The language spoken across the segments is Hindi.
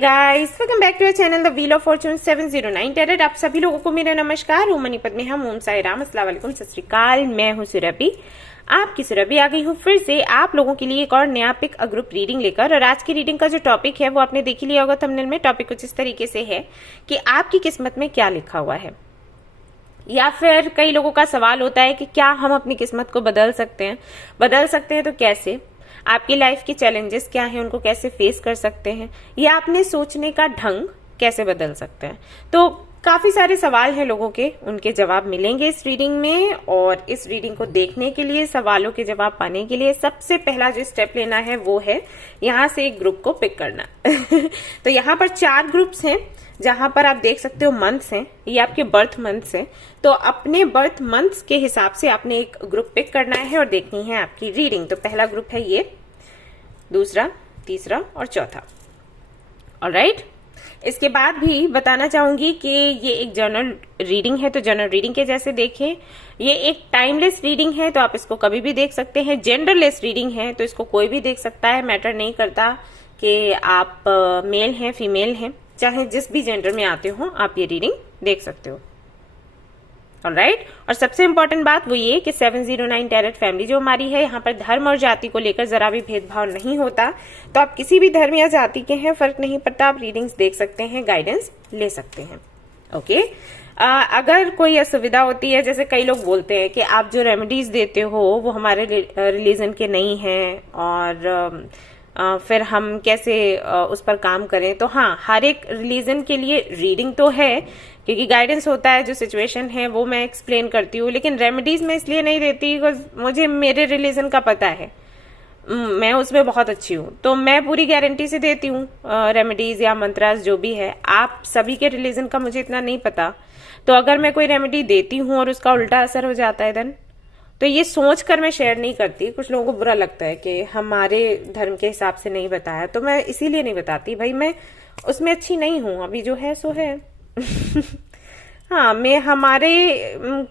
Guys, welcome back to our channel the wheel of fortune 709 tarot. आप सभी लोगों को मेरा नमस्कार। ओम मणिपत में हम ओम साई राम, अस्सलाम वालेकुम, सत श्री अकाल। मैं हूं सुरभि, आपकी सुरभि आ गई हूं फिर से आप लोगों के लिए एक और नया पिक अ ग्रुप रीडिंग लेकर। और आज की रीडिंग का जो टॉपिक है वो आपने देख ही लिया होगा थंबनेल में। टॉपिक कुछ इस तरीके से है कि आपकी किस्मत में क्या लिखा हुआ है, या फिर कई लोगों का सवाल होता है कि क्या हम अपनी किस्मत को बदल सकते हैं तो कैसे, आपकी लाइफ के चैलेंजेस क्या हैं, उनको कैसे फेस कर सकते हैं, या अपने सोचने का ढंग कैसे बदल सकते हैं। तो काफी सारे सवाल हैं लोगों के, उनके जवाब मिलेंगे इस रीडिंग में। और इस रीडिंग को देखने के लिए, सवालों के जवाब पाने के लिए सबसे पहला जो स्टेप लेना है वो है यहाँ से एक ग्रुप को पिक करना। तो यहाँ पर 4 ग्रुप्स हैं जहां पर आप देख सकते हो मंथ्स हैं, ये आपके बर्थ मंथ्स हैं। तो अपने बर्थ मंथ्स के हिसाब से आपने एक ग्रुप पिक करना है और देखनी है आपकी रीडिंग। तो पहला ग्रुप है ये, दूसरा, तीसरा और चौथा। ऑलराइट, इसके बाद भी बताना चाहूंगी कि ये एक जनरल रीडिंग है, तो जनरल रीडिंग के जैसे देखें। ये एक टाइमलेस रीडिंग है, तो आप इसको कभी भी देख सकते हैं। जेंडरलेस रीडिंग है, तो इसको कोई भी देख सकता है, मैटर नहीं करता कि आप मेल हैं फीमेल हैं, चाहे जिस भी जेंडर में आते हो आप ये रीडिंग देख सकते हो। ऑलराइट, और सबसे इंपॉर्टेंट बात वो ये कि 709 टैरेट फैमिली जो हमारी है, यहाँ पर धर्म और जाति को लेकर जरा भी भेदभाव नहीं होता। तो आप किसी भी धर्म या जाति के हैं, फर्क नहीं पड़ता, आप रीडिंग्स देख सकते हैं, गाइडेंस ले सकते हैं। ओके, अगर कोई असुविधा होती है, जैसे कई लोग बोलते हैं कि आप जो रेमेडीज देते हो वो हमारे रिलीजन के नहीं हैं और फिर हम कैसे उस पर काम करें। तो हाँ, हर एक रिलीजन के लिए रीडिंग तो है, क्योंकि गाइडेंस होता है, जो सिचुएशन है वो मैं एक्सप्लेन करती हूँ। लेकिन रेमेडीज मैं इसलिए नहीं देती बिकॉज मुझे मेरे रिलीजन का पता है, मैं उसमें बहुत अच्छी हूँ, तो मैं पूरी गारंटी से देती हूँ रेमेडीज या मंत्रास जो भी है। आप सभी के रिलीजन का मुझे इतना नहीं पता, तो अगर मैं कोई रेमेडी देती हूँ और उसका उल्टा असर हो जाता है देन तो ये सोच कर मैं शेयर नहीं करती। कुछ लोगों को बुरा लगता है कि हमारे धर्म के हिसाब से नहीं बताया, तो मैं इसीलिए नहीं बताती। भाई मैं उसमें अच्छी नहीं हूं, अभी जो है सो है। हाँ, मैं हमारे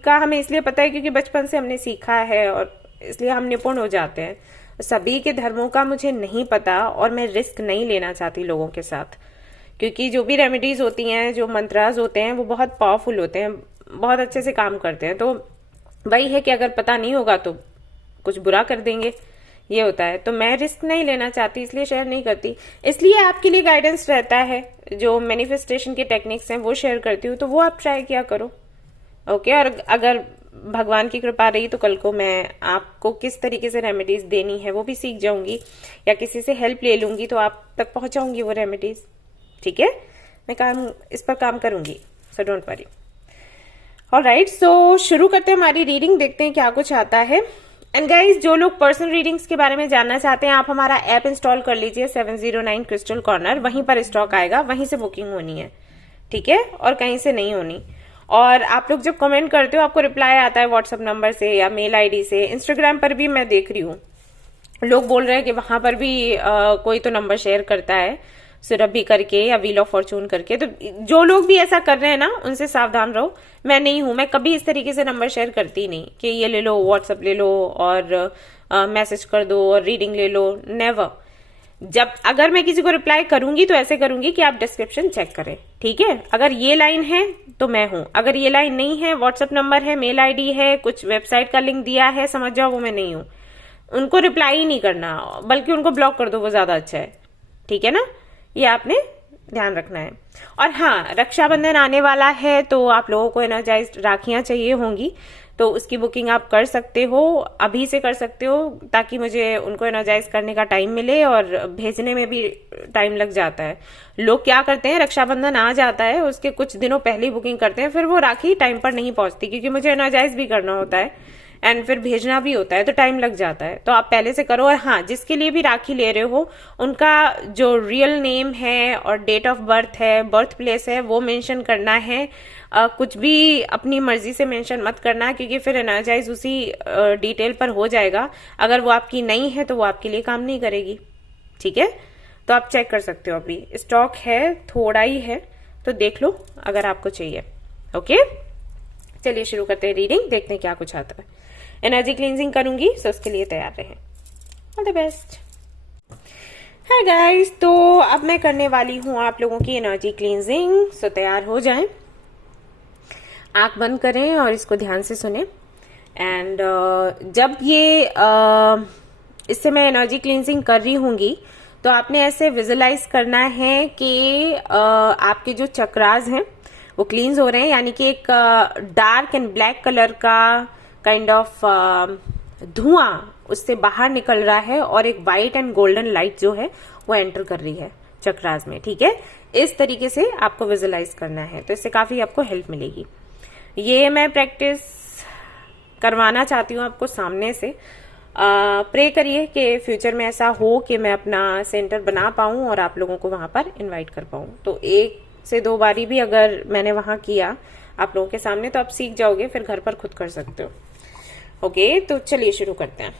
का हमें इसलिए पता है क्योंकि बचपन से हमने सीखा है और इसलिए हम निपुण हो जाते हैं। सभी के धर्मों का मुझे नहीं पता और मैं रिस्क नहीं लेना चाहती लोगों के साथ, क्योंकि जो भी रेमेडीज होती हैं, जो मंत्रास होते हैं, वो बहुत पावरफुल होते हैं, बहुत अच्छे से काम करते हैं। तो वही है कि अगर पता नहीं होगा तो कुछ बुरा कर देंगे, ये होता है। तो मैं रिस्क नहीं लेना चाहती, इसलिए शेयर नहीं करती। इसलिए आपके लिए गाइडेंस रहता है, जो मैनिफेस्टेशन के टेक्निक्स हैं वो शेयर करती हूँ, तो वो आप ट्राई किया करो। ओके, और अगर भगवान की कृपा रही तो कल को मैं आपको किस तरीके से रेमेडीज देनी है वो भी सीख जाऊंगी, या किसी से हेल्प ले लूंगी तो आप तक पहुंचाऊंगी वो रेमेडीज। ठीक है, मैं इस पर काम करूंगी, सो डोंट वरी। ऑलराइट, सो शुरू करते हैं हमारी रीडिंग, देखते हैं क्या कुछ आता है। एंड गाइज, जो लोग पर्सनल रीडिंग्स के बारे में जानना चाहते हैं, आप हमारा ऐप इंस्टॉल कर लीजिए 709 क्रिस्टल कॉर्नर, वहीं पर स्टॉक आएगा, वहीं से बुकिंग होनी है। ठीक है, और कहीं से नहीं होनी। और आप लोग जब कमेंट करते हो आपको रिप्लाई आता है व्हाट्सएप नंबर से या मेल आईडी से। इंस्टाग्राम पर भी मैं देख रही हूँ लोग बोल रहे हैं कि वहां पर भी कोई तो नंबर शेयर करता है, सुरभि करके या व्हील ऑफ फॉर्चून करके। तो जो लोग भी ऐसा कर रहे हैं ना, उनसे सावधान रहो। मैं नहीं हूं, मैं कभी इस तरीके से नंबर शेयर करती नहीं कि ये ले लो, व्हाट्सएप ले लो और मैसेज कर दो और रीडिंग ले लो, नेवर। जब अगर मैं किसी को रिप्लाई करूंगी तो ऐसे करूंगी कि आप डिस्क्रिप्शन चेक करें। ठीक है, अगर ये लाइन है तो मैं हूं, अगर ये लाइन नहीं है, व्हाट्सएप नंबर है, मेल आईडी है, कुछ वेबसाइट का लिंक दिया है, समझ जाओ वो मैं नहीं हूं। उनको रिप्लाई ही नहीं करना, बल्कि उनको ब्लॉक कर दो, वो ज्यादा अच्छा है। ठीक है ना, ये आपने ध्यान रखना है। और हाँ, रक्षाबंधन आने वाला है, तो आप लोगों को एनर्जाइज्ड राखियां चाहिए होंगी, तो उसकी बुकिंग आप कर सकते हो, अभी से कर सकते हो, ताकि मुझे उनको एनर्जाइज करने का टाइम मिले। और भेजने में भी टाइम लग जाता है। लोग क्या करते हैं, रक्षाबंधन आ जाता है उसके कुछ दिनों पहले ही बुकिंग करते हैं, फिर वो राखी टाइम पर नहीं पहुंचती, क्योंकि मुझे एनर्जाइज भी करना होता है एंड फिर भेजना भी होता है, तो टाइम लग जाता है। तो आप पहले से करो। और हाँ, जिसके लिए भी राखी ले रहे हो, उनका जो रियल नेम है और डेट ऑफ बर्थ है, बर्थ प्लेस है, वो मेंशन करना है। कुछ भी अपनी मर्जी से मेंशन मत करना, क्योंकि फिर एनर्जाइज उसी डिटेल पर हो जाएगा। अगर वो आपकी नहीं है तो वो आपके लिए काम नहीं करेगी। ठीक है, तो आप चेक कर सकते हो, अभी स्टॉक है, थोड़ा ही है, तो देख लो अगर आपको चाहिए। ओके, चलिए शुरू करते हैं रीडिंग, देखते हैं क्या कुछ आता है। एनर्जी क्लींजिंग करूंगी, सो उसके लिए तैयार रहें। All the best. Hi guys, तो अब मैं करने वाली हूँ आप लोगों की एनर्जी क्लींजिंग। सो तैयार हो जाएं, आंख बंद करें और इसको ध्यान से सुने। एंड जब ये इससे मैं एनर्जी क्लींजिंग कर रही हूँगी तो आपने ऐसे विजुलाइज करना है कि आपके जो चक्रास हैं वो क्लींस हो रहे हैं, यानी कि एक डार्क एंड ब्लैक कलर का काइंड ऑफ धुआं उससे बाहर निकल रहा है और एक व्हाइट एंड गोल्डन लाइट जो है वो एंटर कर रही है चक्रास में। ठीक है, इस तरीके से आपको विजुलाइज करना है, तो इससे काफी आपको हेल्प मिलेगी। ये मैं प्रैक्टिस करवाना चाहती हूँ आपको सामने से। प्रे करिए कि फ्यूचर में ऐसा हो कि मैं अपना सेंटर बना पाऊं और आप लोगों को वहां पर इनवाइट कर पाऊं। तो 1 से 2 बारी भी अगर मैंने वहां किया आप लोगों के सामने तो आप सीख जाओगे, फिर घर पर खुद कर सकते हो। ओके, तो चलिए शुरू करते हैं।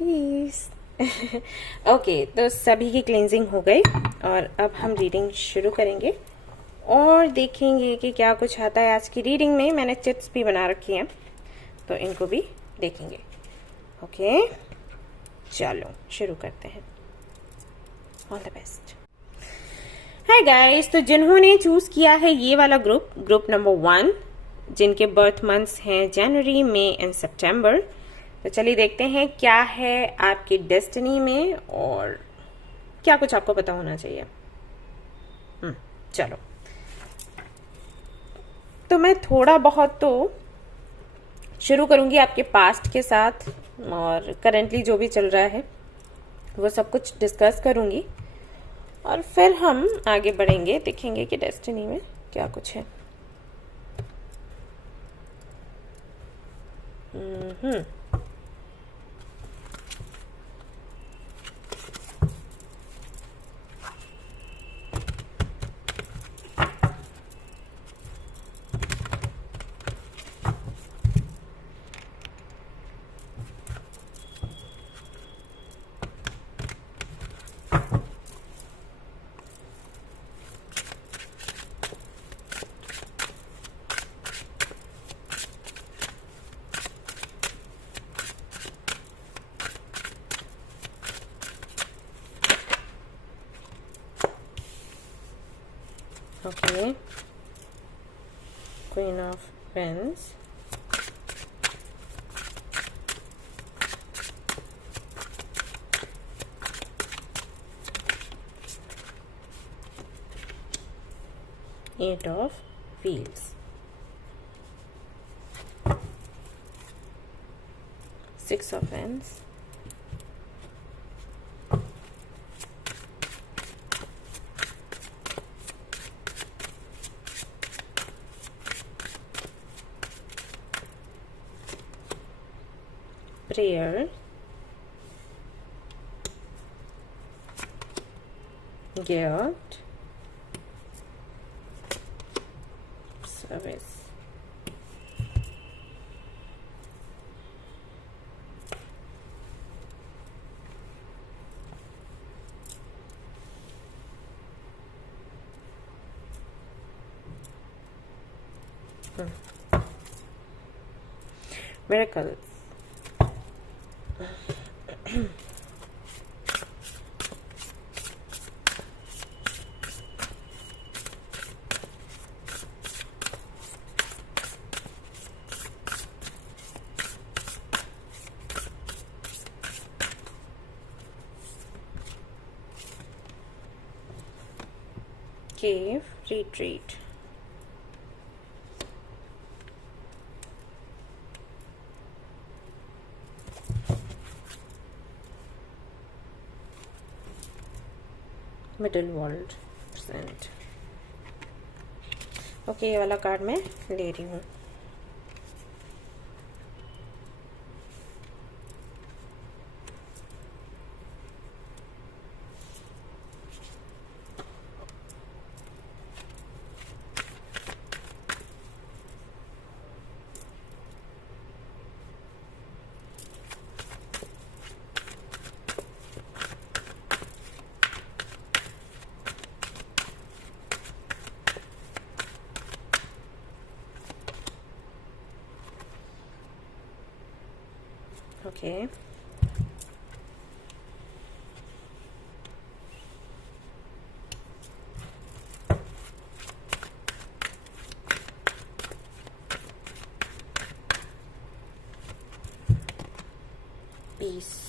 पीस। ओके, तो सभी की क्लींजिंग हो गई और अब हम रीडिंग शुरू करेंगे और देखेंगे कि क्या कुछ आता है। आज की रीडिंग में मैंने चिट्स भी बना रखी हैं तो इनको भी देखेंगे। ओके, चलो शुरू करते हैं। All the best. Hi guys, तो जिन्होंने चूज किया है ये वाला ग्रुप नंबर 1, जिनके बर्थ मंथ्स हैं जनवरी, मई एंड सितंबर, तो चलिए देखते हैं क्या है आपकी डेस्टिनी में और क्या कुछ आपको पता होना चाहिए। चलो, तो मैं थोड़ा बहुत तो शुरू करूंगी आपके पास्ट के साथ और करेंटली जो भी चल रहा है वो सब कुछ डिस्कस करूंगी और फिर हम आगे बढ़ेंगे, देखेंगे कि डेस्टिनी में क्या कुछ है। Okay, Queen of Wands, 8 of wheels, 6 of wands, prayer, guilt, service. Miracles. Cave, retreat. Middle world present. Okay, ये वाला कार्ड मैं ले रही हूँ। Okay. Peace.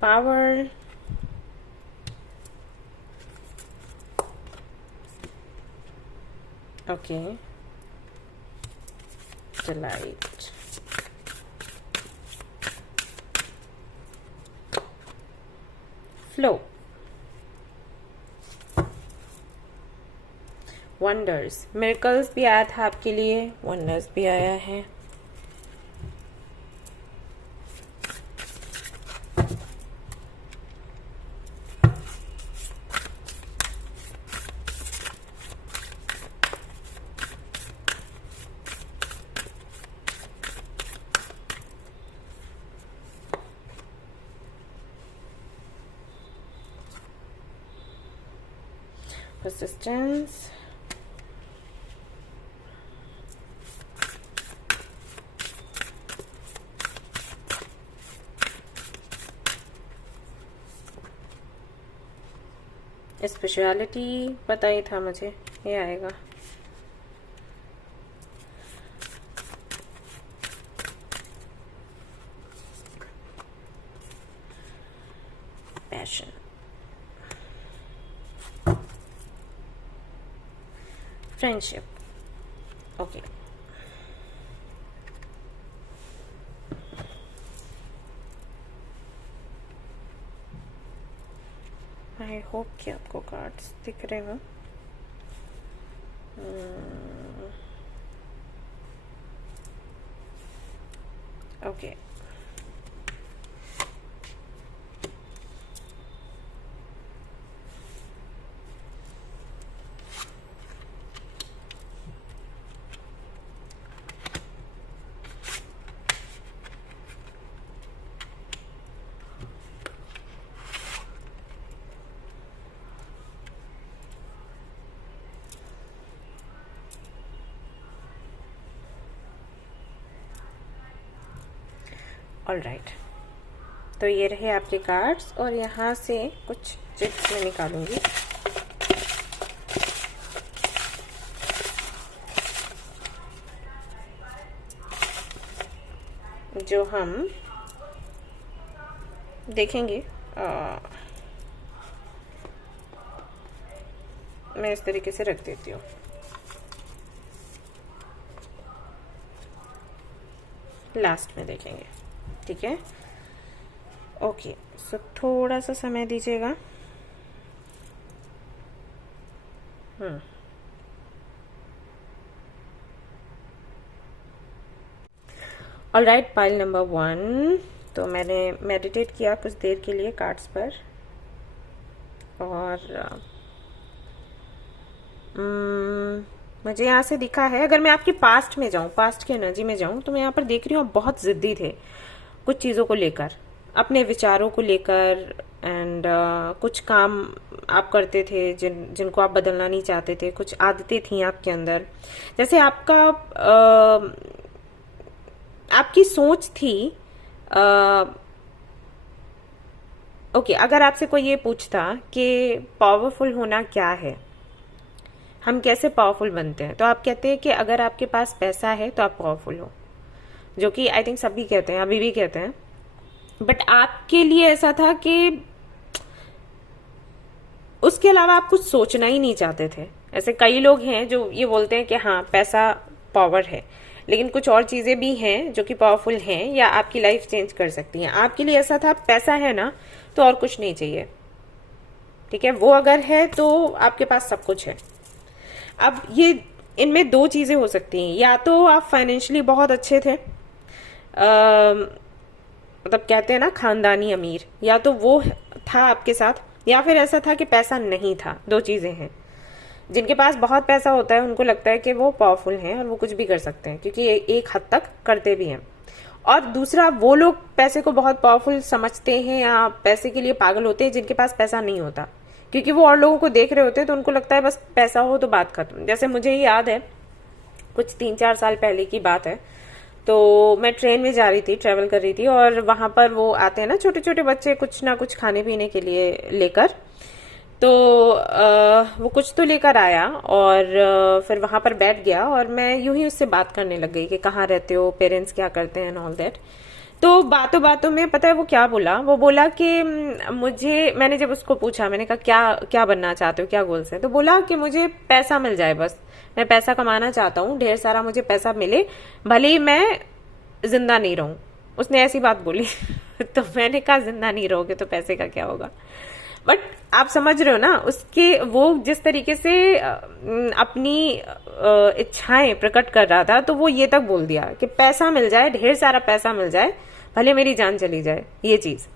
Power. Okay. Delight. Flow. Wonders. Miracles भी आया था आपके लिए, Wonders भी आया है। Persistence. स्पेशलिटी पता ही था मुझे ये आएगा। Passion. Friendship. Okay, I hope कि आपको कार्ड्स दिख रहे हो। ओके, ऑल राइट, तो ये रहे आपके कार्ड्स और यहाँ से कुछ चिप्स मैं निकालूंगी। जो हम देखेंगे। मैं इस तरीके से रख देती हूँ। लास्ट में देखेंगे, ठीक है। ओके, सो थोड़ा सा समय दीजिएगा। All right, pile number 1। तो मैंने मेडिटेट किया कुछ देर के लिए कार्ड्स पर, और मुझे यहाँ से दिखा है, अगर मैं आपके पास्ट में जाऊँ, पास्ट की एनर्जी में जाऊँ, तो मैं यहाँ पर देख रही हूँ आप बहुत जिद्दी थे कुछ चीज़ों को लेकर, अपने विचारों को लेकर, एंड कुछ काम आप करते थे जिनको आप बदलना नहीं चाहते थे। कुछ आदतें थी आपके अंदर, जैसे आपकी सोच थी। ओके, अगर आपसे कोई ये पूछता कि पावरफुल होना क्या है, हम कैसे पावरफुल बनते हैं, तो आप कहते हैं कि अगर आपके पास पैसा है तो आप पावरफुल हो, जो कि आई थिंक सभी कहते हैं, अभी भी कहते हैं। बट आपके लिए ऐसा था कि उसके अलावा आप कुछ सोचना ही नहीं चाहते थे। ऐसे कई लोग हैं जो ये बोलते हैं कि हाँ पैसा पावर है, लेकिन कुछ और चीजें भी हैं जो कि पावरफुल हैं या आपकी लाइफ चेंज कर सकती हैं। आपके लिए ऐसा था, पैसा है ना तो और कुछ नहीं चाहिए, ठीक है, वो अगर है तो आपके पास सब कुछ है। अब ये इनमें दो चीजें हो सकती हैं, या तो आप फाइनेंशियली बहुत अच्छे थे, मतलब कहते हैं ना खानदानी अमीर, या तो वो था आपके साथ, या फिर ऐसा था कि पैसा नहीं था। दो चीजें हैं। जिनके पास बहुत पैसा होता है उनको लगता है कि वो पावरफुल हैं और वो कुछ भी कर सकते हैं, क्योंकि एक हद तक करते भी हैं। और दूसरा, वो लोग पैसे को बहुत पावरफुल समझते हैं या पैसे के लिए पागल होते हैं जिनके पास पैसा नहीं होता, क्योंकि वो और लोगों को देख रहे होते हैं तो उनको लगता है बस पैसा हो तो बात खत्म। जैसे मुझे ही याद है, कुछ 3-4 साल पहले की बात है, तो मैं ट्रेन में जा रही थी, ट्रेवल कर रही थी, और वहां पर वो आते हैं ना छोटे छोटे बच्चे, कुछ ना कुछ खाने पीने के लिए लेकर। तो वो कुछ तो लेकर आया और फिर वहां पर बैठ गया, और मैं यूं ही उससे बात करने लग गई कि कहाँ रहते हो, पेरेंट्स क्या करते हैं एंड ऑल दैट। तो बातों बातों में पता है वो क्या बोला, वो बोला कि मैंने जब उसको पूछा, मैंने कहा क्या क्या बनना चाहते हो, क्या गोल्स है, तो बोला कि मुझे पैसा मिल जाए, बस मैं पैसा कमाना चाहता हूँ, ढेर सारा मुझे पैसा मिले, भले ही मैं जिंदा नहीं रहूं। उसने ऐसी बात बोली। तो मैंने कहा जिंदा नहीं रहोगे तो पैसे का क्या होगा। बट आप समझ रहे हो ना, उसके वो जिस तरीके से अपनी इच्छाएं प्रकट कर रहा था, तो वो ये तक बोल दिया कि पैसा मिल जाए, ढेर सारा पैसा मिल जाए, भले मेरी जान चली जाए। ये चीज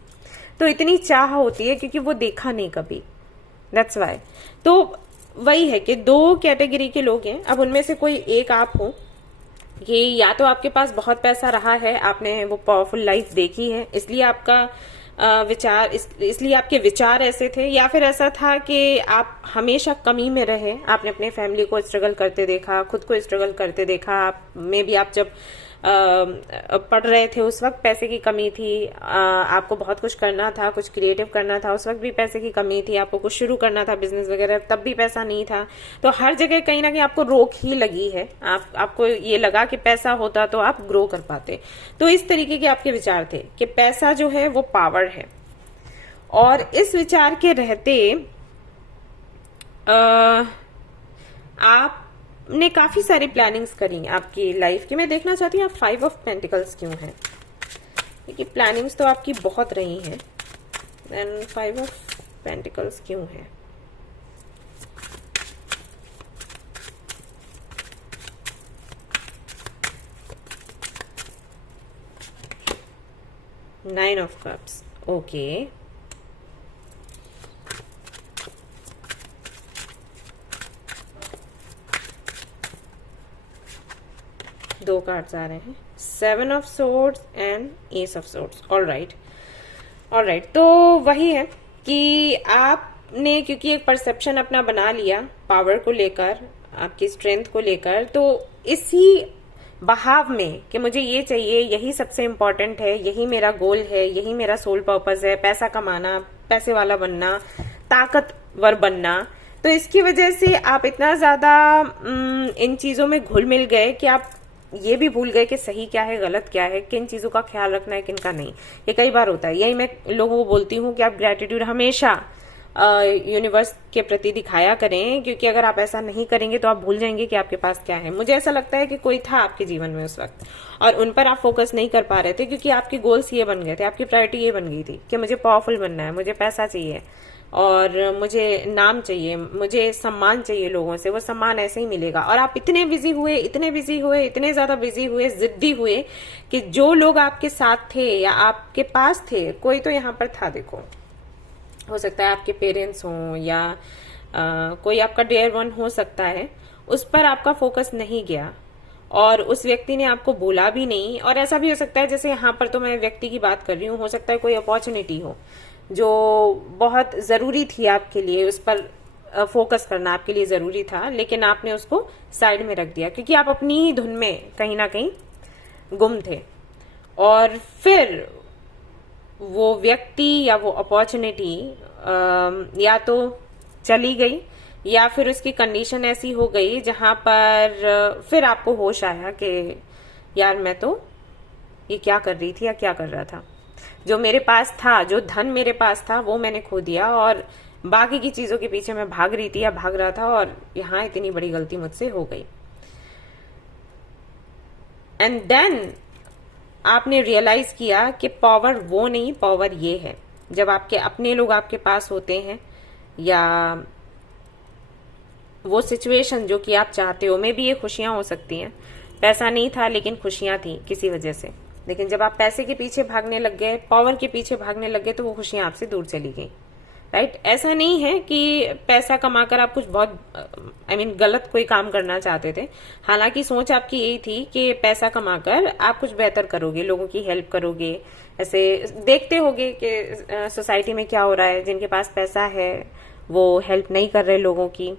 तो इतनी चाह होती है क्योंकि वो देखा नहीं कभी, दैट्स वाई। तो वही है कि दो कैटेगरी के लोग हैं। अब उनमें से कोई एक आप हो कि या तो आपके पास बहुत पैसा रहा है, आपने वो पावरफुल लाइफ देखी है, इसलिए आपका विचार इसलिए आपके विचार ऐसे थे, या फिर ऐसा था कि आप हमेशा कमी में रहे, आपने अपने फैमिली को स्ट्रगल करते देखा, खुद को स्ट्रगल करते देखा। आप में भी आप जब पढ़ रहे थे उस वक्त पैसे की कमी थी, आपको बहुत कुछ करना था, कुछ क्रिएटिव करना था, उस वक्त भी पैसे की कमी थी, आपको कुछ शुरू करना था बिजनेस वगैरह, तब भी पैसा नहीं था। तो हर जगह कहीं ना कहीं आपको रोक ही लगी है, आपको ये लगा कि पैसा होता तो आप ग्रो कर पाते। तो इस तरीके के आपके विचार थे कि पैसा जो है वो पावर है। और इस विचार के रहते आपने काफी सारी प्लानिंग्स करी आपकी लाइफ की। मैं देखना चाहती हूँ आप 5 ऑफ पेंटिकल्स क्यों हैं, क्योंकि प्लानिंग्स तो आपकी बहुत रही हैं, देन 5 ऑफ पेंटिकल्स क्यों हैं। Nine of cups, okay. दो कार्ड्स आ रहे हैं, 7 of swords and S of swords. All right, तो वही है कि आपने क्योंकि एक परसेप्शन अपना बना लिया पावर को लेकर, आपकी स्ट्रेंथ को लेकर, तो इसी बहाव में कि मुझे ये चाहिए, यही सबसे इम्पोर्टेंट है, यही मेरा गोल है, यही मेरा सोल पर्पस है, पैसा कमाना, पैसे वाला बनना, ताकतवर बनना। तो इसकी वजह से आप इतना ज्यादा इन चीजों में घुल मिल गए कि आप ये भी भूल गए कि सही क्या है, गलत क्या है, किन चीजों का ख्याल रखना है, किन का नहीं। ये कई बार होता है। यही मैं लोगों को बोलती हूँ कि आप ग्रेटिट्यूड हमेशा यूनिवर्स के प्रति दिखाया करें, क्योंकि अगर आप ऐसा नहीं करेंगे तो आप भूल जाएंगे कि आपके पास क्या है। मुझे ऐसा लगता है कि कोई था आपके जीवन में उस वक्त और उन पर आप फोकस नहीं कर पा रहे थे, क्योंकि आपके गोल्स ये बन गए थे, आपकी प्रायोरिटी ये बन गई थी कि मुझे पावरफुल बनना है, मुझे पैसा चाहिए और मुझे नाम चाहिए, मुझे सम्मान चाहिए लोगों से। वो सम्मान ऐसे ही मिलेगा। और आप इतने बिजी हुए, इतने बिजी हुए, इतने ज्यादा बिजी हुए, जिद्दी हुए कि जो लोग आपके साथ थे या आपके पास थे, कोई तो यहाँ पर था, देखो, हो सकता है आपके पेरेंट्स हों या कोई आपका डियर वन हो सकता है, उस पर आपका फोकस नहीं गया और उस व्यक्ति ने आपको बोला भी नहीं। और ऐसा भी हो सकता है, जैसे यहाँ पर तो मैं व्यक्ति की बात कर रही हूँ, हो सकता है कोई अपॉर्चुनिटी हो जो बहुत जरूरी थी आपके लिए, उस पर फोकस करना आपके लिए जरूरी था, लेकिन आपने उसको साइड में रख दिया क्योंकि आप अपनी ही धुन में कहीं ना कहीं गुम थे। और फिर वो व्यक्ति या वो अपॉर्चुनिटी या तो चली गई या फिर उसकी कंडीशन ऐसी हो गई जहां पर फिर आपको होश आया कि यार मैं तो ये क्या कर रही थी या क्या कर रहा था। जो मेरे पास था, जो धन मेरे पास था, वो मैंने खो दिया और बाकी की चीजों के पीछे मैं भाग रही थी या भाग रहा था और यहाँ इतनी बड़ी गलती मुझसे हो गई। एंड देन आपने रियलाइज किया कि पावर वो नहीं, पावर ये है। जब आपके अपने लोग आपके पास होते हैं या वो सिचुएशन जो कि आप चाहते हो, मे भी ये खुशियां हो सकती हैं, पैसा नहीं था लेकिन खुशियां थी किसी वजह से, लेकिन जब आप पैसे के पीछे भागने लग गए, पावर के पीछे भागने लग गए, तो वो खुशियां आपसे दूर चली गई। राइट? ऐसा नहीं है कि पैसा कमाकर आप कुछ बहुत गलत कोई काम करना चाहते थे। हालांकि सोच आपकी यही थी कि पैसा कमाकर आप कुछ बेहतर करोगे, लोगों की हेल्प करोगे। ऐसे देखते होगे कि सोसाइटी में क्या हो रहा है, जिनके पास पैसा है वो हेल्प नहीं कर रहे लोगों की,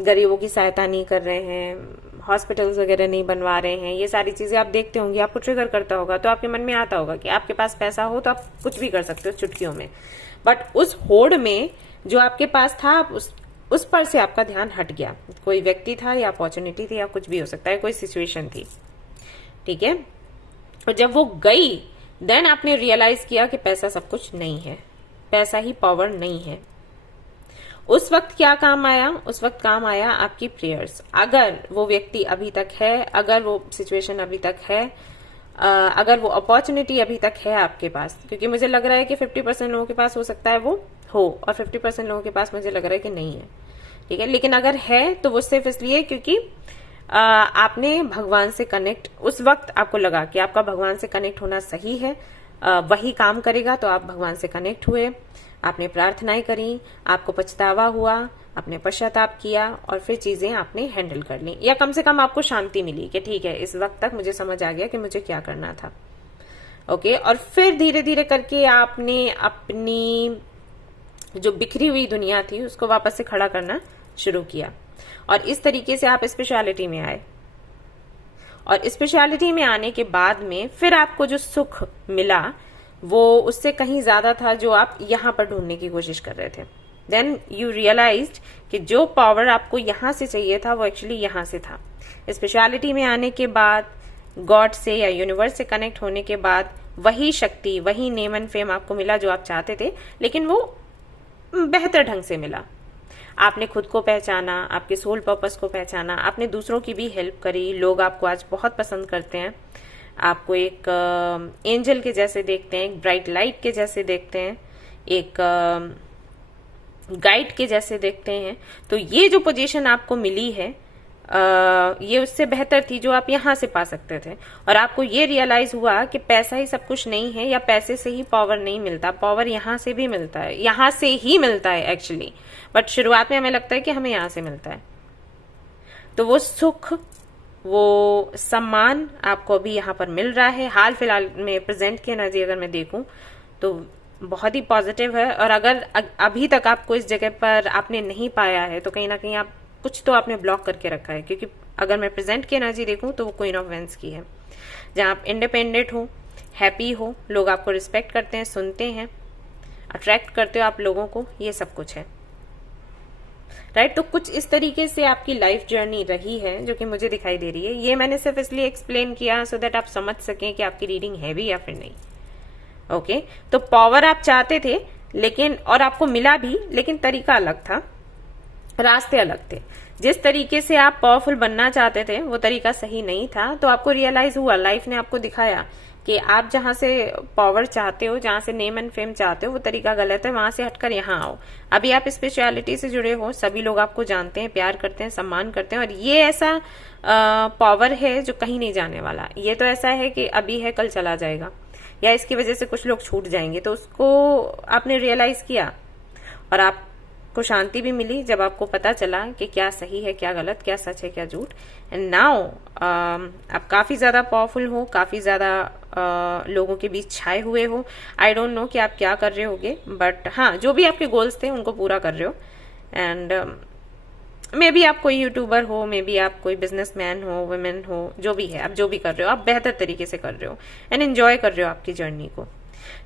गरीबों की सहायता नहीं कर रहे हैं, हॉस्पिटल्स वगैरह नहीं बनवा रहे हैं। ये सारी चीजें आप देखते होंगे, आपको ट्रिगर करता होगा, तो आपके मन में आता होगा कि आपके पास पैसा हो तो आप कुछ भी कर सकते हो चुटकियों में। बट उस होड़ में जो आपके पास था, आप उस पर से आपका ध्यान हट गया। कोई व्यक्ति था या अपॉर्चुनिटी थी या कुछ भी हो सकता है, कोई सिचुएशन थी, ठीक है। और जब वो गई, देन आपने रियलाइज किया कि पैसा सब कुछ नहीं है, पैसा ही पावर नहीं है। उस वक्त क्या काम आया? उस वक्त काम आया आपकी प्रेयर्स। अगर वो व्यक्ति अभी तक है, अगर वो सिचुएशन अभी तक है, अगर वो अपॉर्चुनिटी अभी तक है आपके पास, क्योंकि मुझे लग रहा है कि 50% लोगों के पास हो सकता है वो हो और 50% लोगों के पास मुझे लग रहा है कि नहीं है, ठीक है। लेकिन अगर है तो वो सिर्फ इसलिए क्योंकि आपने भगवान से कनेक्ट, उस वक्त आपको लगा कि आपका भगवान से कनेक्ट होना सही है, वही काम करेगा, तो आप भगवान से कनेक्ट हुए, आपने प्रार्थनाएं करी, आपको पछतावा हुआ, आपने पश्चाताप किया और फिर चीजें आपने हैंडल कर ली, या कम से कम आपको शांति मिली कि ठीक है, इस वक्त तक मुझे समझ आ गया कि मुझे क्या करना था। ओके, और फिर धीरे धीरे करके आपने अपनी जो बिखरी हुई दुनिया थी उसको वापस से खड़ा करना शुरू किया और इस तरीके से आप स्पेशलिटी में आए। और स्पेशलिटी में आने के बाद में फिर आपको जो सुख मिला वो उससे कहीं ज्यादा था जो आप यहाँ पर ढूंढने की कोशिश कर रहे थे। देन यू रियलाइज्ड कि जो पावर आपको यहाँ से चाहिए था वो एक्चुअली यहाँ से था। स्पेशलिटी में आने के बाद, गॉड से या यूनिवर्स से कनेक्ट होने के बाद, वही शक्ति, वही नेम एंड फेम आपको मिला जो आप चाहते थे, लेकिन वो बेहतर ढंग से मिला। आपने खुद को पहचाना, आपके सोल पर्पस को पहचाना, आपने दूसरों की भी हेल्प करी। लोग आपको आज बहुत पसंद करते हैं, आपको एक एंजल के जैसे देखते हैं, एक ब्राइट लाइट के जैसे देखते हैं, एक गाइड के जैसे देखते हैं। तो ये जो पोजीशन आपको मिली है, ये उससे बेहतर थी जो आप यहाँ से पा सकते थे। और आपको ये रियलाइज हुआ कि पैसा ही सब कुछ नहीं है या पैसे से ही पावर नहीं मिलता, पावर यहाँ से भी मिलता है, यहाँ से ही मिलता है एक्चुअली। बट शुरुआत में हमें लगता है कि हमें यहाँ से मिलता है। तो वो सुख, वो सम्मान आपको अभी यहाँ पर मिल रहा है। हाल फिलहाल में प्रेजेंट की एनर्जी अगर मैं देखूं तो बहुत ही पॉजिटिव है। और अगर अभी तक आपको इस जगह पर आपने नहीं पाया है तो कहीं ना कहीं आप कुछ तो आपने ब्लॉक करके रखा है, क्योंकि अगर मैं प्रेजेंट की एनर्जी देखूं तो वो क्वीन ऑफ वेंस की है, जहां आप इंडिपेंडेंट हो, हैप्पी हो, लोग आपको रिस्पेक्ट करते हैं, सुनते हैं, अट्रैक्ट करते हो आप लोगों को, ये सब कुछ है। राइट, तो कुछ इस तरीके से आपकी लाइफ जर्नी रही है जो कि मुझे दिखाई दे रही है। ये मैंने सिर्फ इसलिए एक्सप्लेन किया सो दैट आप समझ सकें कि आपकी रीडिंग है भी या फिर नहीं। ओके, तो पावर आप चाहते थे लेकिन, और आपको मिला भी, लेकिन तरीका अलग था, रास्ते अलग थे। जिस तरीके से आप पावरफुल बनना चाहते थे वो तरीका सही नहीं था, तो आपको रियलाइज हुआ, लाइफ ने आपको दिखाया कि आप जहां से पावर चाहते हो, जहां से नेम एंड फेम चाहते हो, वो तरीका गलत है, वहां से हटकर यहाँ आओ। अभी आप स्पिरिचुअलिटी से जुड़े हो, सभी लोग आपको जानते हैं, प्यार करते हैं, सम्मान करते हैं, और ये ऐसा पावर है जो कहीं नहीं जाने वाला। ये तो ऐसा है कि अभी है कल चला जाएगा, या इसकी वजह से कुछ लोग छूट जाएंगे। तो उसको आपने रियलाइज किया और आपको शांति भी मिली जब आपको पता चला कि क्या सही है, क्या गलत, क्या सच है, क्या झूठ। एंड नाउ आप काफी ज्यादा पावरफुल हो, काफी ज्यादा लोगों के बीच छाए हुए हो। आई डोंट नो कि आप क्या कर रहे होगे, बट हाँ, जो भी आपके गोल्स थे उनको पूरा कर रहे हो। एंड मे बी आप कोई यूट्यूबर हो, मे बी आप कोई बिजनेसमैन हो, वुमेन हो, जो भी है, आप जो भी कर रहे हो आप बेहतर तरीके से कर रहे हो एंड एंजॉय कर रहे हो आपकी जर्नी को।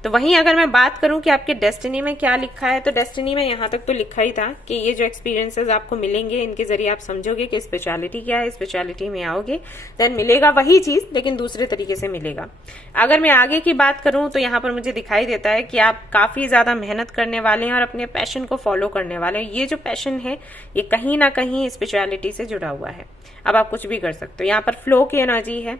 तो वहीं अगर मैं बात करूं कि आपके डेस्टिनी में क्या लिखा है, तो डेस्टिनी में यहां तक तो लिखा ही था कि ये जो एक्सपीरियंसेस आपको मिलेंगे, इनके जरिए आप समझोगे कि स्पिरिचुअलिटी क्या है, स्पिरिचुअलिटी में आओगे, देन मिलेगा वही चीज लेकिन दूसरे तरीके से मिलेगा। अगर मैं आगे की बात करूं तो यहाँ पर मुझे दिखाई देता है कि आप काफी ज्यादा मेहनत करने वाले हैं और अपने पैशन को फॉलो करने वाले हैं। ये जो पैशन है ये कहीं ना कहीं स्पिरिचुअलिटी से जुड़ा हुआ है। अब आप कुछ भी कर सकते हो। यहाँ पर फ्लो की एनर्जी है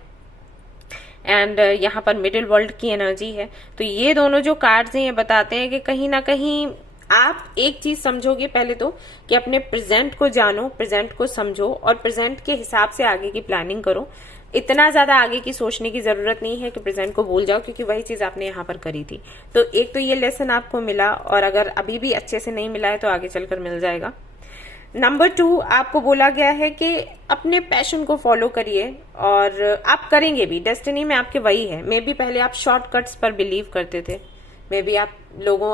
एंड यहाँ पर मिडिल वर्ल्ड की एनर्जी है। तो ये दोनों जो कार्ड्स हैं ये बताते हैं कि कहीं ना कहीं आप एक चीज समझोगे पहले तो, कि अपने प्रेजेंट को जानो, प्रेजेंट को समझो और प्रेजेंट के हिसाब से आगे की प्लानिंग करो। इतना ज्यादा आगे की सोचने की जरूरत नहीं है कि प्रेजेंट को भूल जाओ, क्योंकि वही चीज आपने यहाँ पर करी थी। तो एक तो ये लेसन आपको मिला, और अगर अभी भी अच्छे से नहीं मिला है तो आगे चलकर मिल जाएगा। नंबर 2, आपको बोला गया है कि अपने पैशन को फॉलो करिए और आप करेंगे भी। डेस्टिनी में आपके वही है। मे बी पहले आप शॉर्टकट्स पर बिलीव करते थे, मे बी आप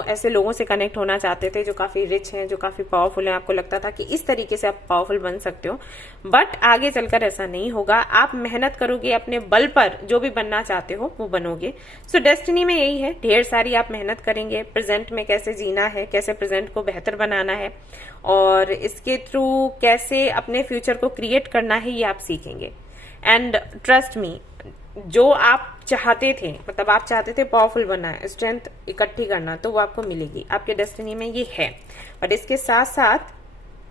ऐसे लोगों से कनेक्ट होना चाहते थे जो काफी रिच हैं, जो काफी पावरफुल हैं। आपको लगता था कि इस तरीके से आप पावरफुल बन सकते हो, बट आगे चलकर ऐसा नहीं होगा। आप मेहनत करोगे, अपने बल पर जो भी बनना चाहते हो वो बनोगे। सो डेस्टिनी में यही है, ढेर सारी आप मेहनत करेंगे। प्रेजेंट में कैसे जीना है, कैसे प्रेजेंट को बेहतर बनाना है और इसके थ्रू कैसे अपने फ्यूचर को क्रिएट करना है, ये आप सीखेंगे। एंड ट्रस्ट मी, जो आप चाहते थे, मतलब आप चाहते थे पावरफुल बनना है, स्ट्रेंथ इकट्ठी करना, तो वो आपको मिलेगी। आपके डेस्टिनी में ये है, बट इसके साथ साथ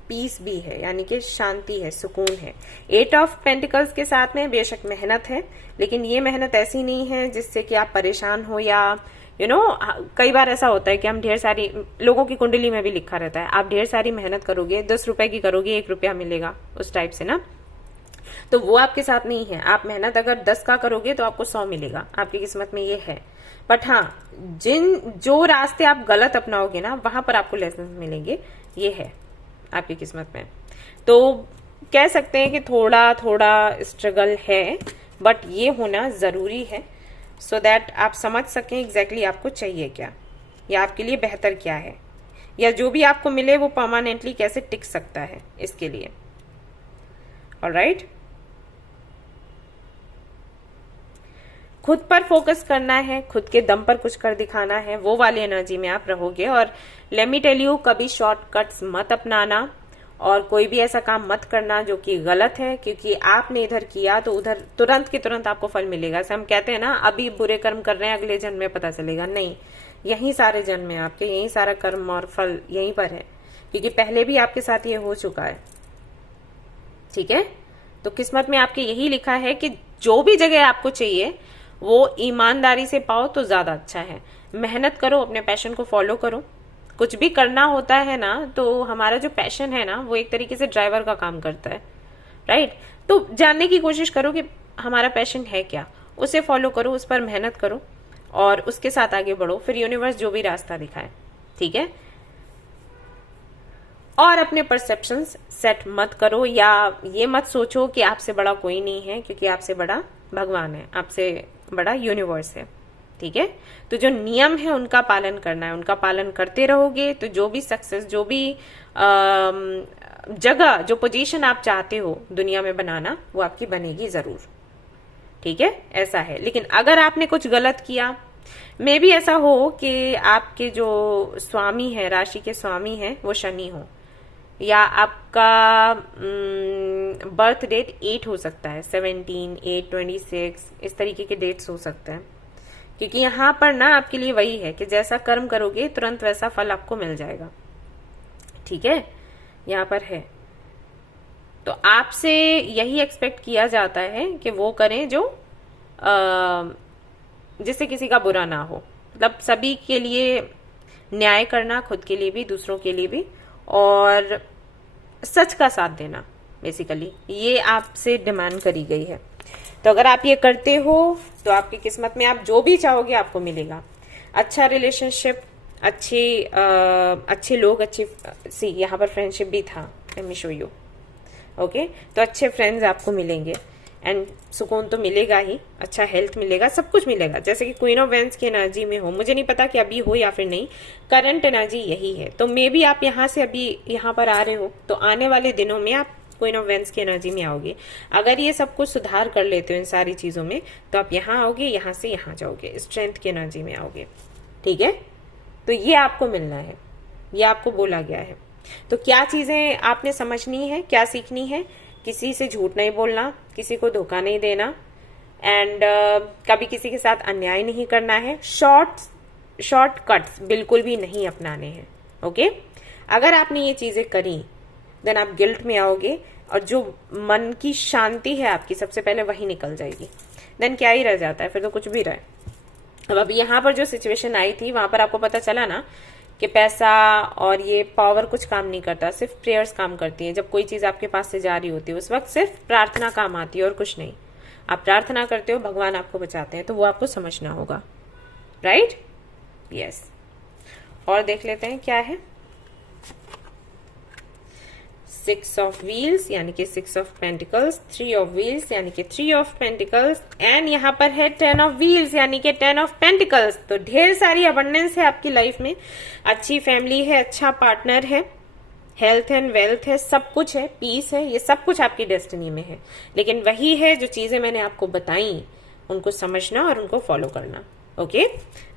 पीस भी है, यानी कि शांति है, सुकून है। 8 ऑफ पेंटिकल्स के साथ में बेशक मेहनत है, लेकिन ये मेहनत ऐसी नहीं है जिससे कि आप परेशान हो, या कई बार ऐसा होता है कि हम ढेर सारी, लोगों की कुंडली में भी लिखा रहता है, आप ढेर सारी मेहनत करोगे, 10 रुपए की करोगे 1 रुपया मिलेगा, उस टाइप से ना। तो वो आपके साथ नहीं है। आप मेहनत अगर 10 का करोगे तो आपको 100 मिलेगा, आपकी किस्मत में ये है। बट हाँ, जो रास्ते आप गलत अपनाओगे ना, वहां पर आपको लेसन मिलेंगे, ये है आपकी किस्मत में। तो कह सकते हैं कि थोड़ा थोड़ा स्ट्रगल है, बट ये होना जरूरी है, सो दैट आप समझ सकें एग्जैक्टली आपको चाहिए क्या, या आपके लिए बेहतर क्या है, या जो भी आपको मिले वो परमानेंटली कैसे टिक सकता है इसके लिए। ऑलराइट, खुद पर फोकस करना है, खुद के दम पर कुछ कर दिखाना है, वो वाली एनर्जी में आप रहोगे। और लेट मी टेल यू, कभी शॉर्टकट्स मत अपनाना और कोई भी ऐसा काम मत करना जो कि गलत है, क्योंकि आपने इधर किया तो उधर तुरंत के तुरंत आपको फल मिलेगा। ऐसे हम कहते हैं ना, अभी बुरे कर्म कर रहे हैं, अगले जन्म में पता चलेगा, नहीं, यही सारे जन्म में आपके, यही सारा कर्म और फल यहीं पर है, क्योंकि पहले भी आपके साथ ये हो चुका है। ठीक है, तो किस्मत में आपके यही लिखा है कि जो भी जगह आपको चाहिए वो ईमानदारी से पाओ तो ज्यादा अच्छा है। मेहनत करो, अपने पैशन को फॉलो करो। कुछ भी करना होता है ना, तो हमारा जो पैशन है ना, वो एक तरीके से ड्राइवर का काम करता है, राइट। तो जानने की कोशिश करो कि हमारा पैशन है क्या, उसे फॉलो करो, उस पर मेहनत करो और उसके साथ आगे बढ़ो, फिर यूनिवर्स जो भी रास्ता दिखाए। ठीक है, और अपने परसेप्शंस सेट मत करो, या ये मत सोचो कि आपसे बड़ा कोई नहीं है, क्योंकि आपसे बड़ा भगवान है, आपसे बड़ा यूनिवर्स है। ठीक है, तो जो नियम है उनका पालन करना है, उनका पालन करते रहोगे तो जो भी सक्सेस, जो भी जगह, जो पोजीशन आप चाहते हो दुनिया में बनाना, वो आपकी बनेगी जरूर। ठीक है, ऐसा है। लेकिन अगर आपने कुछ गलत किया, मे भी ऐसा हो कि आपके जो स्वामी है, राशि के स्वामी है, वो शनि हो, या आपका बर्थ डेट 8 हो सकता है, 17, 8, 26, इस तरीके के डेट्स हो सकते हैं। क्योंकि यहाँ पर ना आपके लिए वही है कि जैसा कर्म करोगे तुरंत वैसा फल आपको मिल जाएगा। ठीक है, यहाँ पर है। तो आपसे यही एक्सपेक्ट किया जाता है कि वो करें जो जिससे किसी का बुरा ना हो, मतलब सभी के लिए न्याय करना, खुद के लिए भी, दूसरों के लिए भी, और सच का साथ देना, बेसिकली ये आपसे डिमांड करी गई है। तो अगर आप ये करते हो तो आपकी किस्मत में आप जो भी चाहोगे आपको मिलेगा। अच्छा रिलेशनशिप, अच्छे लोग, सी यहाँ पर फ्रेंडशिप भी था, let me show you. Okay, तो अच्छे फ्रेंड्स आपको मिलेंगे एंड सुकून तो मिलेगा ही, अच्छा हेल्थ मिलेगा, सब कुछ मिलेगा। जैसे कि क्वीन ऑफ वेंस की एनर्जी में हो, मुझे नहीं पता कि अभी हो या फिर नहीं, करंट एनर्जी यही है। तो मे बी आप यहाँ से अभी यहाँ पर आ रहे हो, तो आने वाले दिनों में आप क्वीन ऑफ वेंस की एनर्जी में आओगे। अगर ये सब कुछ सुधार कर लेते हो इन सारी चीजों में, तो आप यहाँ आओगे, यहाँ से यहाँ जाओगे, स्ट्रेंथ की एनर्जी में आओगे। ठीक है, तो ये आपको मिलना है, ये आपको बोला गया है। तो क्या चीजें आपने समझनी है, क्या सीखनी है? किसी से झूठ नहीं बोलना, किसी को धोखा नहीं देना, एंड कभी किसी के साथ अन्याय नहीं करना है। शॉर्टकट्स बिल्कुल भी नहीं अपनाने हैं। ओके, अगर आपने ये चीजें करी, देन आप गिल्ट में आओगे, और जो मन की शांति है आपकी, सबसे पहले वही निकल जाएगी। देन क्या ही रह जाता है, फिर तो कुछ भी रहे। अब अभी यहाँ पर जो सिचुएशन आई थी, वहां पर आपको पता चला ना कि पैसा और ये पावर कुछ काम नहीं करता, सिर्फ प्रेयर्स काम करती है। जब कोई चीज आपके पास से जा रही होती है, उस वक्त सिर्फ प्रार्थना काम आती है और कुछ नहीं। आप प्रार्थना करते हो, भगवान आपको बचाते हैं, तो वो आपको समझना होगा। Right, yes. और देख लेते हैं क्या है। 6 ऑफ व्हील्स यानी कि 6 ऑफ पेंटिकल्स, 3 ऑफ व्हील्स यानी कि 3 ऑफ पेंटिकल्स, एंड यहाँ पर है 10 ऑफ व्हील्स यानी कि 10 ऑफ पेंटिकल्स। तो ढेर सारी अबंडेंस है आपकी लाइफ में, अच्छी फैमिली है, अच्छा पार्टनर है, हेल्थ एंड वेल्थ है, सब कुछ है, पीस है, ये सब कुछ आपकी डेस्टिनी में है। लेकिन वही है, जो चीजें मैंने आपको बताई उनको समझना और उनको फॉलो करना। ओके,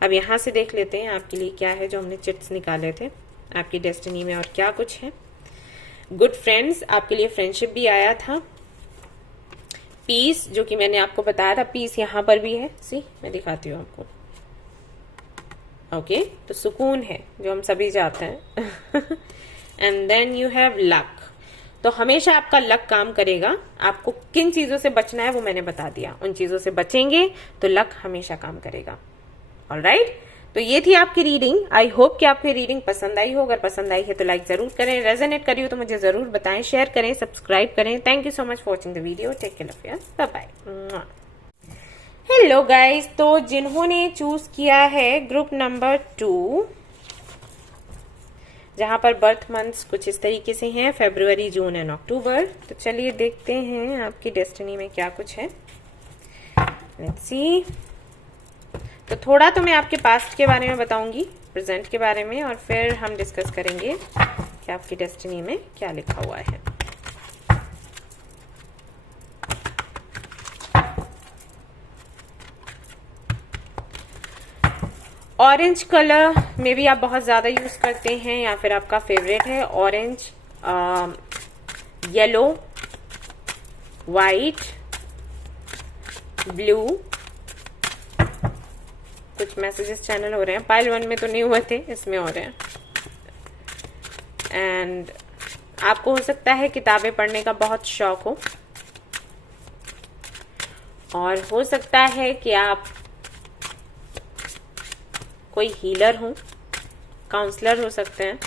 अब यहां से देख लेते हैं आपके लिए क्या है, जो हमने चिट्स निकाले थे आपकी डेस्टिनी में, और क्या कुछ है। गुड फ्रेंड्स, आपके लिए फ्रेंडशिप भी आया था। पीस, जो कि मैंने आपको बताया था, पीस यहाँ पर भी है, सी मैं दिखाती हूँ आपको। ओके, तो सुकून है जो हम सभी चाहते हैं। And then you have luck. तो हमेशा आपका लक काम करेगा। आपको किन चीजों से बचना है वो मैंने बता दिया, उन चीजों से बचेंगे तो लक हमेशा काम करेगा। ऑलराइट, तो ये थी आपकी रीडिंग। आई होप कि आपको रीडिंग पसंद आई हो। अगर पसंद आई है तो लाइक जरूर करें, रेजोनेट करी हो तो मुझे जरूर बताएं, शेयर करें, सब्सक्राइब करें। Thank you so much for watching the video. Take care of yourself, bye bye. Hello guys, तो जिन्होंने चूज किया है ग्रुप नंबर 2, जहां पर बर्थ मंथ्स कुछ इस तरीके से हैं, फरवरी, जून एंड अक्टूबर। तो चलिए देखते हैं आपकी डेस्टिनी में क्या कुछ है। Let's see. तो थोड़ा तो मैं आपके पास्ट के बारे में बताऊंगी, प्रेजेंट के बारे में, और फिर हम डिस्कस करेंगे कि आपकी डेस्टिनी में क्या लिखा हुआ है। ऑरेंज कलर में भी आप बहुत ज्यादा यूज करते हैं या फिर आपका फेवरेट है। Orange, yellow, white, blue. कुछ मैसेजेस चैनल हो रहे हैं, पाइल 1 में तो नहीं हुए थे, इसमें हो रहे हैं। एंड आपको हो सकता है किताबें पढ़ने का बहुत शौक हो, और हो सकता है कि आप कोई हीलर हो, काउंसलर हो सकते हैं,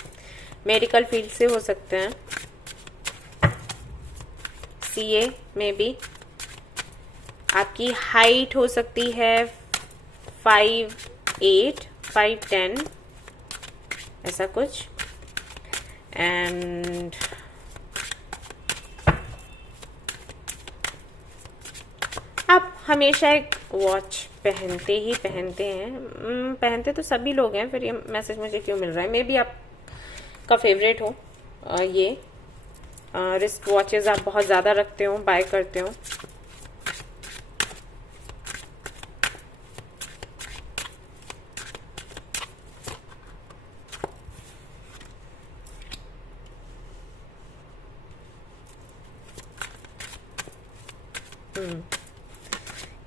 मेडिकल फील्ड से हो सकते हैं, सीए में भी। आपकी हाइट हो सकती है 5'8", 5'10", ऐसा कुछ। एंड आप हमेशा एक वॉच पहनते हैं। पहनते तो सभी लोग हैं, फिर ये मैसेज मुझे क्यों मिल रहा है? मे बी आपका फेवरेट हो ये। रिस्ट वॉचेस आप बहुत ज़्यादा रखते हो, बाय करते हो।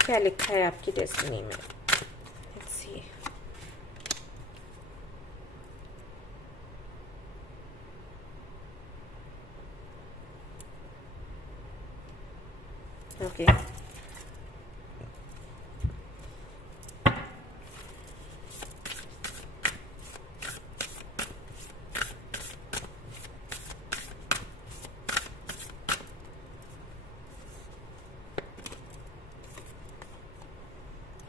क्या लिखा है आपकी डेस्टिनी में? Let's see. Okay,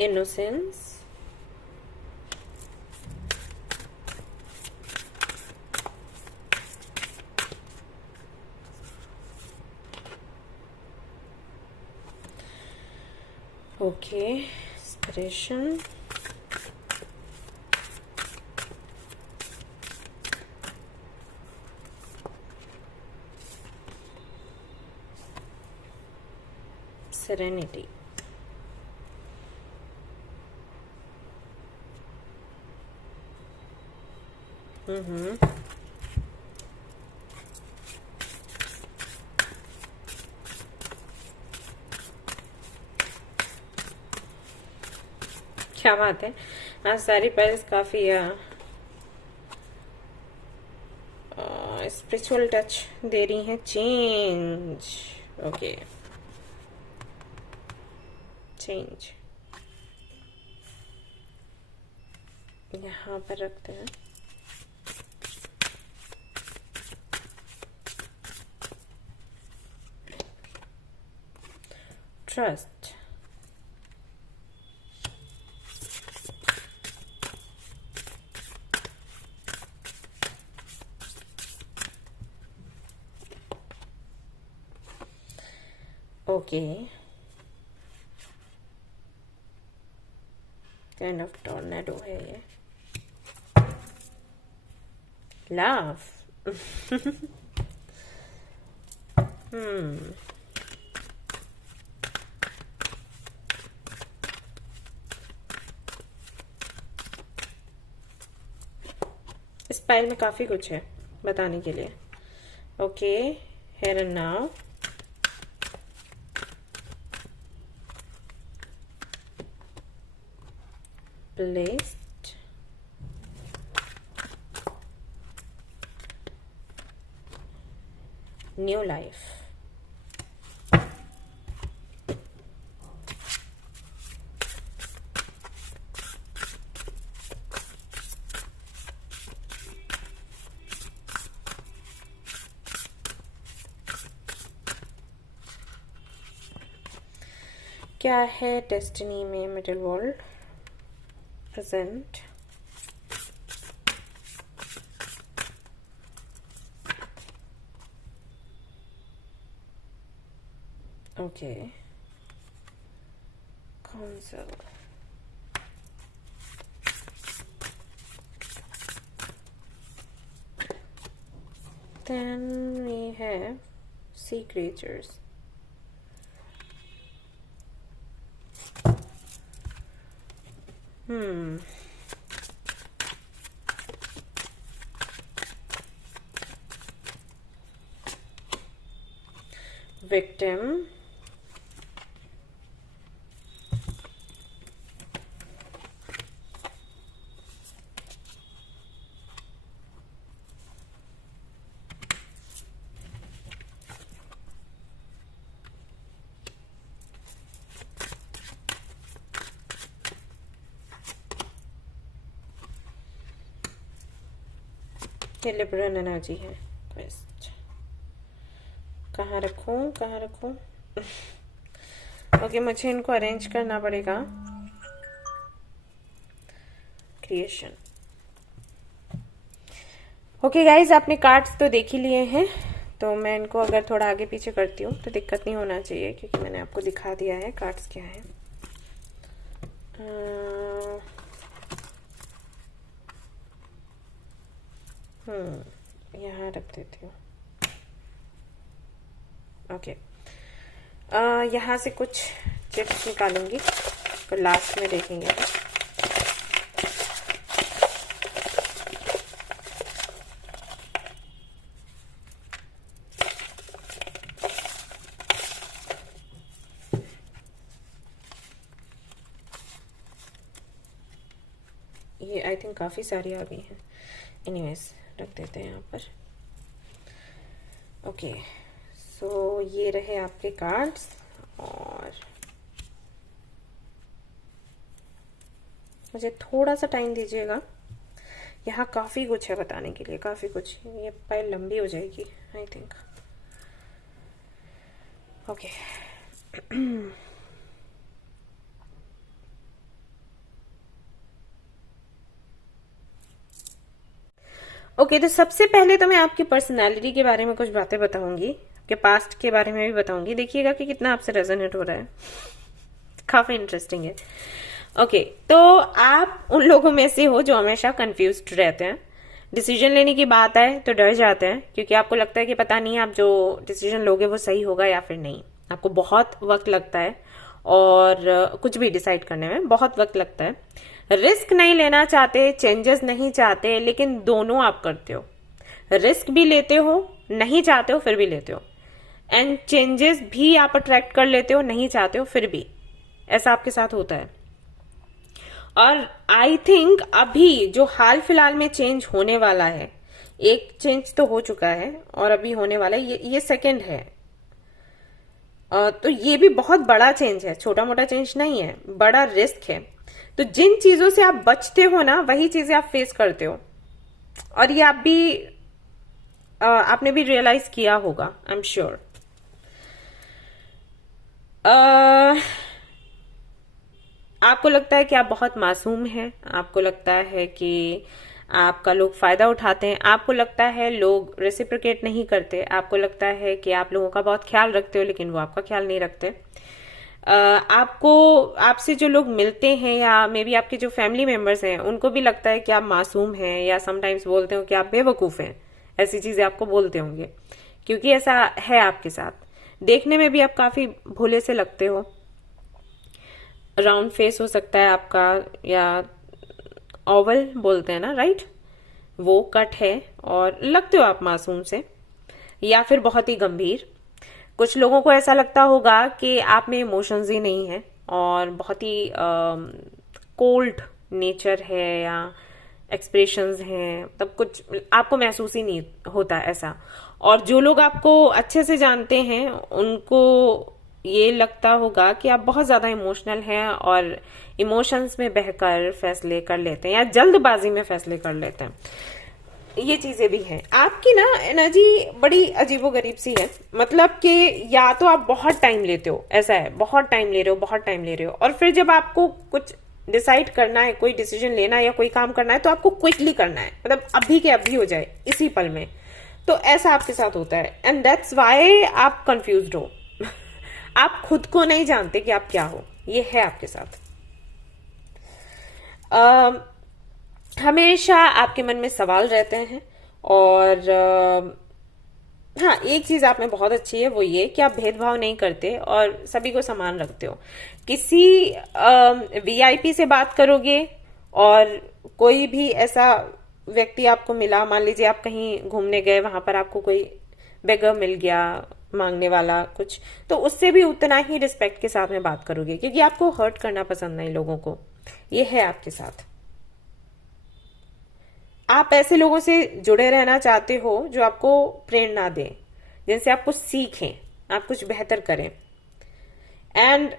innocence, okay, inspiration, serenity, क्या बात है। आज सारी पैस काफी स्पिरिचुअल टच दे रही हैं। चेंज, ओके, चेंज यहाँ पर रखते हैं। Trust, okay, kind of tornado है ये। लव, इस फाइल में काफी कुछ है बताने के लिए। Okay, here and now, placed, new life, क्या है डेस्टिनी में? Middle world, present, okay, council, then we have sea creatures, victim, ये लिबरल एनर्जी है। क्वेस्ट, कहाँ रखूं, कहाँ रखूं? ओके, मुझे इनको अरेंज करना पड़ेगा। क्रिएशन, ओके गाइज, आपने कार्ड्स तो देख ही लिए हैं, तो मैं इनको अगर थोड़ा आगे पीछे करती हूँ तो दिक्कत नहीं होना चाहिए, क्योंकि मैंने आपको दिखा दिया है कार्ड्स क्या है। यहाँ रख देती हूँ। ओके, यहाँ से कुछ चिप्स निकालूंगी तो लास्ट में देखेंगे। ये आई थिंक काफ़ी सारी आ गई हैं। एनीवेज रख देते हैं यहाँ पर। ओके, सो ये रहे आपके कार्ड्स, और मुझे थोड़ा सा टाइम दीजिएगा। यहाँ काफ़ी कुछ है बताने के लिए, काफ़ी कुछ। ये फाइल लंबी हो जाएगी आई थिंक। ओके ओके, तो सबसे पहले तो मैं आपकी पर्सनालिटी के बारे में कुछ बातें बताऊंगी, आपके पास्ट के बारे में भी बताऊंगी। देखिएगा कि कितना आपसे रेजोनेट हो रहा है, काफी इंटरेस्टिंग है। ओके, तो आप उन लोगों में से हो जो हमेशा कंफ्यूज्ड रहते हैं। डिसीजन लेने की बात आए तो डर जाते हैं, क्योंकि आपको लगता है कि पता नहीं आप जो डिसीजन लोगे वो सही होगा या फिर नहीं। आपको बहुत वक्त लगता है, और कुछ भी डिसाइड करने में बहुत वक्त लगता है। रिस्क नहीं लेना चाहते, चेंजेस नहीं चाहते, लेकिन दोनों आप करते हो। रिस्क भी लेते हो, नहीं चाहते हो फिर भी लेते हो, एंड चेंजेस भी आप अट्रैक्ट कर लेते हो, नहीं चाहते हो फिर भी। ऐसा आपके साथ होता है। और आई थिंक अभी जो हाल फिलहाल में चेंज होने वाला है, एक चेंज तो हो चुका है और अभी होने वाला है, ये सेकंड है। तो ये भी बहुत बड़ा चेंज है, छोटा मोटा चेंज नहीं है, बड़ा रिस्क है। तो जिन चीजों से आप बचते हो ना, वही चीजें आप फेस करते हो। और ये आप भी आपने भी रियलाइज किया होगा, आई एम श्योर। आपको लगता है कि आप बहुत मासूम हैं, आपको लगता है कि आपका लोग फायदा उठाते हैं, आपको लगता है लोग रेसिप्रोकेट नहीं करते, आपको लगता है कि आप लोगों का बहुत ख्याल रखते हो लेकिन वो आपका ख्याल नहीं रखते। आपको आपसे जो लोग मिलते हैं या मे बी आपके जो फैमिली मेंबर्स हैं, उनको भी लगता है कि आप मासूम हैं, या समटाइम्स बोलते हो कि आप बेवकूफ हैं। ऐसी चीजें आपको बोलते होंगे, क्योंकि ऐसा है आपके साथ। देखने में भी आप काफी भोले से लगते हो। राउंड फेस हो सकता है आपका, या ओवल बोलते हैं ना, राइट, वो कट है, और लगते हो आप मासूम से, या फिर बहुत ही गंभीर। कुछ लोगों को ऐसा लगता होगा कि आप में इमोशंस ही नहीं है, और बहुत ही कोल्ड नेचर है, या एक्सप्रेशंस हैं, तब कुछ आपको महसूस ही नहीं होता ऐसा। और जो लोग आपको अच्छे से जानते हैं, उनको ये लगता होगा कि आप बहुत ज्यादा इमोशनल हैं, और इमोशंस में बहकर फैसले कर लेते हैं, या जल्दबाजी में फैसले कर लेते हैं। ये चीजें भी हैं। आपकी ना एनर्जी बड़ी अजीबोगरीब सी है, मतलब कि या तो आप बहुत टाइम लेते हो, ऐसा है, बहुत टाइम ले रहे हो, बहुत टाइम ले रहे हो, और फिर जब आपको कुछ डिसाइड करना है, कोई डिसीजन लेना है या कोई काम करना है, तो आपको क्विकली करना है, मतलब अभी के अभी हो जाए, इसी पल में। तो ऐसा आपके साथ होता है, एंड दैट्स वाई आप कंफ्यूज्ड हो। आप खुद को नहीं जानते कि आप क्या हो, ये है आपके साथ। हमेशा आपके मन में सवाल रहते हैं, और हाँ, एक चीज आप में बहुत अच्छी है, वो ये कि आप भेदभाव नहीं करते और सभी को समान रखते हो। किसी वीआईपी से बात करोगे, और कोई भी ऐसा व्यक्ति आपको मिला, मान लीजिए आप कहीं घूमने गए, वहां पर आपको कोई बेगर मिल गया, मांगने वाला कुछ, तो उससे भी उतना ही रिस्पेक्ट के साथ में बात करोगे, क्योंकि आपको हर्ट करना पसंद नहीं लोगों को। ये है आपके साथ। आप ऐसे लोगों से जुड़े रहना चाहते हो जो आपको प्रेरणा दें, जिनसे आप कुछ सीखें, आप कुछ बेहतर करें। एंड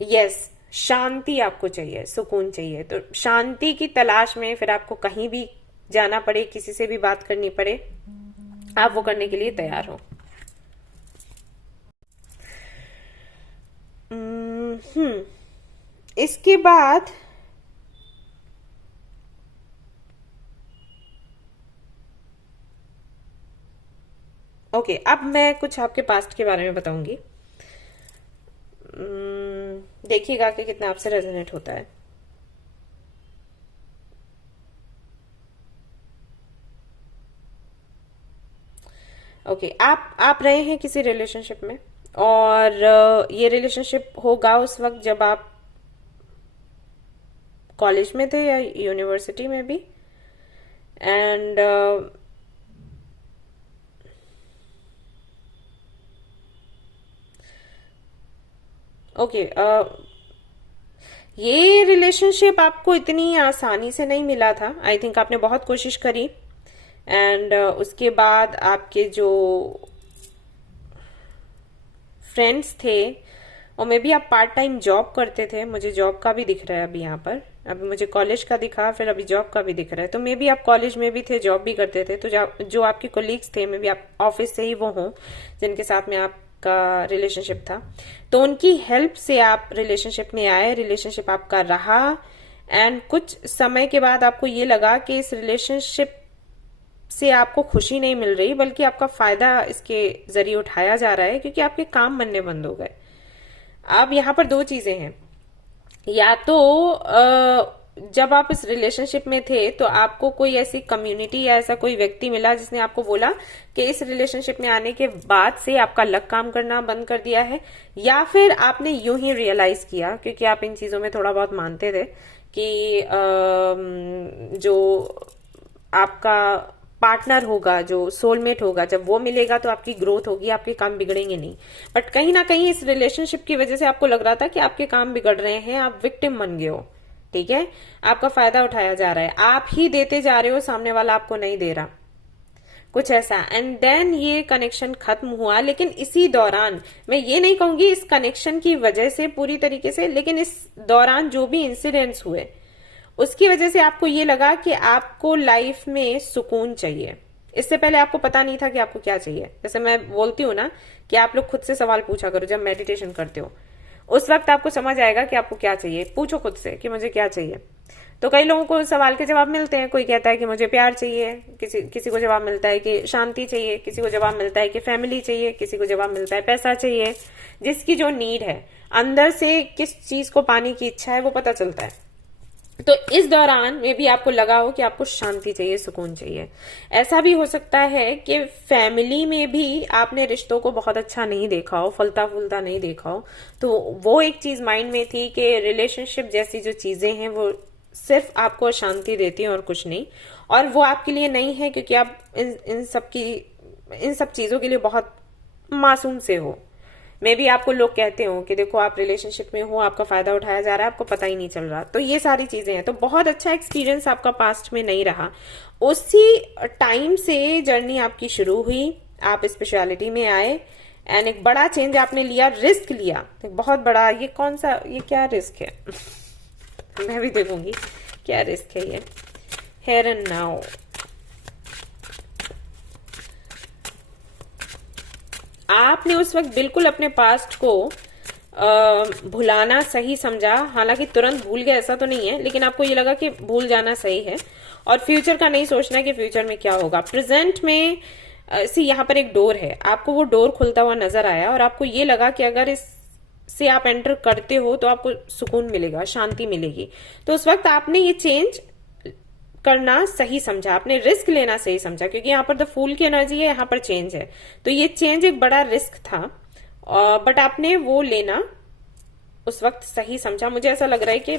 यस, शांति आपको चाहिए, सुकून चाहिए। तो शांति की तलाश में फिर आपको कहीं भी जाना पड़े, किसी से भी बात करनी पड़े, आप वो करने के लिए तैयार हो। इसके बाद ओके, अब मैं कुछ आपके पास्ट के बारे में बताऊंगी। देखिएगा कि कितना आपसे रेजोनेट होता है। ओके, आप रहे हैं किसी रिलेशनशिप में, और ये रिलेशनशिप होगा उस वक्त जब आप कॉलेज में थे या यूनिवर्सिटी में भी, एंड ओके, ये रिलेशनशिप आपको इतनी आसानी से नहीं मिला था। आई थिंक आपने बहुत कोशिश करी, एंड उसके बाद आपके जो फ्रेंड्स थे, और मे बी आप पार्ट टाइम जॉब करते थे, मुझे जॉब का भी दिख रहा है अभी यहाँ पर, अभी मुझे कॉलेज का दिखा, फिर अभी जॉब का भी दिख रहा है, तो मे बी आप कॉलेज में भी थे, जॉब भी करते थे, तो जो आपके कोलीग्स थे, मे बी आप ऑफिस से ही वो हों जिनके साथ में आपका रिलेशनशिप था, तो उनकी हेल्प से आप रिलेशनशिप में आए, रिलेशनशिप आपका रहा, एंड कुछ समय के बाद आपको ये लगा कि इस रिलेशनशिप से आपको खुशी नहीं मिल रही, बल्कि आपका फायदा इसके जरिए उठाया जा रहा है, क्योंकि आपके काम बनने बंद हो गए। अब यहाँ पर दो चीजें हैं, या तो जब आप इस रिलेशनशिप में थे तो आपको कोई ऐसी कम्युनिटी या ऐसा कोई व्यक्ति मिला जिसने आपको बोला कि इस रिलेशनशिप में आने के बाद से आपका लक काम करना बंद कर दिया है, या फिर आपने यूं ही रियलाइज किया, क्योंकि आप इन चीजों में थोड़ा बहुत मानते थे कि जो आपका पार्टनर होगा, जो सोलमेट होगा, जब वो मिलेगा तो आपकी ग्रोथ होगी, आपके काम बिगड़ेंगे नहीं। बट कहीं ना कहीं इस रिलेशनशिप की वजह से आपको लग रहा था कि आपके काम बिगड़ रहे हैं, आप विक्टिम बन गए हो, ठीक है, आपका फायदा उठाया जा रहा है, आप ही देते जा रहे हो, सामने वाला आपको नहीं दे रहा, कुछ ऐसा। एंड देन ये कनेक्शन खत्म हुआ, लेकिन इसी दौरान, मैं ये नहीं कहूंगी इस कनेक्शन की वजह से पूरी तरीके से, लेकिन इस दौरान जो भी इंसिडेंट्स हुए उसकी वजह से आपको ये लगा कि आपको लाइफ में सुकून चाहिए। इससे पहले आपको पता नहीं था कि आपको क्या चाहिए। जैसे मैं बोलती हूँ ना कि आप लोग खुद से सवाल पूछा करो जब मेडिटेशन करते हो, उस वक्त आपको समझ आएगा कि आपको क्या चाहिए। पूछो खुद से कि मुझे क्या चाहिए। तो कई लोगों को सवाल के जवाब मिलते हैं। कोई कहता है कि मुझे प्यार चाहिए, किसी को जवाब मिलता है कि शांति चाहिए, किसी को जवाब मिलता है कि फैमिली चाहिए, किसी को जवाब मिलता है पैसा चाहिए। जिसकी जो नीड है, अंदर से किस चीज को पाने की इच्छा है, वो पता चलता है। तो इस दौरान में भी आपको लगा हो कि आपको शांति चाहिए, सुकून चाहिए। ऐसा भी हो सकता है कि फैमिली में भी आपने रिश्तों को बहुत अच्छा नहीं देखा हो, फलता फूलता नहीं देखा हो, तो वो एक चीज माइंड में थी कि रिलेशनशिप जैसी जो चीजें हैं वो सिर्फ आपको शांति देती हैं और कुछ नहीं, और वो आपके लिए नहीं है, क्योंकि आप इन सब चीजों के लिए बहुत मासूम से हो। मे भी आपको लोग कहते हो कि देखो आप रिलेशनशिप में हो, आपका फायदा उठाया जा रहा है, आपको पता ही नहीं चल रहा। तो ये सारी चीजें हैं। तो बहुत अच्छा एक्सपीरियंस आपका पास्ट में नहीं रहा। उसी टाइम से जर्नी आपकी शुरू हुई, आप स्पेशलिटी में आए, एंड एक बड़ा चेंज आपने लिया, रिस्क लिया, एक बहुत बड़ा। ये कौन सा, ये क्या रिस्क है मैं भी देखूंगी क्या रिस्क है ये। हियर एंड नाउ, आपने उस वक्त बिल्कुल अपने पास्ट को भुलाना सही समझा। हालांकि तुरंत भूल गए ऐसा तो नहीं है, लेकिन आपको ये लगा कि भूल जाना सही है, और फ्यूचर का नहीं सोचना कि फ्यूचर में क्या होगा। प्रेजेंट में यहाँ पर एक डोर है, आपको वो डोर खुलता हुआ नजर आया, और आपको ये लगा कि अगर इससे आप एंटर करते हो तो आपको सुकून मिलेगा, शांति मिलेगी। तो उस वक्त आपने ये चेंज करना सही समझा, आपने रिस्क लेना सही समझा, क्योंकि यहाँ पर द फूल की एनर्जी है, यहाँ पर चेंज है। तो ये चेंज एक बड़ा रिस्क था, बट आपने वो लेना उस वक्त सही समझा। मुझे ऐसा लग रहा है कि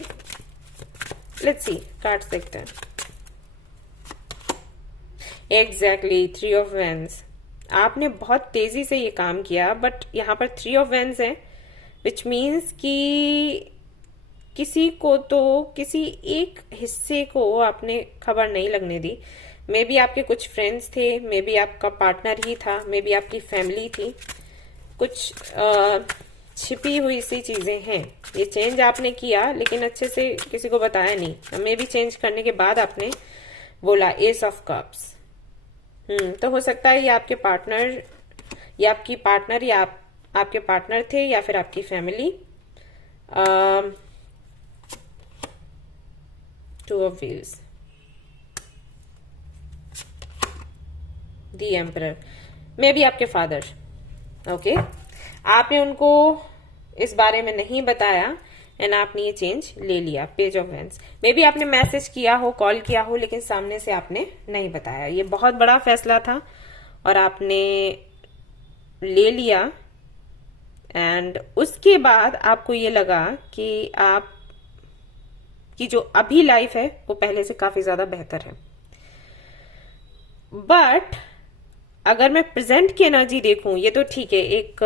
लेट्स सी, कार्ड्स देखते हैं। Exactly, 3 of wands. आपने बहुत तेजी से ये काम किया, बट यहाँ पर 3 ऑफ वेंस है, विच मीन्स कि किसी को तो किसी एक हिस्से को आपने खबर नहीं लगने दी। मे बी आपके कुछ फ्रेंड्स थे, मे बी आपका पार्टनर ही था, मे बी आपकी फैमिली थी, कुछ छिपी हुई सी चीजें हैं। ये चेंज आपने किया, लेकिन अच्छे से किसी को बताया नहीं। मे बी चेंज करने के बाद आपने बोला एस ऑफ कप्स। तो हो सकता है ये आपके पार्टनर या आपकी पार्टनर या आपके पार्टनर थे, या फिर आपकी family. 2 of wheels, the emperor, may be आपके फादर। ओके, आपने उनको इस बारे में नहीं बताया, एंड आपने ये चेंज ले लिया। पेज ऑफ वेंस, मे बी आपने मैसेज किया हो, कॉल किया हो, लेकिन सामने से आपने नहीं बताया। ये बहुत बड़ा फैसला था, और आपने ले लिया, एंड उसके बाद आपको ये लगा कि आप की जो अभी लाइफ है वो पहले से काफी ज्यादा बेहतर है। बट अगर मैं प्रेजेंट की एनर्जी देखूं, ये तो ठीक है, एक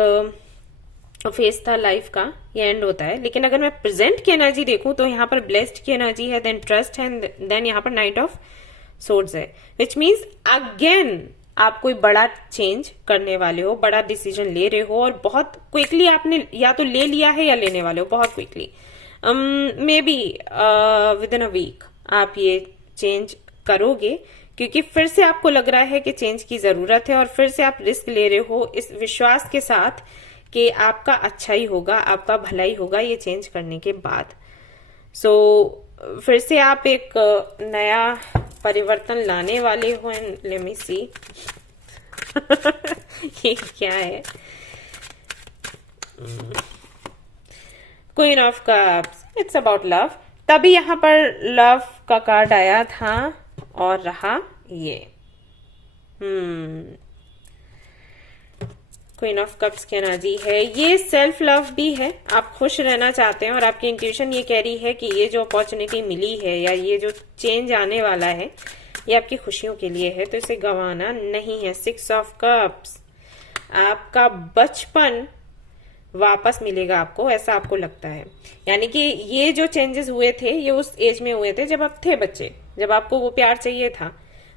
फेज था लाइफ का, ये एंड होता है, लेकिन अगर मैं प्रेजेंट की एनर्जी देखूं तो यहाँ पर ब्लेस्ड की एनर्जी है, देन ट्रस्ट है, देन यहाँ पर नाइट ऑफ सोर्ड्स है, विच मीन्स अगेन आप कोई बड़ा चेंज करने वाले हो, बड़ा डिसीजन ले रहे हो, और बहुत क्विकली आपने या तो ले लिया है या लेने वाले हो, बहुत क्विकली, मे बी विद इन अ वीक आप ये चेंज करोगे, क्योंकि फिर से आपको लग रहा है कि चेंज की जरूरत है, और फिर से आप रिस्क ले रहे हो इस विश्वास के साथ कि आपका अच्छा ही होगा, आपका भलाई होगा ये चेंज करने के बाद। फिर से आप एक नया परिवर्तन लाने वाले हो, एंड लेट मी सी ये क्या है, queen of cups, it's about love. तभी यहां पर लव का कार्ड आया था और रहा ये क्वीन ऑफ कप्स की एनर्जी है। ये सेल्फ लव भी है, आप खुश रहना चाहते हैं और आपकी इंट्यूशन ये कह रही है कि ये जो अपॉर्चुनिटी मिली है या ये जो चेंज आने वाला है ये आपकी खुशियों के लिए है, तो इसे गंवाना नहीं है। 6 ऑफ कप्स, आपका बचपन वापस मिलेगा आपको, ऐसा आपको लगता है। यानी कि ये जो चेंजेस हुए थे ये उस एज में हुए थे जब आप थे बच्चे, जब आपको वो प्यार चाहिए था,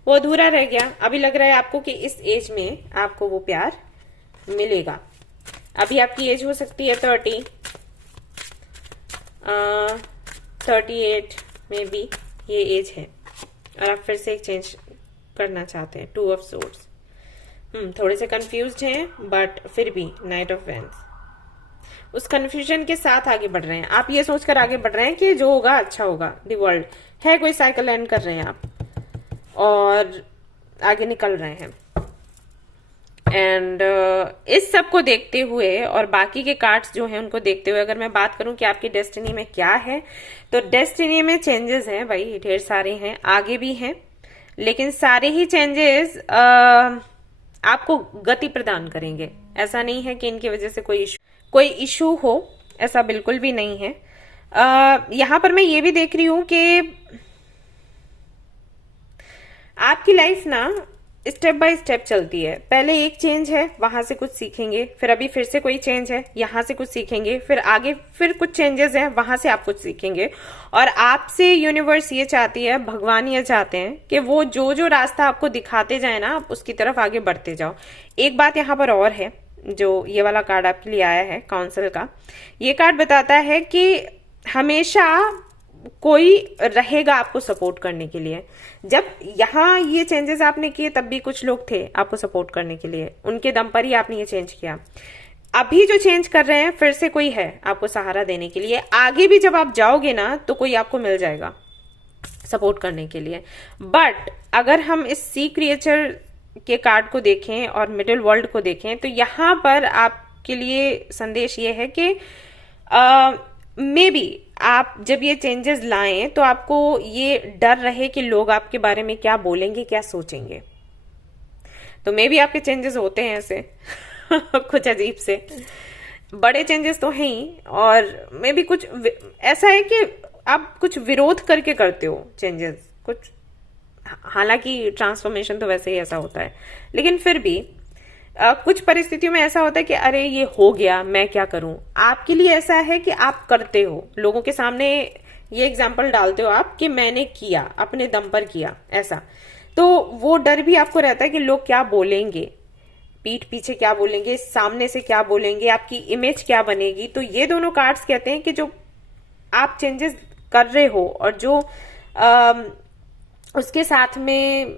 वो अधूरा रह गया। अभी लग रहा है आपको कि इस एज में आपको वो प्यार मिलेगा। अभी आपकी एज हो सकती है 30, 38 में भी ये एज है, और आप फिर से एक चेंज करना चाहते हैं। 2 ऑफ सोर्ड्स, थोड़े से कंफ्यूज्ड हैं, बट फिर भी नाइट ऑफ वेंस, उस कंफ्यूजन के साथ आगे बढ़ रहे हैं। आप ये सोचकर आगे बढ़ रहे हैं कि जो होगा अच्छा होगा, दी वर्ल्ड है, कोई साइकिल एंड कर रहे हैं आप और आगे निकल रहे हैं। एंड इस सब को देखते हुए और बाकी के कार्ड्स जो हैं उनको देखते हुए अगर मैं बात करूं कि आपकी डेस्टिनी में क्या है, तो डेस्टिनी में चेंजेस हैं भाई, ढेर सारे हैं, आगे भी हैं, लेकिन सारे ही चेंजेस आपको गति प्रदान करेंगे। ऐसा नहीं है कि इनकी वजह से कोई इशू हो, ऐसा बिल्कुल भी नहीं है। यहां पर मैं ये भी देख रही हूं कि आपकी लाइफ ना स्टेप बाय स्टेप चलती है। पहले एक चेंज है, वहां से कुछ सीखेंगे, फिर अभी फिर से कोई चेंज है, यहां से कुछ सीखेंगे, फिर आगे फिर कुछ चेंजेस हैं, वहां से आप कुछ सीखेंगे। और आपसे यूनिवर्स ये चाहती है, भगवान ये चाहते हैं कि वो जो जो रास्ता आपको दिखाते जाए ना, आप उसकी तरफ आगे बढ़ते जाओ। एक बात यहाँ पर और है, जो ये वाला कार्ड आपके लिए आया है काउंसिल का, ये कार्ड बताता है कि हमेशा कोई रहेगा आपको सपोर्ट करने के लिए। जब यहाँ ये चेंजेस आपने किए तब भी कुछ लोग थे आपको सपोर्ट करने के लिए, उनके दम पर ही आपने ये चेंज किया। अभी जो चेंज कर रहे हैं फिर से कोई है आपको सहारा देने के लिए। आगे भी जब आप जाओगे ना तो कोई आपको मिल जाएगा सपोर्ट करने के लिए। बट अगर हम इस सी क्रिएचर के कार्ड को देखें और मिडिल वर्ल्ड को देखें तो यहाँ पर आपके लिए संदेश ये है कि मे बी आप जब ये चेंजेस लाएं तो आपको ये डर रहे कि लोग आपके बारे में क्या बोलेंगे, क्या सोचेंगे। तो मे बी आपके चेंजेस होते हैं ऐसे कुछ अजीब से, बड़े चेंजेस तो हैं ही, और मे बी कुछ ऐसा है कि आप कुछ विरोध करके करते हो चेंजेस कुछ। हालांकि ट्रांसफॉर्मेशन तो वैसे ही ऐसा होता है, लेकिन फिर भी कुछ परिस्थितियों में ऐसा होता है कि अरे ये हो गया, मैं क्या करूं। आपके लिए ऐसा है कि आप करते हो, लोगों के सामने ये एग्जाम्पल डालते हो आप कि मैंने किया, अपने दम पर किया, ऐसा। तो वो डर भी आपको रहता है कि लोग क्या बोलेंगे, पीठ पीछे क्या बोलेंगे, सामने से क्या बोलेंगे, आपकी इमेज क्या बनेगी। तो ये दोनों कार्ड्स कहते हैं कि जो आप चेंजेस कर रहे हो और जो उसके साथ में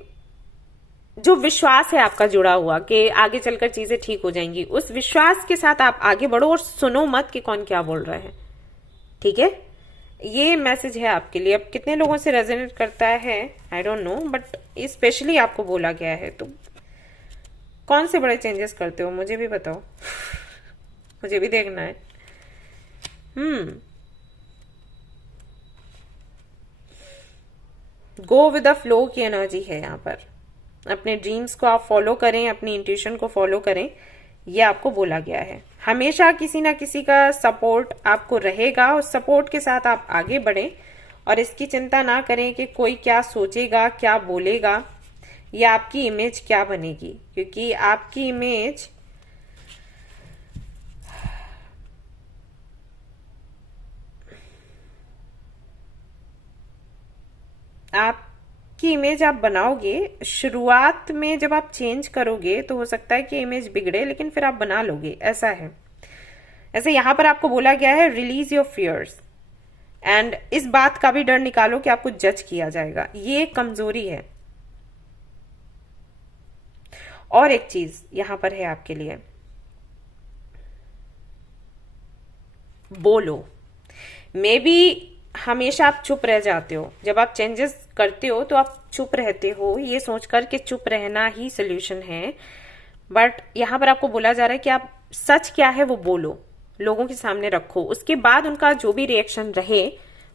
जो विश्वास है आपका जुड़ा हुआ कि आगे चलकर चीजें ठीक हो जाएंगी, उस विश्वास के साथ आप आगे बढ़ो और सुनो मत कि कौन क्या बोल रहा है। ठीक है, ये मैसेज है आपके लिए। अब कितने लोगों से रेजोनेट करता है I don't know, but specially आपको बोला गया है। तो कौन से बड़े चेंजेस करते हो मुझे भी बताओ मुझे भी देखना है। गो विद द फ्लो की एनर्जी है यहाँ पर। अपने ड्रीम्स को आप फॉलो करें, अपनी इंट्यूशन को फॉलो करें, ये आपको बोला गया है। हमेशा किसी ना किसी का सपोर्ट आपको रहेगा, उस सपोर्ट के साथ आप आगे बढ़ें और इसकी चिंता ना करें कि कोई क्या सोचेगा, क्या बोलेगा या आपकी इमेज क्या बनेगी, क्योंकि आपकी इमेज आप बनाओगे। शुरुआत में जब आप चेंज करोगे तो हो सकता है कि इमेज बिगड़े, लेकिन फिर आप बना लोगे, ऐसा है। ऐसे यहां पर आपको बोला गया है रिलीज योर फियर्स एंड इस बात का भी डर निकालो कि आपको जज किया जाएगा, ये एक कमजोरी है। और एक चीज यहां पर है आपके लिए, बोलो। मे बी हमेशा आप चुप रह जाते हो, जब आप चेंजेस करते हो तो आप चुप रहते हो, ये सोचकर कि चुप रहना ही सोल्यूशन है। बट यहां पर आपको बोला जा रहा है कि आप सच क्या है वो बोलो, लोगों के सामने रखो, उसके बाद उनका जो भी रिएक्शन रहे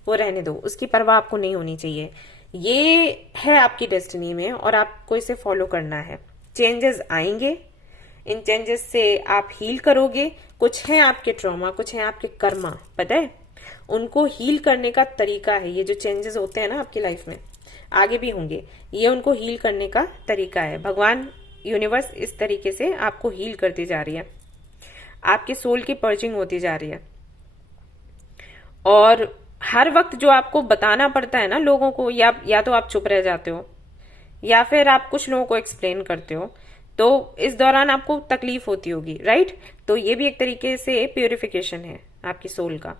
वो रहने दो, उसकी परवाह आपको नहीं होनी चाहिए। ये है आपकी डेस्टिनी में और आपको इसे फॉलो करना है। चेंजेस आएंगे, इन चेंजेस से आप हील करोगे। कुछ है आपके ट्रॉमा, कुछ है आपके कर्मा, पता है, उनको हील करने का तरीका है। ये जो चेंजेस होते हैं ना आपकी लाइफ में, आगे भी होंगे, ये उनको हील करने का तरीका है। भगवान, यूनिवर्स इस तरीके से आपको हील करती जा रही है, आपके सोल की पर्जिंग होती जा रही है। और हर वक्त जो आपको बताना पड़ता है ना लोगों को, या तो आप चुप रह जाते हो या फिर आप कुछ लोगों को एक्सप्लेन करते हो, तो इस दौरान आपको तकलीफ होती होगी, राइट। तो ये भी एक तरीके से प्योरिफिकेशन है आपकी सोल का,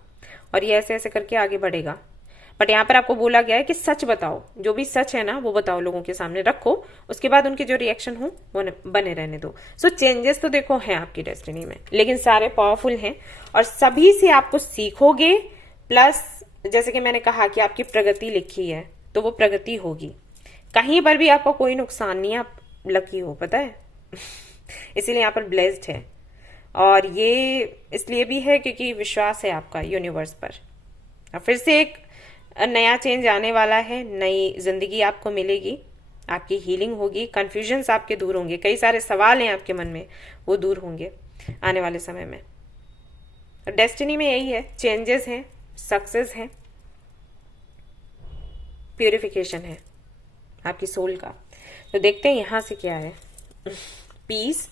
और ये ऐसे ऐसे करके आगे बढ़ेगा। बट यहाँ पर आपको बोला गया है कि सच बताओ, जो भी सच है ना वो बताओ, लोगों के सामने रखो, उसके बाद उनके जो रिएक्शन हो वो बने रहने दो। सो चेंजेस तो देखो हैं आपकी डेस्टिनी में, लेकिन सारे पावरफुल हैं और सभी से आपको सीखोगे। प्लस जैसे कि मैंने कहा कि आपकी प्रगति लिखी है, तो वो प्रगति होगी। कहीं पर भी आपको कोई नुकसान नहीं है, आप लकी हो, पता है इसीलिए यहाँ पर ब्लेस्ड है। और ये इसलिए भी है क्योंकि विश्वास है आपका यूनिवर्स पर। और फिर से एक नया चेंज आने वाला है, नई जिंदगी आपको मिलेगी, आपकी हीलिंग होगी, कंफ्यूजन्स आपके दूर होंगे, कई सारे सवाल हैं आपके मन में, वो दूर होंगे आने वाले समय में। डेस्टिनी में यही है, चेंजेस हैं, सक्सेस है, प्यूरिफिकेशन है आपकी सोल का। तो देखते हैं यहां से क्या है। पीस,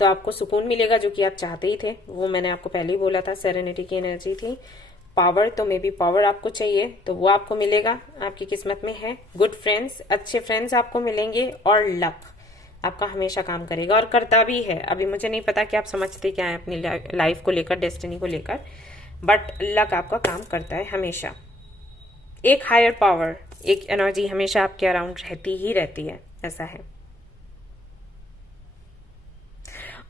तो आपको सुकून मिलेगा जो कि आप चाहते ही थे, वो मैंने आपको पहले ही बोला था, सेरेनिटी की एनर्जी थी। पावर, तो मे बी पावर आपको चाहिए तो वो आपको मिलेगा, आपकी किस्मत में है। गुड फ्रेंड्स, अच्छे फ्रेंड्स आपको मिलेंगे। और लक आपका हमेशा काम करेगा और करता भी है। अभी मुझे नहीं पता कि आप समझते क्या है अपनी लाइफ को लेकर, डेस्टिनी को लेकर, बट लक आपका काम करता है हमेशा। एक हायर पावर, एक एनर्जी हमेशा आपके अराउंड रहती ही रहती है, ऐसा है।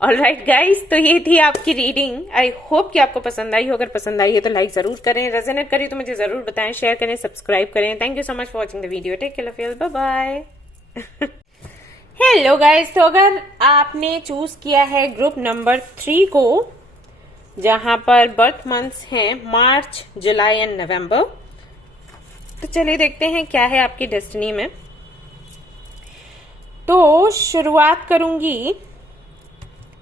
ऑलराइट गाइस, तो ये थी आपकी रीडिंग। आई होप कि आपको पसंद आई हो। अगर पसंद आई है तो लाइक जरूर करें, रेजोनेट करी तो मुझे जरूर बताएं, शेयर करें, सब्सक्राइब करें। Thank you so much for watching the video. Take care of your, bye bye. Hello guys, तो अगर आपने चूज किया है ग्रुप नंबर 3 को, जहां पर बर्थ मंथ्स हैं मार्च, जुलाई एंड नवंबर, तो चलिए देखते हैं क्या है आपकी डेस्टिनी में। तो शुरुआत करूंगी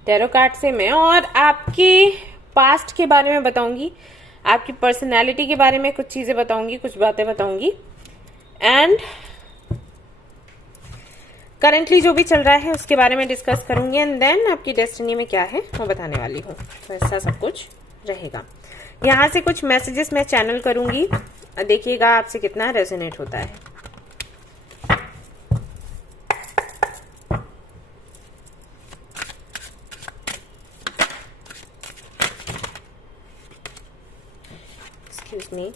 टैरो कार्ड से मैं, और आपके पास्ट के बारे में बताऊंगी, आपकी पर्सनैलिटी के बारे में कुछ चीजें बताऊंगी, कुछ बातें बताऊंगी, एंड करंटली जो भी चल रहा है उसके बारे में डिस्कस करूंगी, एंड देन आपकी डेस्टिनी में क्या है वो बताने वाली हूँ। तो ऐसा सब कुछ रहेगा। यहाँ से कुछ मैसेजेस मैं चैनल करूंगी, देखिएगा आपसे कितना रेजोनेट होता है। Excuse me.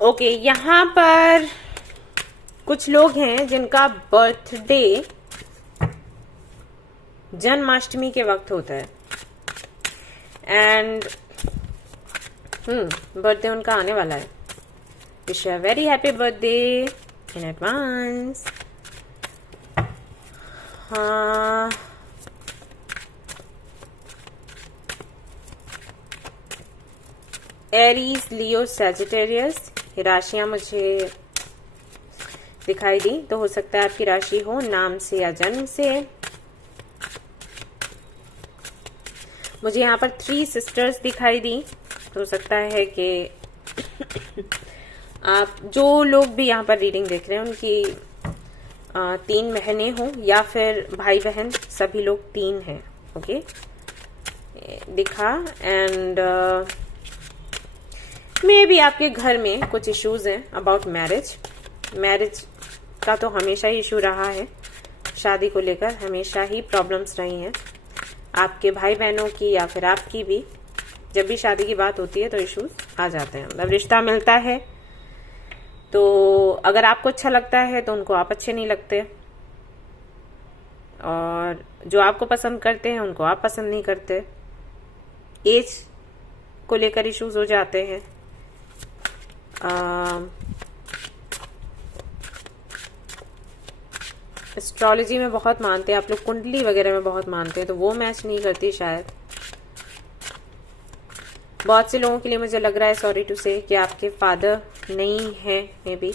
ओके, यहाँ पर कुछ लोग हैं जिनका बर्थडे जन्माष्टमी के वक्त होता है, एंड बर्थडे उनका आने वाला है। Wish you a very happy birthday in advance. हाँ, एरीज, लियो, सैजिटेरियस, राशियां मुझे दिखाई दी, तो हो सकता है आपकी राशि हो नाम से या जन्म से। मुझे यहाँ पर 3 सिस्टर्स दिखाई दी, तो हो सकता है कि आप जो लोग भी यहाँ पर रीडिंग देख रहे हैं उनकी 3 बहनें हों, या फिर भाई बहन सभी लोग 3 हैं। ओके, दिखा। एंड मे भी आपके घर में कुछ इश्यूज हैं अबाउट मैरिज। मैरिज का तो हमेशा ही इशू रहा है, शादी को लेकर हमेशा ही प्रॉब्लम्स रही हैं आपके भाई बहनों की या फिर आपकी भी। जब भी शादी की बात होती है तो इश्यूज आ जाते हैं। मतलब रिश्ता मिलता है तो अगर आपको अच्छा लगता है तो उनको आप अच्छे नहीं लगते, और जो आपको पसंद करते हैं उनको आप पसंद नहीं करते। एज को लेकर इश्यूज हो जाते हैं। एस्ट्रोलॉजी में बहुत मानते हैं आप लोग, कुंडली वगैरह में बहुत मानते हैं, तो वो मैच नहीं करती शायद। बहुत से लोगों के लिए मुझे लग रहा है, सॉरी टू से, कि आपके फादर नहीं है मे बी,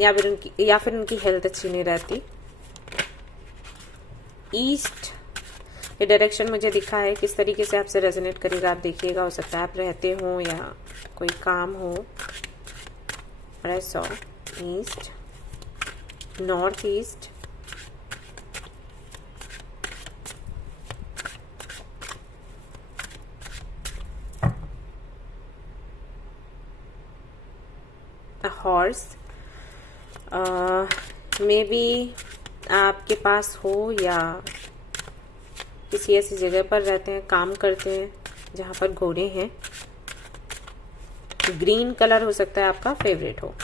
या फिर उनकी हेल्थ अच्छी नहीं रहती। ईस्ट ये डायरेक्शन मुझे दिखा है, किस तरीके से आपसे रेजोनेट करेगा आप देखिएगा। हो सकता है आप रहते हो या कोई काम हो। I saw east, north east, horse, may be आपके पास हो या किसी ऐसी जगह पर रहते हैं, काम करते हैं जहां पर घोड़े हैं। ग्रीन कलर हो सकता है आपका फेवरेट हो।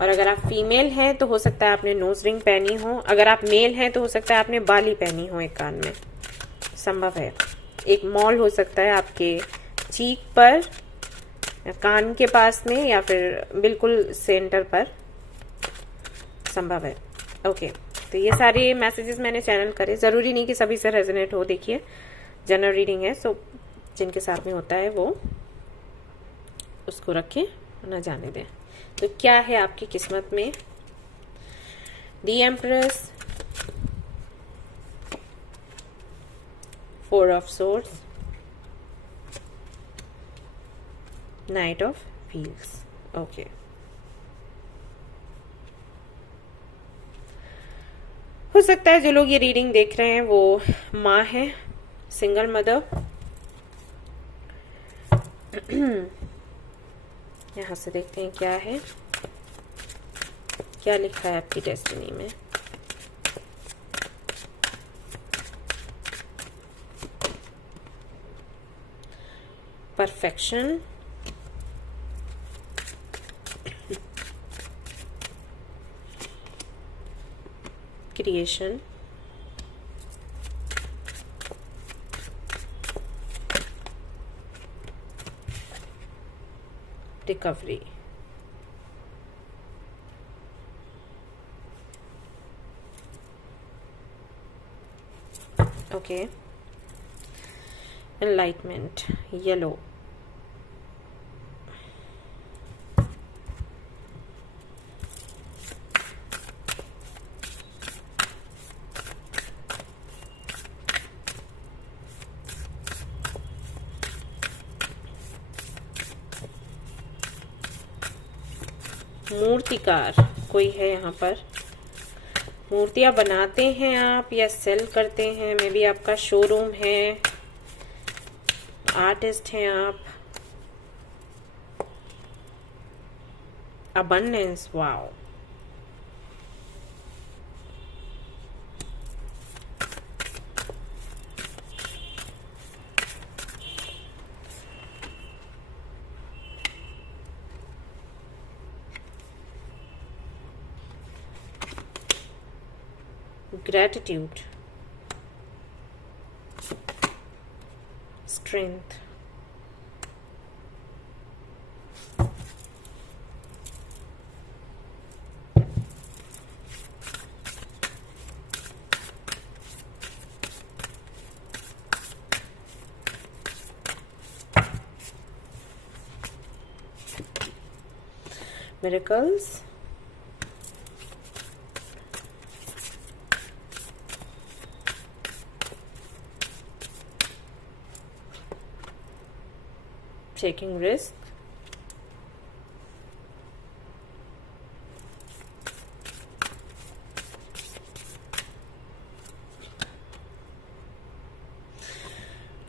और अगर आप फीमेल हैं तो हो सकता है आपने नोज रिंग पहनी हो। अगर आप मेल हैं तो हो सकता है आपने बाली पहनी हो एक कान में, संभव है। एक मॉल हो सकता है आपके चीक पर, कान के पास में, या फिर बिल्कुल सेंटर पर, संभव है। ओके, तो ये सारे मैसेजेस मैंने चैनल करे। जरूरी नहीं कि सभी से रेजोनेट हो। देखिए जनरल रीडिंग है, सो जिनके साथ में होता है वो उसको रखें, ना जाने दें। तो क्या है आपकी किस्मत में? The empress, 4 of swords, knight of wheels. Okay, हो सकता है जो लोग ये रीडिंग देख रहे हैं वो माँ है, सिंगल मदर। यहां से देखते हैं क्या है, क्या लिखा है आपकी डेस्टिनी में। Perfection, creation, recovery. Okay, enlightenment, yellow, मूर्तिकार कोई है यहाँ पर। मूर्तियाँ बनाते हैं आप या सेल करते हैं, मे बी आपका शोरूम है, आर्टिस्ट हैं आप। Abundance, wow, gratitude, strength, miracles, taking risk,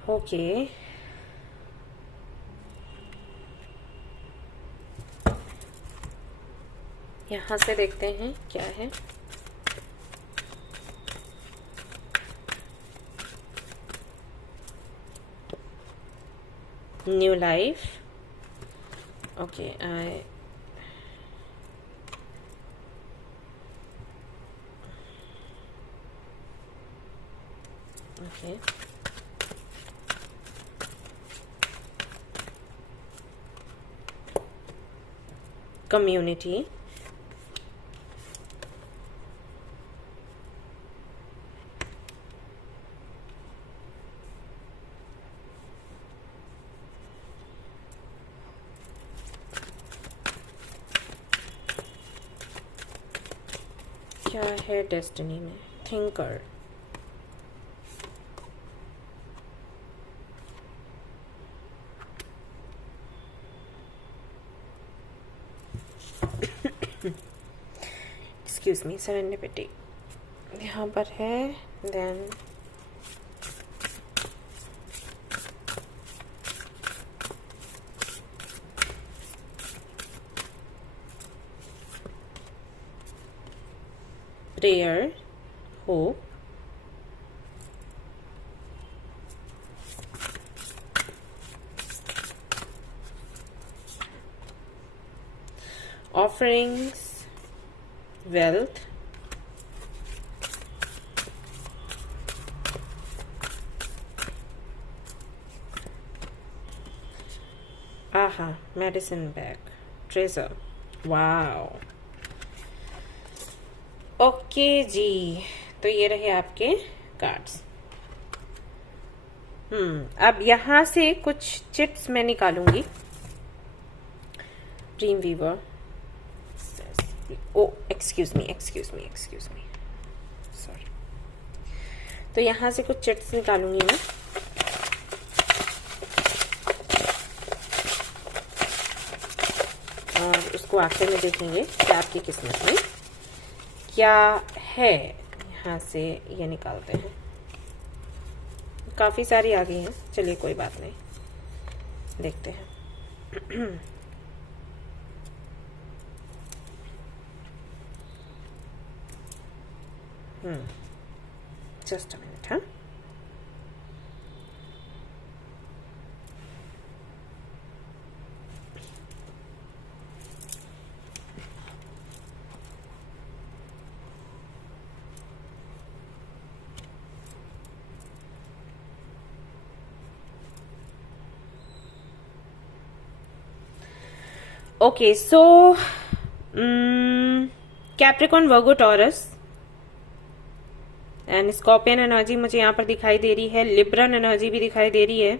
okay. यहाँ से देखते हैं क्या है। New life, okay. Okay, community, क्या है डेस्टिनी में? थिंकर, एक्सक्यूज मी, सेरेंडिपिटी यहाँ पर है। Then prayer, hope, offerings, wealth, aha, medicine bag, treasure, wow। Okay ji, तो ये रहे आपके कार्ड्स। अब यहाँ से कुछ चिट्स मैं निकालूंगी। Dream weaver, oh excuse me, sorry. तो यहाँ से कुछ चिट्स निकालूंगी मैं। और उसको आखिर में देखेंगे कि आपकी किस्मत में क्या है। यहाँ से ये निकालते हैं। काफी सारी आ गई हैं, चलिए कोई बात नहीं, देखते हैं। Just a minute. हाँ, okay, so Capricorn, Virgo, Taurus and Scorpion energy मुझे यहाँ पर दिखाई दे रही है। लिब्रन एनर्जी भी दिखाई दे रही है।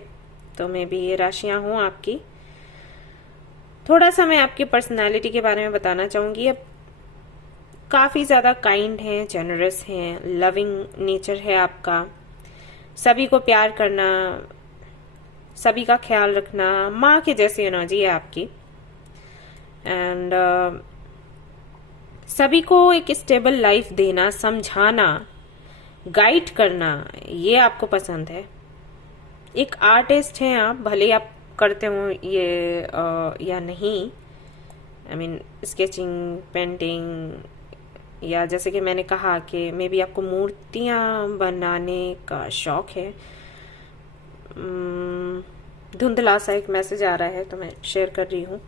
तो मे भी ये राशियां हों आपकी। थोड़ा सा मैं आपकी पर्सनालिटी के बारे में बताना चाहूंगी। अब काफी ज्यादा काइंड हैं, जेनरस हैं, लविंग नेचर है आपका, सभी को प्यार करना, सभी का ख्याल रखना, माँ के जैसी एनर्जी है आपकी। एंड सभी को एक स्टेबल लाइफ देना, समझाना, गाइड करना, ये आपको पसंद है। एक आर्टिस्ट हैं आप, भले आप करते हो ये या नहीं। आई मीन स्केचिंग, पेंटिंग, या जैसे कि मैंने कहा कि मे बी आपको मूर्तियां बनाने का शौक है। धुंधला सा एक मैसेज आ रहा है तो मैं शेयर कर रही हूँ।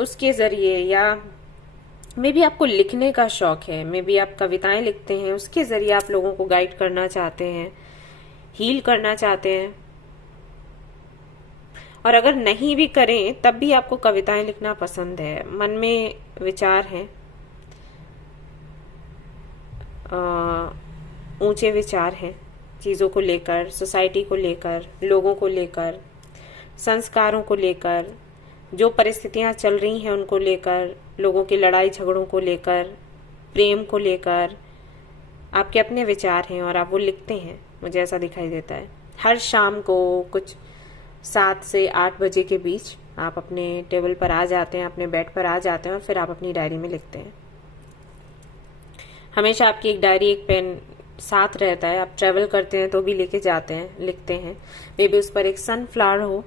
उसके जरिए, या मे बी आपको लिखने का शौक है, मे बी आप कविताएं लिखते हैं, उसके जरिए आप लोगों को गाइड करना चाहते हैं, हील करना चाहते हैं। और अगर नहीं भी करें तब भी आपको कविताएं लिखना पसंद है, मन में विचार हैं, ऊंचे विचार हैं चीजों को लेकर, सोसाइटी को लेकर, लोगों को लेकर। संस्कारों को लेकर, जो परिस्थितियां चल रही हैं उनको लेकर, लोगों की लड़ाई झगड़ों को लेकर, प्रेम को लेकर आपके अपने विचार हैं और आप वो लिखते हैं, मुझे ऐसा दिखाई देता है। हर शाम को कुछ 7 से 8 बजे के बीच आप अपने टेबल पर आ जाते हैं, अपने बेड पर आ जाते हैं और फिर आप अपनी डायरी में लिखते हैं। हमेशा आपकी एक डायरी, एक पेन साथ रहता है। आप ट्रेवल करते हैं तो भी लेके जाते हैं, लिखते हैं। मे बी उस पर एक सनफ्लावर हो,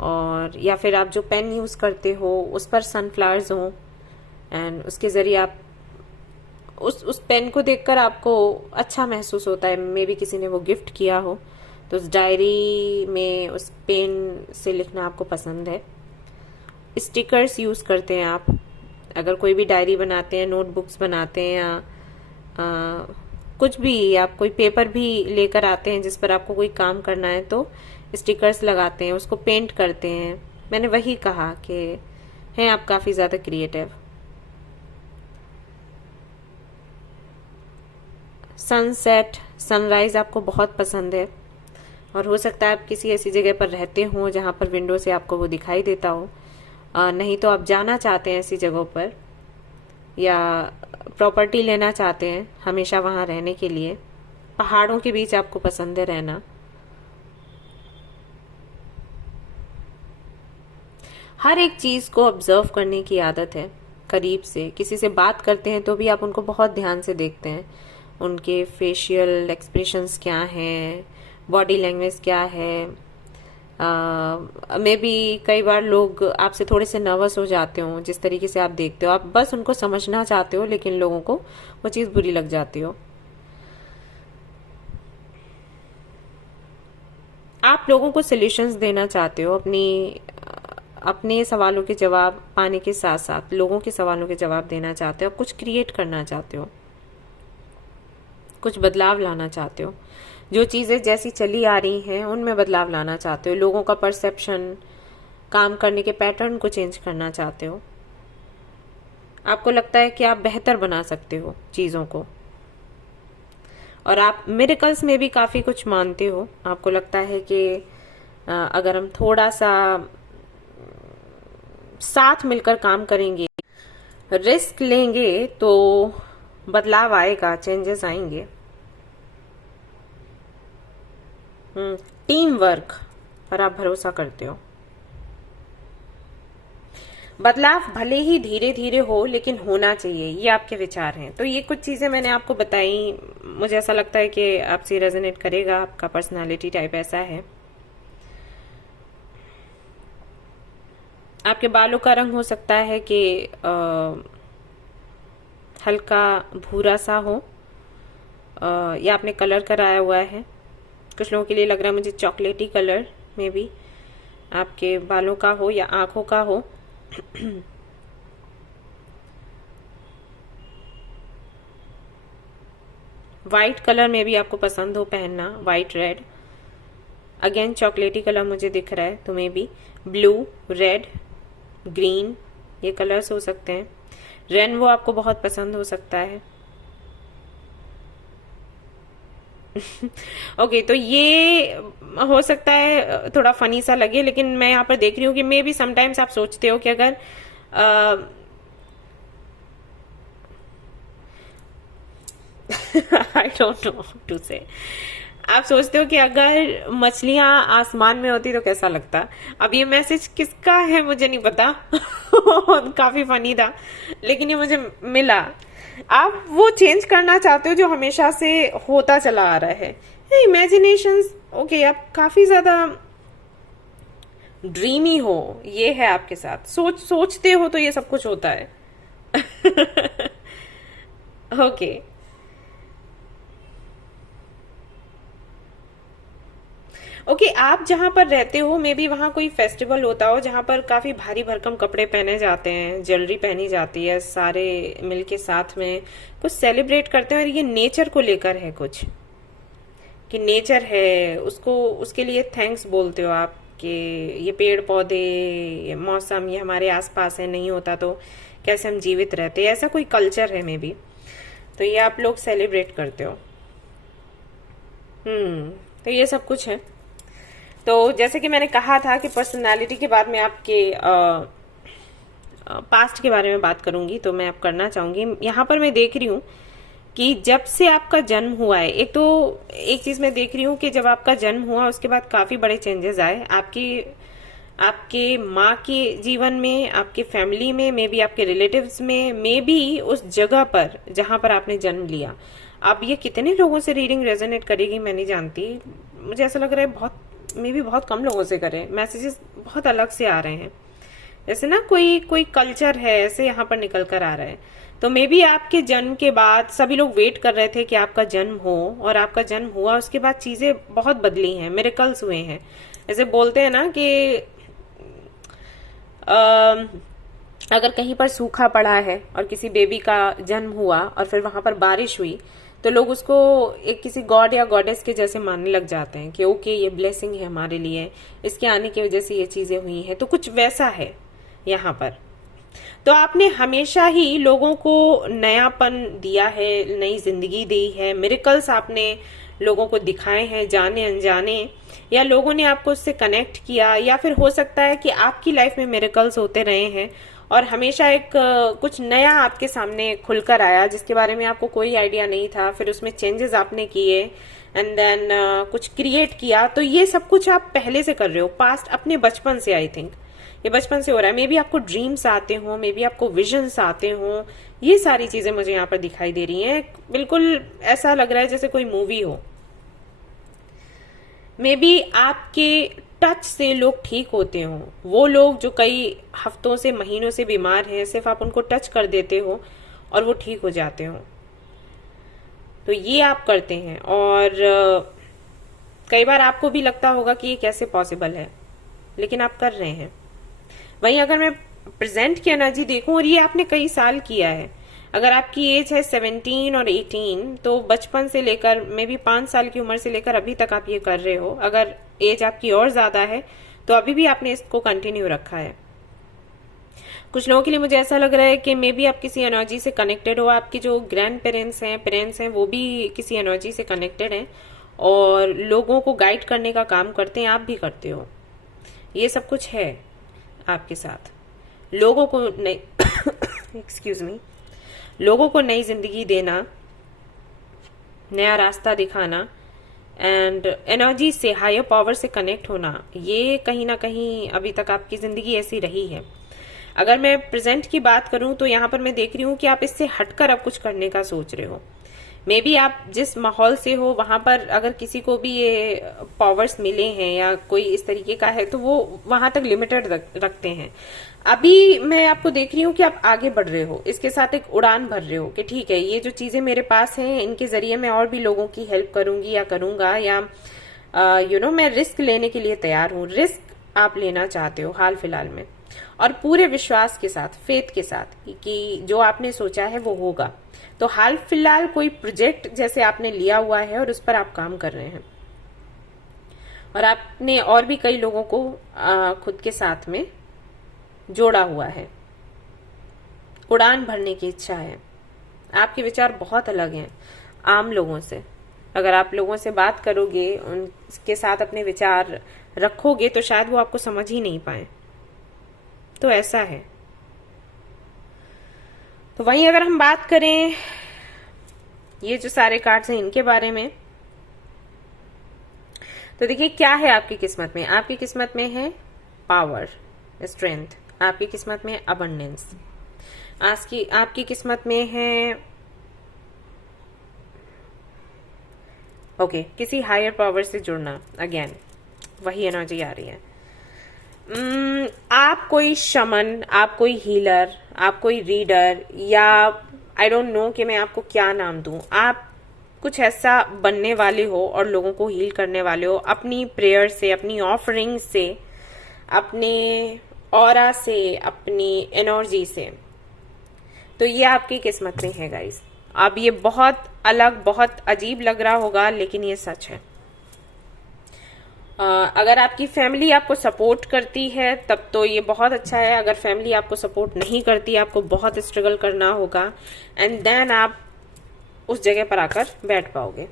और या फिर आप जो पेन यूज करते हो उस पर सनफ्लावर्स हो, एंड उसके जरिए आप उस पेन को देखकर आपको अच्छा महसूस होता है। मे बी किसी ने वो गिफ्ट किया हो, तो उस डायरी में उस पेन से लिखना आपको पसंद है। स्टिकर्स यूज करते हैं आप, अगर कोई भी डायरी बनाते हैं, नोटबुक्स बनाते हैं, या कुछ भी, आप कोई पेपर भी लेकर आते हैं जिस पर आपको कोई काम करना है, तो स्टिकर्स लगाते हैं, उसको पेंट करते हैं। मैंने वही कहा कि हैं आप काफी ज्यादा क्रिएटिव। सनसेट, सनराइज आपको बहुत पसंद है, और हो सकता है आप किसी ऐसी जगह पर रहते हो जहां पर विंडो से आपको वो दिखाई देता हो, नहीं तो आप जाना चाहते हैं ऐसी जगहों पर, या प्रॉपर्टी लेना चाहते हैं हमेशा वहां रहने के लिए। पहाड़ों के बीच आपको पसंद है रहना। हर एक चीज को ऑब्जर्व करने की आदत है करीब से। किसी से बात करते हैं तो भी आप उनको बहुत ध्यान से देखते हैं, उनके फेशियल एक्सप्रेशंस क्या हैं, बॉडी लैंग्वेज क्या है। मे बी कई बार लोग आपसे थोड़े से नर्वस हो जाते हो, जिस तरीके से आप देखते हो। आप बस उनको समझना चाहते हो, लेकिन लोगों को वो चीज बुरी लग जाती हो। आप लोगों को सॉल्यूशंस देना चाहते हो, अपने सवालों के जवाब पाने के साथ साथ लोगों के सवालों के जवाब देना चाहते हो। कुछ क्रिएट करना चाहते हो, कुछ बदलाव लाना चाहते हो। जो चीजें जैसी चली आ रही हैं उनमें बदलाव लाना चाहते हो। लोगों का परसेप्शन, काम करने के पैटर्न को चेंज करना चाहते हो। आपको लगता है कि आप बेहतर बना सकते हो चीजों को, और आप मिरेकल्स में भी काफी कुछ मानते हो। आपको लगता है कि अगर हम थोड़ा सा साथ मिलकर काम करेंगे, रिस्क लेंगे, तो बदलाव आएगा, चेंजेस आएंगे। टीम वर्क पर आप भरोसा करते हो। बदलाव भले ही धीरे धीरे हो, लेकिन होना चाहिए, ये आपके विचार हैं। तो ये कुछ चीजें मैंने आपको बताई, मुझे ऐसा लगता है कि आपसे रेजोनेट करेगा। आपका पर्सनालिटी टाइप ऐसा है। आपके बालों का रंग हो सकता है कि हल्का भूरा सा हो, या आपने कलर कराया हुआ है। कुछ लोगों के लिए लग रहा है मुझे चॉकलेटी कलर में भी आपके बालों का हो या आंखों का हो। वाइट कलर में भी आपको पसंद हो पहनना, वाइट रेड। अगेन चॉकलेटी कलर मुझे दिख रहा है, तो may be blue, red, green, ये कलर्स हो सकते हैं। रेनबो आपको बहुत पसंद हो सकता है। ओके, तो ये हो सकता है थोड़ा फनी सा लगे, लेकिन मैं यहाँ पर देख रही हूँ कि मे बी समटाइम्स आप सोचते हो कि अगर आई डोंट नो टू से, आप सोचते हो कि अगर मछलियां आसमान में होती तो कैसा लगता। अब ये मैसेज किसका है मुझे नहीं पता। काफी फनी था, लेकिन ये मुझे मिला। आप वो चेंज करना चाहते हो जो हमेशा से होता चला आ रहा है। इमेजिनेशंस, ओके, आप काफी ज्यादा ड्रीमी हो, ये है आपके साथ। सोचते हो तो ये सब कुछ होता है। ओके, आप जहां पर रहते हो मे बी वहां कोई फेस्टिवल होता हो जहां पर काफी भारी भरकम कपड़े पहने जाते हैं, ज्वेलरी पहनी जाती है, सारे मिलके साथ में कुछ सेलिब्रेट करते हैं। और ये नेचर को लेकर है कुछ, कि नेचर है, उसको उसके लिए थैंक्स बोलते हो आप, कि ये पेड़ पौधे, ये मौसम, ये हमारे आसपास है, नहीं होता तो कैसे हम जीवित रहते। ऐसा कोई कल्चर है मे बी, तो ये आप लोग सेलिब्रेट करते हो। तो ये सब कुछ है। तो जैसे कि मैंने कहा था कि पर्सनालिटी के बाद में आपके पास्ट के बारे में बात करूंगी, तो मैं अब करना चाहूंगी। यहाँ पर मैं देख रही हूँ कि जब से आपका जन्म हुआ है, एक चीज मैं देख रही हूँ कि जब आपका जन्म हुआ उसके बाद काफी बड़े चेंजेस आए आपके माँ के जीवन में, आपके फैमिली में, मे बी आपके रिलेटिव्स में, मे बी उस जगह पर जहां पर आपने जन्म लिया। अब ये कितने लोगों से रीडिंग रेजोनेट करेगी मैं नहीं जानती, मुझे ऐसा लग रहा है मे बी बहुत कम लोगों से करे। मैसेजेस बहुत अलग से आ रहे हैं, जैसे ना कोई कल्चर है ऐसे यहाँ पर निकल कर आ रहा है। तो मे बी आपके जन्म के बाद सभी लोग वेट कर रहे थे कि आपका जन्म हो, और आपका जन्म हुआ, उसके बाद चीजें बहुत बदली हैं, मिरेकल्स हुए हैं। जैसे बोलते हैं ना कि अगर कहीं पर सूखा पड़ा है और किसी बेबी का जन्म हुआ और फिर वहां पर बारिश हुई, तो लोग उसको एक किसी गॉड या गॉडेस के जैसे मानने लग जाते हैं कि ओके ये ब्लेसिंग है हमारे लिए, इसके आने की वजह से ये चीजें हुई हैं। तो कुछ वैसा है यहाँ पर। तो आपने हमेशा ही लोगों को नयापन दिया है, नई जिंदगी दी है, मिरेकल्स आपने लोगों को दिखाए हैं, जाने अनजाने, या लोगों ने आपको उससे कनेक्ट किया, या फिर हो सकता है कि आपकी लाइफ में मिरेकल्स होते रहे हैं और हमेशा एक कुछ नया आपके सामने खुलकर आया जिसके बारे में आपको कोई आइडिया नहीं था, फिर उसमें चेंजेस आपने किए एंड देन कुछ क्रिएट किया। तो ये सब कुछ आप पहले से कर रहे हो, पास्ट, अपने बचपन से। आई थिंक ये बचपन से हो रहा है। मे बी आपको ड्रीम्स आते हो, मे बी आपको विजन्स आते हो, ये सारी चीजें मुझे यहाँ पर दिखाई दे रही हैं। बिल्कुल ऐसा लग रहा है जैसे कोई मूवी हो। मे बी आपके टच से लोग ठीक होते हो, वो लोग जो कई हफ्तों से, महीनों से बीमार हैं, सिर्फ आप उनको टच कर देते हो और वो ठीक हो जाते हो। तो ये आप करते हैं, और कई बार आपको भी लगता होगा कि ये कैसे पॉसिबल है, लेकिन आप कर रहे हैं। वहीं अगर मैं प्रेजेंट की एनर्जी देखूं, और ये आपने कई साल किया है, अगर आपकी एज है 17 और 18, तो बचपन से लेकर मे बी 5 साल की उम्र से लेकर अभी तक आप ये कर रहे हो। अगर एज आपकी और ज्यादा है तो अभी भी आपने इसको कंटिन्यू रखा है। कुछ लोगों के लिए मुझे ऐसा लग रहा है कि मे बी आप किसी एनर्जी से कनेक्टेड हो, आपके जो ग्रैंड पेरेंट्स हैं, वो भी किसी एनर्जी से कनेक्टेड हैं और लोगों को गाइड करने का काम करते हैं, आप भी करते हो। ये सब कुछ है आपके साथ। लोगों को नई एक्सक्यूज मी, लोगों को नई जिंदगी देना, नया रास्ता दिखाना एंड एनर्जी से, हायर पावर से कनेक्ट होना, ये कहीं ना कहीं अभी तक आपकी जिंदगी ऐसी रही है। अगर मैं प्रेजेंट की बात करूं तो यहाँ पर मैं देख रही हूँ कि आप इससे हटकर अब कुछ करने का सोच रहे हो। मे बी आप जिस माहौल से हो वहां पर अगर किसी को भी ये पावर्स मिले हैं या कोई इस तरीके का है, तो वो वहां तक लिमिटेड रखते हैं। अभी मैं आपको देख रही हूँ कि आप आगे बढ़ रहे हो, इसके साथ एक उड़ान भर रहे हो कि ठीक है, ये जो चीजें मेरे पास हैं, इनके जरिए मैं और भी लोगों की हेल्प करूंगी या करूंगा, या मैं रिस्क लेने के लिए तैयार हूँ। रिस्क आप लेना चाहते हो हाल फिलहाल में, और पूरे विश्वास के साथ, फेथ के साथ कि जो आपने सोचा है वो होगा। तो हाल फिलहाल कोई प्रोजेक्ट जैसे आपने लिया हुआ है और उस पर आप काम कर रहे हैं, और आपने और भी कई लोगों को खुद के साथ में जोड़ा हुआ है। उड़ान भरने की इच्छा है। आपके विचार बहुत अलग हैं आम लोगों से। अगर आप लोगों से बात करोगे, उनके साथ अपने विचार रखोगे, तो शायद वो आपको समझ ही नहीं पाए। तो ऐसा है। तो वहीं अगर हम बात करें ये जो सारे कार्ड्स हैं इनके बारे में, तो देखिए क्या है आपकी किस्मत में। आपकी किस्मत में है पावर, स्ट्रेंथ। आपकी किस्मत में अबंडेंस। आपकी किस्मत में है किसी हायर पावर से जुड़ना। अगेन वही एनर्जी आ रही है। आप कोई शमन, आप कोई हीलर, आप कोई रीडर, या आई डोंट नो कि मैं आपको क्या नाम दूं। आप कुछ ऐसा बनने वाले हो और लोगों को हील करने वाले हो अपनी प्रेयर से, अपनी ऑफरिंग से, अपने ऑरा से, अपनी एनर्जी से। तो ये आपकी किस्मत में है गाइस। अब ये बहुत अलग, बहुत अजीब लग रहा होगा, लेकिन ये सच है। अगर आपकी फैमिली आपको सपोर्ट करती है तब तो ये बहुत अच्छा है। अगर फैमिली आपको सपोर्ट नहीं करती, आपको बहुत स्ट्रगल करना होगा एंड देन आप उस जगह पर आकर बैठ पाओगे।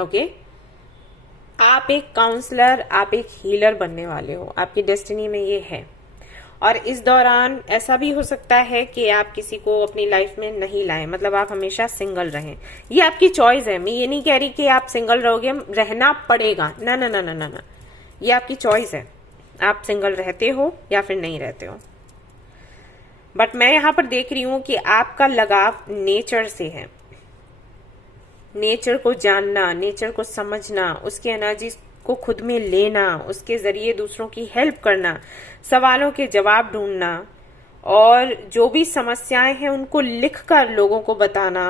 ओके, आप एक काउंसलर, आप एक हीलर बनने वाले हो, आपकी डेस्टिनी में ये है। और इस दौरान ऐसा भी हो सकता है कि आप किसी को अपनी लाइफ में नहीं लाएं, मतलब आप हमेशा सिंगल रहें। ये आपकी चॉइस है। मैं ये नहीं कह रही कि आप सिंगल रहोगे, रहना पड़ेगा, ना ना ना ना ना ना, ये आपकी चॉइस है। आप सिंगल रहते हो या फिर नहीं रहते हो। बट मैं यहां पर देख रही हूं कि आपका लगाव नेचर से है। नेचर को जानना, नेचर को समझना, उसकी एनर्जी को खुद में लेना, उसके जरिए दूसरों की हेल्प करना, सवालों के जवाब ढूंढना, और जो भी समस्याएं हैं उनको लिखकर लोगों को बताना,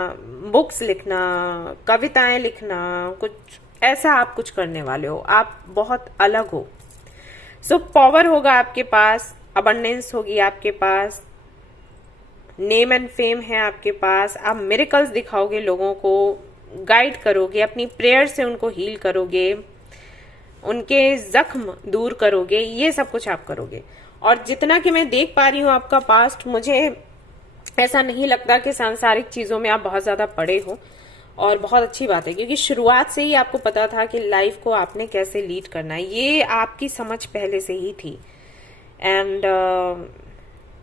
बुक्स लिखना, कविताएं लिखना, कुछ ऐसा आप कुछ करने वाले हो। आप बहुत अलग हो। सो पावर होगा आपके पास, अबंडेंस होगी आपके पास, नेम एंड फेम है आपके पास। आप मिरेकल्स दिखाओगे, लोगों को गाइड करोगे, अपनी प्रेयर से उनको हील करोगे, उनके जख्म दूर करोगे, ये सब कुछ आप करोगे। और जितना कि मैं देख पा रही हूं आपका पास्ट, मुझे ऐसा नहीं लगता कि सांसारिक चीजों में आप बहुत ज्यादा पड़े हो। और बहुत अच्छी बात है, क्योंकि शुरुआत से ही आपको पता था कि लाइफ को आपने कैसे लीड करना है। ये आपकी समझ पहले से ही थी। And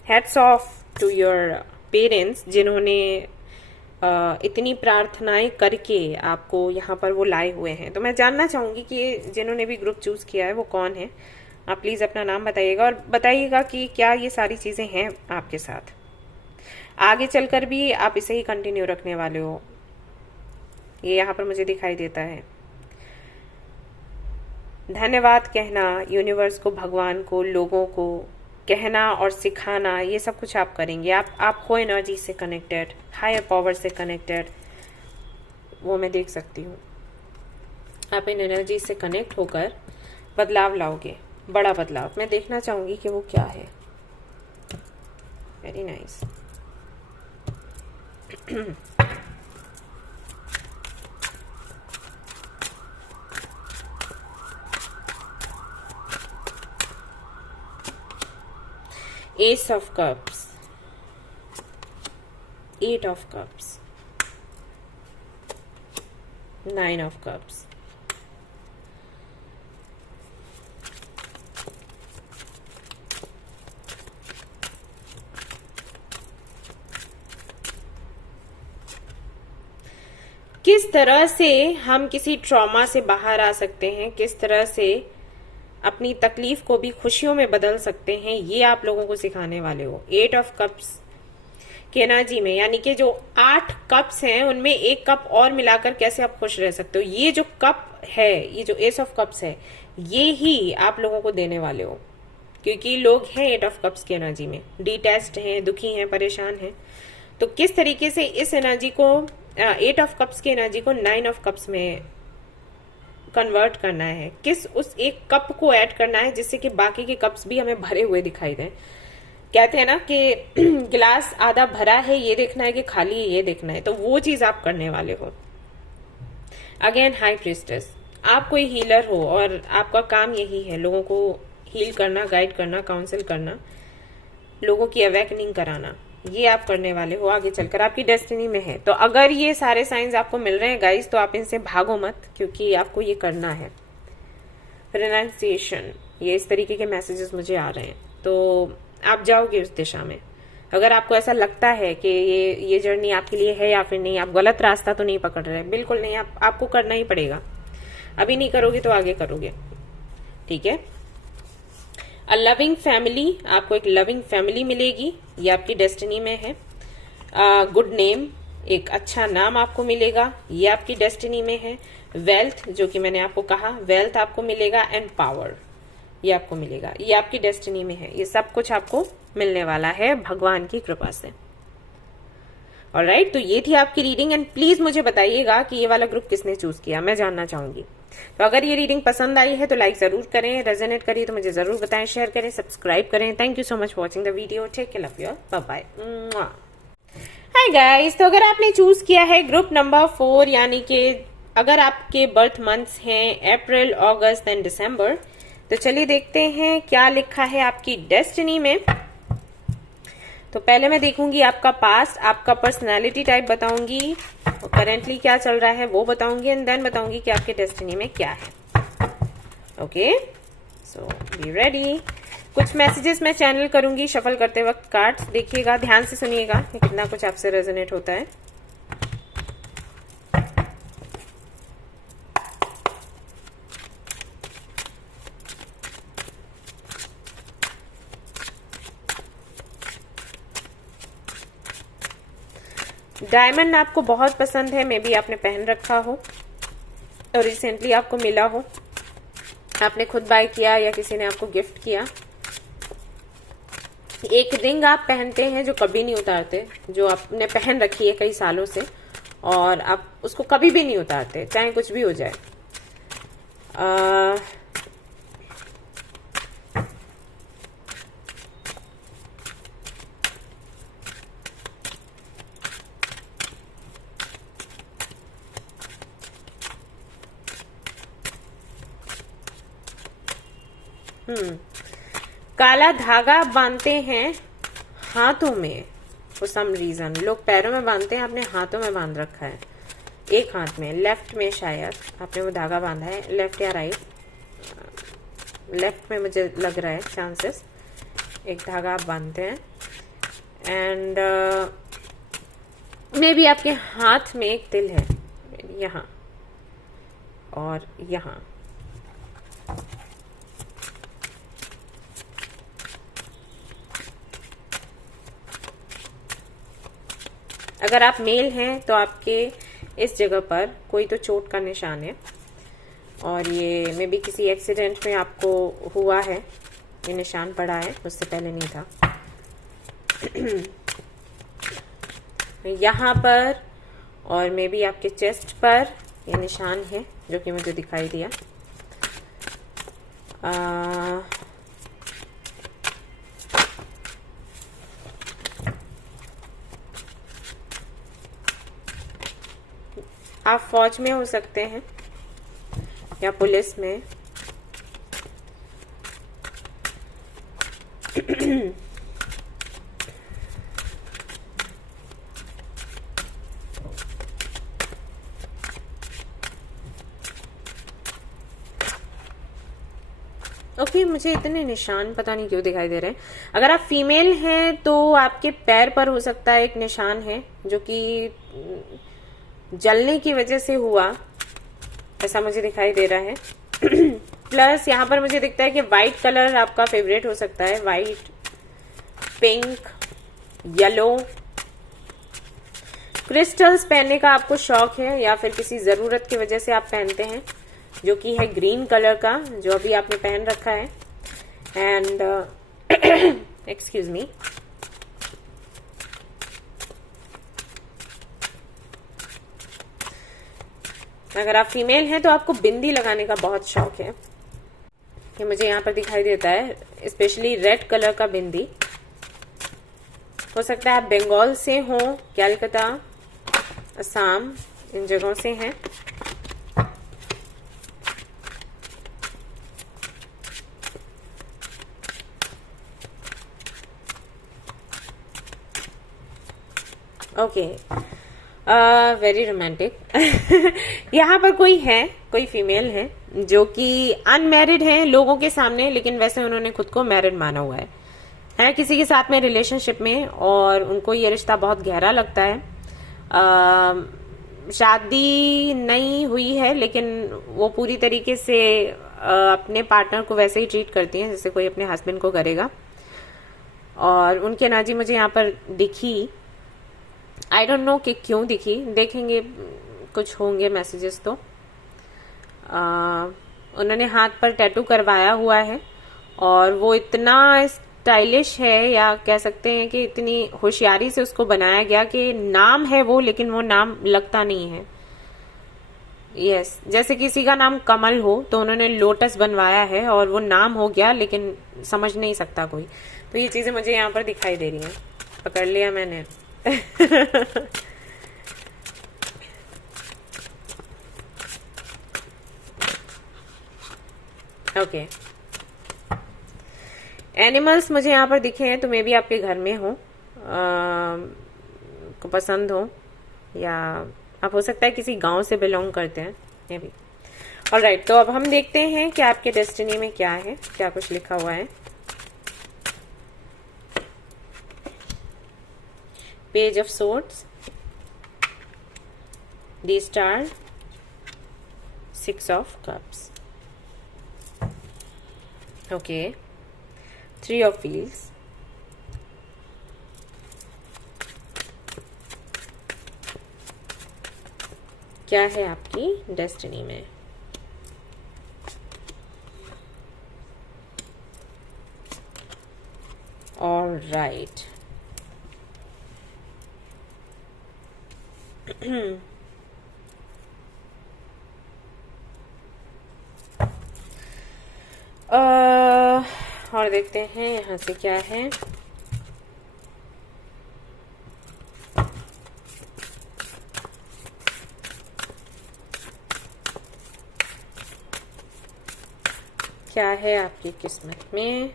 hats off to your parents, जिन्होंने इतनी प्रार्थनाएं करके आपको यहाँ पर वो लाए हुए हैं। तो मैं जानना चाहूंगी कि जिन्होंने भी ग्रुप चूज किया है वो कौन है। आप प्लीज अपना नाम बताइएगा और बताइएगा कि क्या ये सारी चीजें हैं आपके साथ। आगे चलकर भी आप इसे ही कंटिन्यू रखने वाले हो, ये यहाँ पर मुझे दिखाई देता है। धन्यवाद कहना यूनिवर्स को, भगवान को, लोगों को कहना और सिखाना, ये सब कुछ आप करेंगे। आप हो एनर्जी से कनेक्टेड, हायर पावर से कनेक्टेड, वो मैं देख सकती हूँ। आप इन एनर्जी से कनेक्ट होकर बदलाव लाओगे, बड़ा बदलाव। मैं देखना चाहूंगी कि वो क्या है। Very nice. Ace of Cups, Eight of Cups, Nine of Cups, किस तरह से हम किसी ट्रॉमा से बाहर आ सकते हैं, किस तरह से अपनी तकलीफ को भी खुशियों में बदल सकते हैं, ये आप लोगों को सिखाने वाले हो। 8 ऑफ कप्स की एनर्जी में, यानी कि जो 8 कप्स हैं उनमें एक कप और मिलाकर कैसे आप खुश रह सकते हो, ये जो कप है, ये जो एस ऑफ कप्स है, ये ही आप लोगों को देने वाले हो। क्योंकि लोग हैं 8 ऑफ कप्स की एनर्जी में, डिटैच्ड हैं, दुखी हैं, परेशान हैं। तो किस तरीके से इस एनर्जी को, 8 ऑफ कप्स की एनर्जी को 9 ऑफ कप्स में कन्वर्ट करना है, किस उस एक कप को ऐड करना है जिससे कि बाकी के कप्स भी हमें भरे हुए दिखाई दें। कहते हैं ना कि गिलास आधा भरा है ये देखना है कि खाली है ये देखना है, तो वो चीज आप करने वाले हो। अगेन हाई प्रीस्टेस, आप कोई हीलर हो और आपका काम यही है, लोगों को हील करना, गाइड करना, काउंसिल करना, लोगों की अवेकनिंग कराना, ये आप करने वाले हो आगे चलकर, आपकी डेस्टिनी में है। तो अगर ये सारे साइंस आपको मिल रहे हैं गाइस, तो आप इनसे भागो मत, क्योंकि आपको ये करना है। रिनाउंसिएशन, ये इस तरीके के मैसेजेस मुझे आ रहे हैं, तो आप जाओगे उस दिशा में। अगर आपको ऐसा लगता है कि ये जर्नी आपके लिए है या फिर नहीं, आप गलत रास्ता तो नहीं पकड़ रहे, बिल्कुल नहीं, आपको करना ही पड़ेगा। अभी नहीं करोगे तो आगे करोगे, ठीक है। अ लविंग फैमिली, आपको एक लविंग फैमिली मिलेगी, ये आपकी डेस्टिनी में है। गुड नेम, एक अच्छा नाम आपको मिलेगा, ये आपकी डेस्टिनी में है। वेल्थ, जो कि मैंने आपको कहा, वेल्थ आपको मिलेगा। एंड पावर, ये आपको मिलेगा, ये आपकी डेस्टिनी में है। ये सब कुछ आपको मिलने वाला है भगवान की कृपा से। ऑलराइट, तो ये थी आपकी रीडिंग। एंड प्लीज मुझे बताइएगा कि ये वाला ग्रुप किसने चूज किया, मैं जानना चाहूंगी। तो अगर ये रीडिंग पसंद आई है तो लाइक जरूर करें, रेजोनेट करिए तो मुझे जरूर बताएं, शेयर करें, सब्सक्राइब करें। Thank you so much for watching the video, take care, love you, bye bye. Hi guys, तो अगर आपने चूज किया है ग्रुप नंबर 4, यानी कि अगर आपके बर्थ मंथ्स हैं अप्रैल, अगस्त एंड दिसंबर, तो चलिए देखते हैं क्या लिखा है आपकी डेस्टिनी में। तो पहले मैं देखूंगी आपका पास्ट, आपका पर्सनालिटी टाइप बताऊंगी, और करेंटली क्या चल रहा है वो बताऊंगी, एंड देन बताऊंगी कि आपके डेस्टिनी में क्या है। Okay, so be ready. कुछ मैसेजेस मैं चैनल करूंगी शफल करते वक्त। कार्ड्स देखिएगा, ध्यान से सुनिएगा कि कितना कुछ आपसे रेजोनेट होता है। डायमंड आपको बहुत पसंद है, मे बी आपने पहन रखा हो और रिसेंटली आपको मिला हो, आपने खुद बाय किया या किसी ने आपको गिफ्ट किया। एक रिंग आप पहनते हैं जो कभी नहीं उतारते, जो आपने पहन रखी है कई सालों से और आप उसको कभी भी नहीं उतारते, चाहे कुछ भी हो जाए। काला धागा बांधते हैं हाथों में फॉर सम रीजन। लोग पैरों में बांधते हैं, आपने हाथों में बांध रखा है। एक हाथ में, लेफ्ट में शायद आपने वो धागा बांधा है, लेफ्ट या राइट, लेफ्ट में मुझे लग रहा है चांसेस। एक धागा आप बांधते हैं एंड मे बी आपके हाथ में एक तिल है, यहाँ और यहाँ। अगर आप मेल हैं तो आपके इस जगह पर कोई तो चोट का निशान है और ये मे बी किसी एक्सीडेंट में आपको हुआ है, ये निशान पड़ा है, उससे पहले नहीं था। यहाँ पर और मे बी आपके चेस्ट पर ये निशान है जो कि मुझे दिखाई दिया। आप फौज में हो सकते हैं या पुलिस में। ओके, मुझे इतने निशान पता नहीं क्यों दिखाई दे रहे हैं। अगर आप फीमेल हैं तो आपके पैर पर हो सकता है एक निशान है जो कि जलने की वजह से हुआ, ऐसा मुझे दिखाई दे रहा है। प्लस यहाँ पर मुझे दिखता है कि वाइट कलर आपका फेवरेट हो सकता है, वाइट, पिंक, येलो। क्रिस्टल्स पहनने का आपको शौक है या फिर किसी जरूरत की वजह से आप पहनते हैं, जो कि है ग्रीन कलर का, जो अभी आपने पहन रखा है। एंड एक्सक्यूज मी, अगर आप फीमेल हैं तो आपको बिंदी लगाने का बहुत शौक है, ये मुझे यहाँ पर दिखाई देता है, स्पेशली रेड कलर का बिंदी। हो सकता है आप बंगाल से हो, कलकत्ता, असम, इन जगहों से हैं। Okay, very romantic. यहाँ पर कोई है, कोई फीमेल है जो कि अनमैरिड है लोगों के सामने, लेकिन वैसे उन्होंने खुद को मैरिड माना हुआ है किसी के साथ में रिलेशनशिप में, और उनको ये रिश्ता बहुत गहरा लगता है। शादी नहीं हुई है लेकिन वो पूरी तरीके से अपने पार्टनर को वैसे ही ट्रीट करती हैं जैसे कोई अपने हस्बैंड को करेगा। और उनकी एनर्जी मुझे यहाँ पर दिखी, आई डोंट नो कि क्यों दिखी, देखेंगे कुछ होंगे मैसेजेस तो। उन्होंने हाथ पर टैटू करवाया हुआ है और वो इतना स्टाइलिश है, या कह सकते हैं कि इतनी होशियारी से उसको बनाया गया कि नाम है वो, लेकिन वो नाम लगता नहीं है। यस, जैसे किसी का नाम कमल हो तो उन्होंने लोटस बनवाया है और वो नाम हो गया, लेकिन समझ नहीं सकता कोई। तो ये चीजें मुझे यहाँ पर दिखाई दे रही हैं। पकड़ लिया मैंने। ओके, एनिमल्स मुझे यहाँ पर दिखे हैं तो मे बी आपके घर में हो, को पसंद हो, या आप हो सकता है किसी गांव से बिलोंग करते हैं, मे बी। ऑलराइट, तो अब हम देखते हैं कि आपके डेस्टिनी में क्या है, क्या कुछ लिखा हुआ है। Page of swords, the star, 6 of cups, okay, 3 of wheels, क्या है आपकी डेस्टिनी में। ऑलराइट, और देखते हैं यहाँ से क्या है। क्या है आपकी किस्मत में।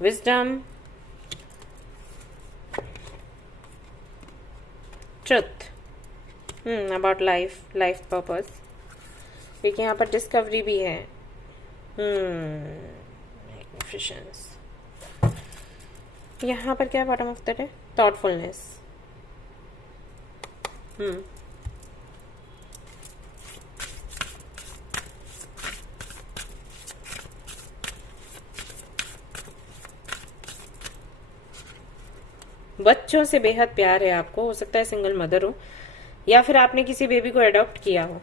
Wisdom, truth, about life, life purpose, क्योंकि यहाँ पर डिस्कवरी भी है। मैग्निफिशेंस, यहाँ पर क्या है bottom of the day, thoughtfulness, बच्चों से बेहद प्यार है आपको, हो सकता है सिंगल मदर हो या फिर आपने किसी बेबी को अडॉप्ट किया हो।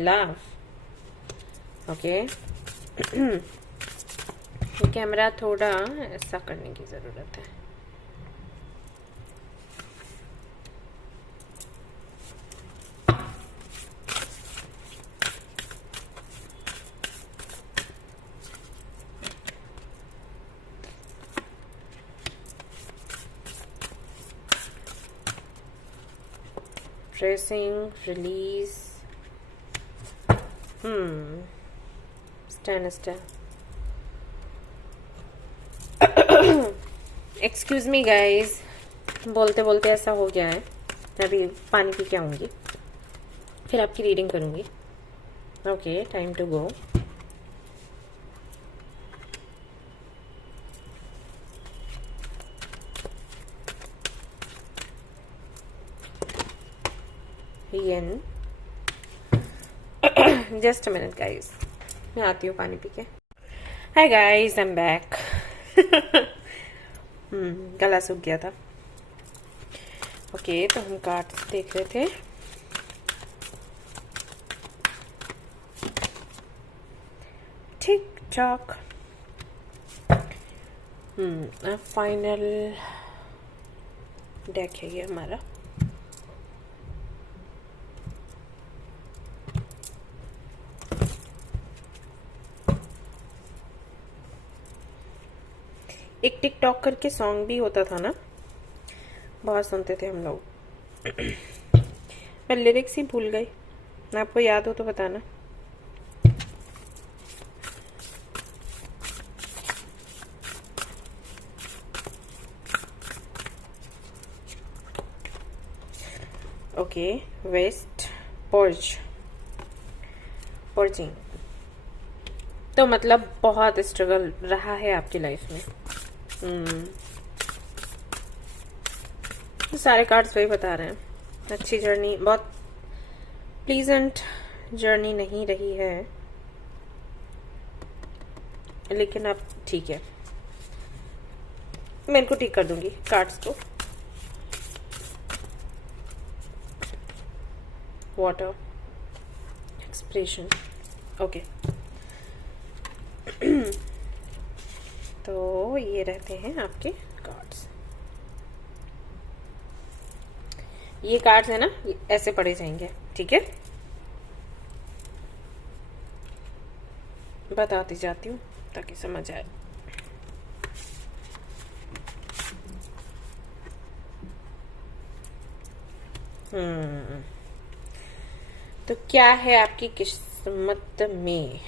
लव, ओके, कैमरा थोड़ा ऐसा करने की जरूरत है। Pressing, release, stand still. Excuse me guys, बोलते बोलते ऐसा हो गया है। अभी पानी पी के आऊंगी, फिर आपकी रीडिंग करूंगी। Okay, time to go. Just a minute guys, मैं आती हूँ पानी पी के। Hi guys, I am back. गला सूख गया था। ओके, तो हम कार्ड्स देख रहे थे। ठीक ठाक। फाइनल डेक है ये हमारा। एक टिकटॉक करके सॉन्ग भी होता था ना, बहुत सुनते थे हम लोग। मैं लिरिक्स ही भूल गई, आपको याद हो तो बताना। ओके, वेस्ट, पोर्च, पोर्चिंग, तो मतलब बहुत स्ट्रगल रहा है आपकी लाइफ में। सारे कार्ड्स वही बता रहे हैं। अच्छी जर्नी, बहुत प्लीजेंट जर्नी नहीं रही है, लेकिन अब ठीक है, मैं इनको ठीक कर दूंगी कार्ड्स को। Water, expression, okay. तो ये रहते हैं आपके कार्ड्स। ये कार्ड्स है ना, ये ऐसे पड़े जाएंगे, ठीक है। बताती जाती हूँ ताकि समझ आए। तो क्या है आपकी किस्मत में,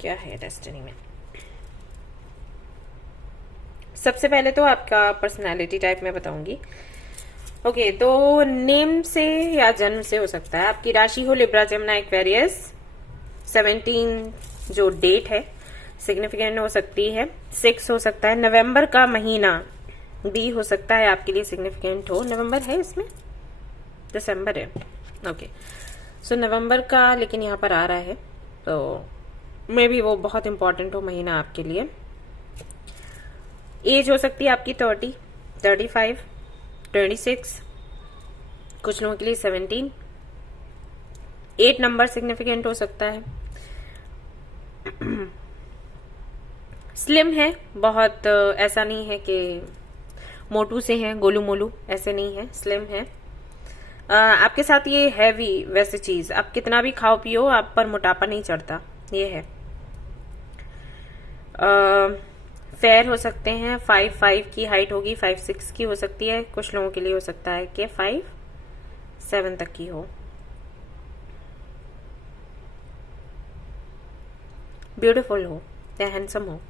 क्या है डेस्टिनी में। सबसे पहले तो आपका पर्सनालिटी टाइप मैं बताऊंगी। ओके, तो नेम से या जन्म से हो सकता है। आपकी राशि हो लिब्रा, जेमिनी, एक्वेरियस, 17 जो डेट है सिग्निफिकेंट हो सकती है। 6 हो सकता है, नवंबर का महीना भी हो सकता है आपके लिए सिग्निफिकेंट हो। नवंबर है इसमें, दिसंबर है, ओके। सो नवंबर का लेकिन यहाँ पर आ रहा है, तो मे भी वो बहुत इंपॉर्टेंट हो महीना आपके लिए। एज हो सकती है आपकी 30, 35, 26, कुछ लोगों के लिए 17। 8 नंबर सिग्निफिकेंट हो सकता है। स्लिम है बहुत, ऐसा नहीं है कि मोटू से हैं, गोलू मोलू ऐसे नहीं है, स्लिम है। आपके साथ ये हैवी वैसे चीज, आप कितना भी खाओ पियो आप पर मोटापा नहीं चढ़ता, ये है। फेयर हो सकते हैं, 5'5" की हाइट होगी, 5'6" की हो सकती है, कुछ लोगों के लिए हो सकता है कि 5'7" तक की हो। ब्यूटीफुल हो या हैंडसम हो,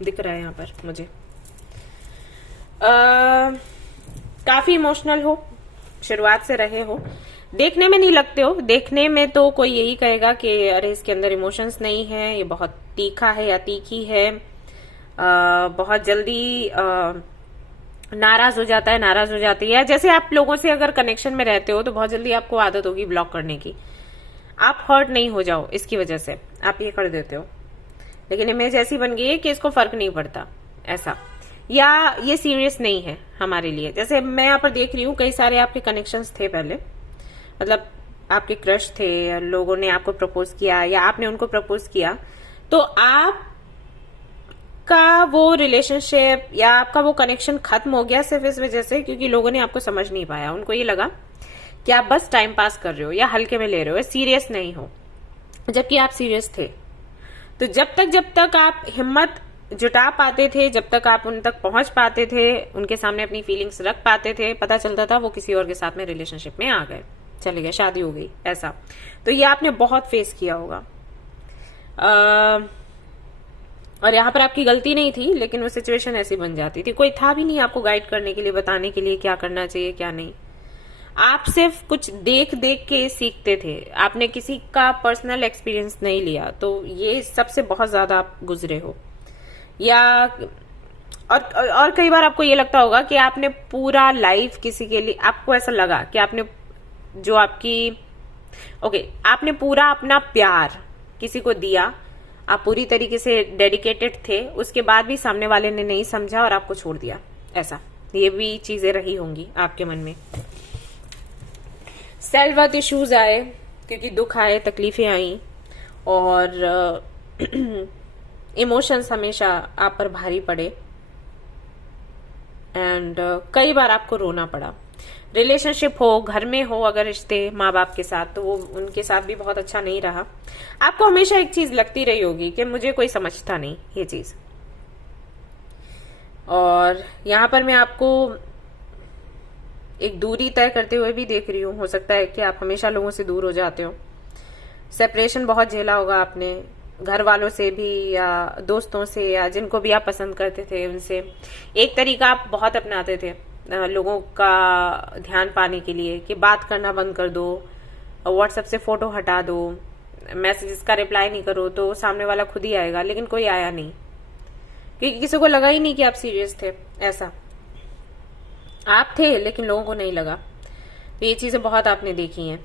दिख रहा है यहाँ पर मुझे। काफी इमोशनल हो, शुरुआत से रहे हो। देखने में नहीं लगते हो, देखने में तो कोई यही कहेगा कि अरे इसके अंदर इमोशंस नहीं है, ये बहुत तीखा है या तीखी है, बहुत जल्दी नाराज हो जाता है, नाराज हो जाती है। जैसे आप लोगों से अगर कनेक्शन में रहते हो तो बहुत जल्दी आपको आदत होगी ब्लॉक करने की, आप हर्ट नहीं हो जाओ इसकी वजह से आप ये कर देते हो। लेकिन इमेज ऐसी बन गई है कि इसको फर्क नहीं पड़ता ऐसा, या ये सीरियस नहीं है हमारे लिए। जैसे मैं यहाँ पर देख रही हूँ कई सारे आपके कनेक्शंस थे पहले, मतलब आपके क्रश थे, लोगों ने आपको प्रपोज किया या आपने उनको प्रपोज किया, तो आपका वो रिलेशनशिप या आपका वो कनेक्शन खत्म हो गया सिर्फ इस वजह से क्योंकि लोगों ने आपको समझ नहीं पाया। उनको ये लगा कि आप बस टाइम पास कर रहे हो या हल्के में ले रहे हो, सीरियस नहीं हो, जबकि आप सीरियस थे। तो जब तक आप हिम्मत जुटा पाते थे, जब तक आप उन तक पहुंच पाते थे, उनके सामने अपनी फीलिंग्स रख पाते थे, पता चलता था वो किसी और के साथ में रिलेशनशिप में आ गए, चले गए, शादी हो गई, ऐसा। तो ये आपने बहुत फेस किया होगा। और यहाँ पर आपकी गलती नहीं थी, लेकिन वो सिचुएशन ऐसी बन जाती थी। कोई था भी नहीं आपको गाइड करने के लिए, बताने के लिए क्या करना चाहिए क्या नहीं। आप सिर्फ कुछ देख देख के सीखते थे, आपने किसी का पर्सनल एक्सपीरियंस नहीं लिया। तो ये सबसे बहुत ज्यादा आप गुजरे हो। या और कई बार आपको ये लगता होगा कि आपने पूरा लाइफ किसी के लिए, आपको ऐसा लगा कि आपने जो आपकी आपने पूरा अपना प्यार किसी को दिया, आप पूरी तरीके से डेडिकेटेड थे, उसके बाद भी सामने वाले ने नहीं समझा और आपको छोड़ दिया, ऐसा। ये भी चीजें रही होंगी आपके मन में। सेल्फ वर्थ इश्यूज आए क्योंकि दुख आए, तकलीफें आई, और इमोशंस हमेशा आप पर भारी पड़े, एंड कई बार आपको रोना पड़ा। रिलेशनशिप हो, घर में हो, अगर रिश्ते माँ बाप के साथ, तो वो उनके साथ भी बहुत अच्छा नहीं रहा। आपको हमेशा एक चीज लगती रही होगी कि मुझे कोई समझता नहीं, ये चीज। और यहाँ पर मैं आपको एक दूरी तय करते हुए भी देख रही हूँ। हो सकता है कि आप हमेशा लोगों से दूर हो जाते हो, सेपरेशन बहुत झेला होगा आपने, घर वालों से भी या दोस्तों से या जिनको भी आप पसंद करते थे उनसे। एक तरीका आप बहुत अपनाते थे लोगों का ध्यान पाने के लिए कि बात करना बंद कर दो, व्हाट्सएप से फोटो हटा दो, मैसेजेस का रिप्लाई नहीं करो तो सामने वाला खुद ही आएगा। लेकिन कोई आया नहीं क्योंकि किसी को लगा ही नहीं कि आप सीरियस थे, ऐसा। आप थे लेकिन लोगों को नहीं लगा। तो ये चीजें बहुत आपने देखी हैं।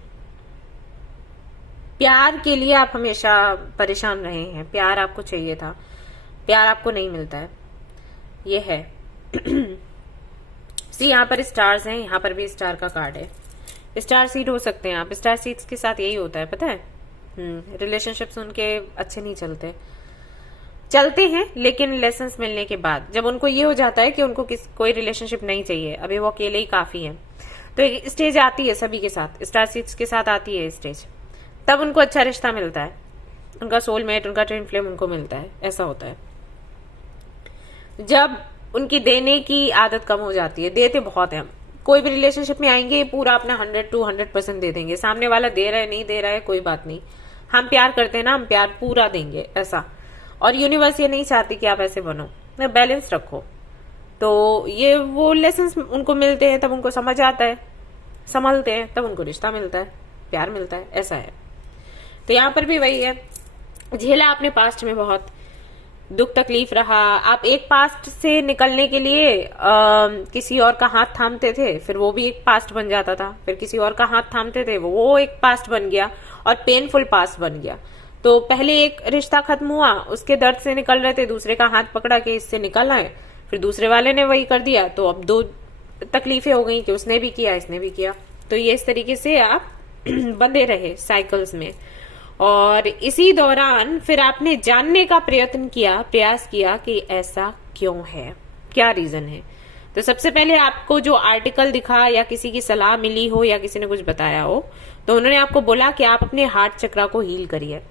प्यार के लिए आप हमेशा परेशान रहे हैं, प्यार आपको चाहिए था, प्यार आपको नहीं मिलता है, ये है। सी यहाँ पर स्टार्स हैं, यहाँ पर भी स्टार का कार्ड है। स्टार सीड हो सकते हैं आप। स्टार सीड्स के साथ यही होता है, पता है। रिलेशनशिप्स उनके अच्छे नहीं चलते हैं, लेकिन लेसन्स मिलने के बाद जब उनको ये हो जाता है कि उनको कोई रिलेशनशिप नहीं चाहिए, अभी वो अकेले ही काफी है, तो एक स्टेज आती है सभी के साथ, स्टार सीड्स के साथ आती है स्टेज, तब उनको अच्छा रिश्ता मिलता है, उनका सोलमेट, उनका ट्विन फ्लेम उनको मिलता है, ऐसा होता है। जब उनकी देने की आदत कम हो जाती है, देते बहुत है, कोई भी रिलेशनशिप में आएंगे पूरा अपना 100 to 100% दे देंगे। सामने वाला दे रहा है नहीं दे रहा है कोई बात नहीं, हम प्यार करते हैं ना, हम प्यार पूरा देंगे, ऐसा। और यूनिवर्स ये नहीं चाहती कि आप ऐसे बनो, बैलेंस रखो। तो ये वो लेसन्स उनको मिलते हैं, तब उनको समझ आता है, संभलते हैं, तब उनको रिश्ता मिलता है, प्यार मिलता है, ऐसा है। तो यहाँ पर भी वही है, झेला आपने पास्ट में बहुत, दुख तकलीफ रहा, आप एक पास्ट से निकलने के लिए किसी और का हाथ थामते थे, फिर वो भी एक पास्ट बन जाता था, फिर किसी और का हाथ थामते थे, वो एक पास्ट बन गया और पेनफुल पास्ट बन गया। तो पहले एक रिश्ता खत्म हुआ, उसके दर्द से निकल रहे थे, दूसरे का हाथ पकड़ा के इससे निकल आए, फिर दूसरे वाले ने वही कर दिया, तो अब दो तकलीफें हो गई कि उसने भी किया इसने भी किया। तो ये इस तरीके से आप बंधे रहे साइकिल्स में। और इसी दौरान फिर आपने जानने का प्रयास किया कि ऐसा क्यों है, क्या रीजन है। तो सबसे पहले आपको जो आर्टिकल दिखा या किसी की सलाह मिली हो या किसी ने कुछ बताया हो, तो उन्होंने आपको बोला कि आप अपने हार्ट चक्रा को हील करिए,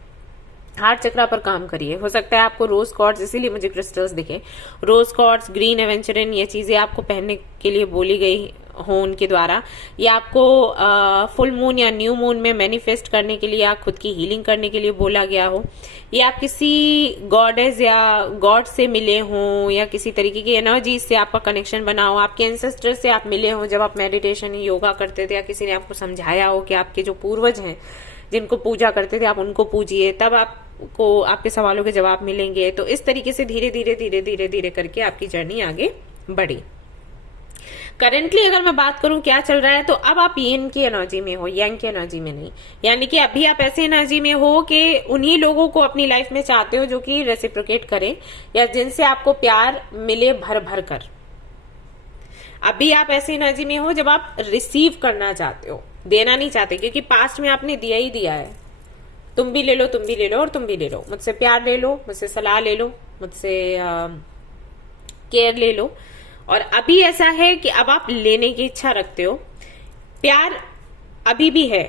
हार्ट चक्रा पर काम करिए। हो सकता है आपको रोज क्वार्ट्ज, इसीलिए मुझे क्रिस्टल्स दिखे, रोज क्वार्ट्ज, ग्रीन एवेंचरिन, ये चीजें आपको पहनने के लिए बोली गई हो उनके द्वारा, या आपको फुल मून या न्यू मून में मैनिफेस्ट करने के लिए या खुद की हीलिंग करने के लिए बोला गया हो, या आप किसी गॉडेस या गॉड से मिले हों, या किसी तरीके की एनर्जी से आपका कनेक्शन बना हो, आपके एंसेस्टर से आप मिले हों जब आप मेडिटेशन योगा करते थे, या किसी ने आपको समझाया हो कि आपके जो पूर्वज हैं जिनको पूजा करते थे आप उनको पूजिए, तब आपको आपके सवालों के जवाब मिलेंगे। तो इस तरीके से धीरे धीरे धीरे धीरे धीरे करके आपकी जर्नी आगे बढ़ी। करंटली अगर मैं बात करूं क्या चल रहा है, तो अब आप यिन की एनर्जी में हो, यांग की एनर्जी में नहीं। यानी कि अभी आप ऐसे एनर्जी में हो कि उन्हीं लोगों को अपनी लाइफ में चाहते हो जो कि रेसिप्रोकेट करें या जिनसे आपको प्यार मिले भर भर कर। अभी आप ऐसी एनर्जी में हो जब आप रिसीव करना चाहते हो, देना नहीं चाहते, क्योंकि पास्ट में आपने दिया ही दिया है। तुम भी ले लो, तुम भी ले लो और तुम भी ले लो, मुझसे प्यार ले लो, मुझसे सलाह ले लो, मुझसे केयर ले लो। और अभी ऐसा है कि अब आप लेने की इच्छा रखते हो, प्यार अभी भी है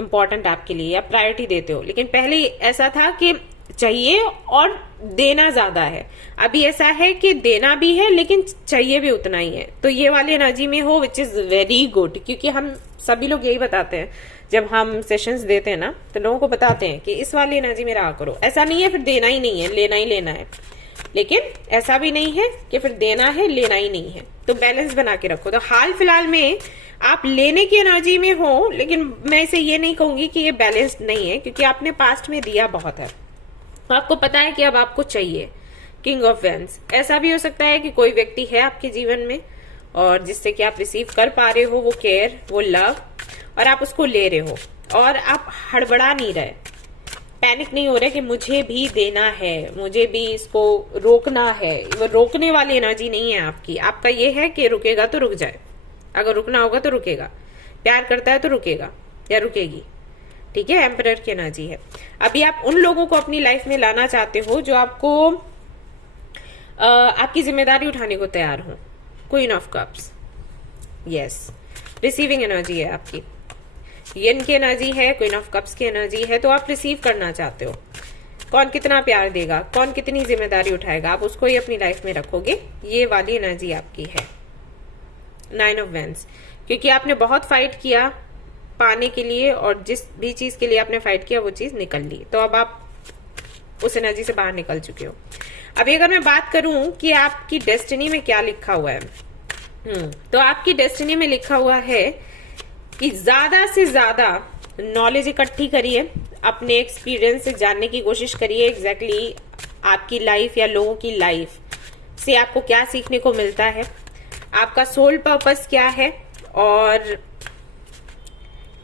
इम्पोर्टेंट आपके लिए, या प्रायोरिटी देते हो, लेकिन पहले ऐसा था कि चाहिए और देना ज्यादा है। अभी ऐसा है कि देना भी है लेकिन चाहिए भी उतना ही है। तो ये वाली एनर्जी में हो, विच इज वेरी गुड, क्योंकि हम सभी लोग यही बताते हैं जब हम सेशंस देते हैं ना, तो लोगों को बताते हैं कि इस वाली एनर्जी में रहा करो। ऐसा नहीं है फिर देना ही नहीं है, लेना ही लेना है, लेकिन ऐसा भी नहीं है कि फिर देना है लेना ही नहीं है। तो बैलेंस बना के रखो। तो हाल फिलहाल में आप लेने की एनर्जी में हो, लेकिन मैं इसे ये नहीं कहूंगी कि ये बैलेंस्ड नहीं है, क्योंकि आपने पास्ट में दिया बहुत है, आपको पता है कि अब आपको चाहिए। किंग ऑफ वैंड्स, ऐसा भी हो सकता है कि कोई व्यक्ति है आपके जीवन में और जिससे कि आप रिसीव कर पा रहे हो वो केयर, वो लव, और आप उसको ले रहे हो और आप हड़बड़ा नहीं रहे, पैनिक नहीं हो रहे कि मुझे भी देना है, मुझे भी इसको रोकना है। वो रोकने वाली एनर्जी नहीं है आपकी। आपका ये है कि रुकेगा तो रुक जाए, अगर रुकना होगा तो रुकेगा, प्यार करता है तो रुकेगा या रुकेगी, ठीक है। एम्परर की एनर्जी है। अभी आप उन लोगों को अपनी लाइफ में लाना चाहते हो जो आपको आपकी जिम्मेदारी उठाने को तैयार हो। Queen of cups, yes, receiving energy है आपकी, यन की एनर्जी है, क्वीन ऑफ कप्स की एनर्जी है। तो आप रिसीव करना चाहते हो, कौन कितना प्यार देगा, कौन कितनी जिम्मेदारी उठाएगा, आप उसको ही अपनी लाइफ में रखोगे, ये वाली एनर्जी आपकी है। 9 ऑफ वैंड्स, क्योंकि आपने बहुत फाइट किया पाने के लिए और जिस भी चीज के लिए आपने फाइट किया वो चीज निकल ली, तो अब आप उस एनर्जी से बाहर निकल चुके हो। अभी अगर मैं बात करूं कि आपकी डेस्टिनी में क्या लिखा हुआ है, तो आपकी डेस्टिनी में लिखा हुआ है कि ज्यादा से ज्यादा नॉलेज इकट्ठी करिए, अपने एक्सपीरियंस से जानने की कोशिश करिए एग्जैक्टली आपकी लाइफ या लोगों की लाइफ से आपको क्या सीखने को मिलता है, आपका सोल पर्पस क्या है और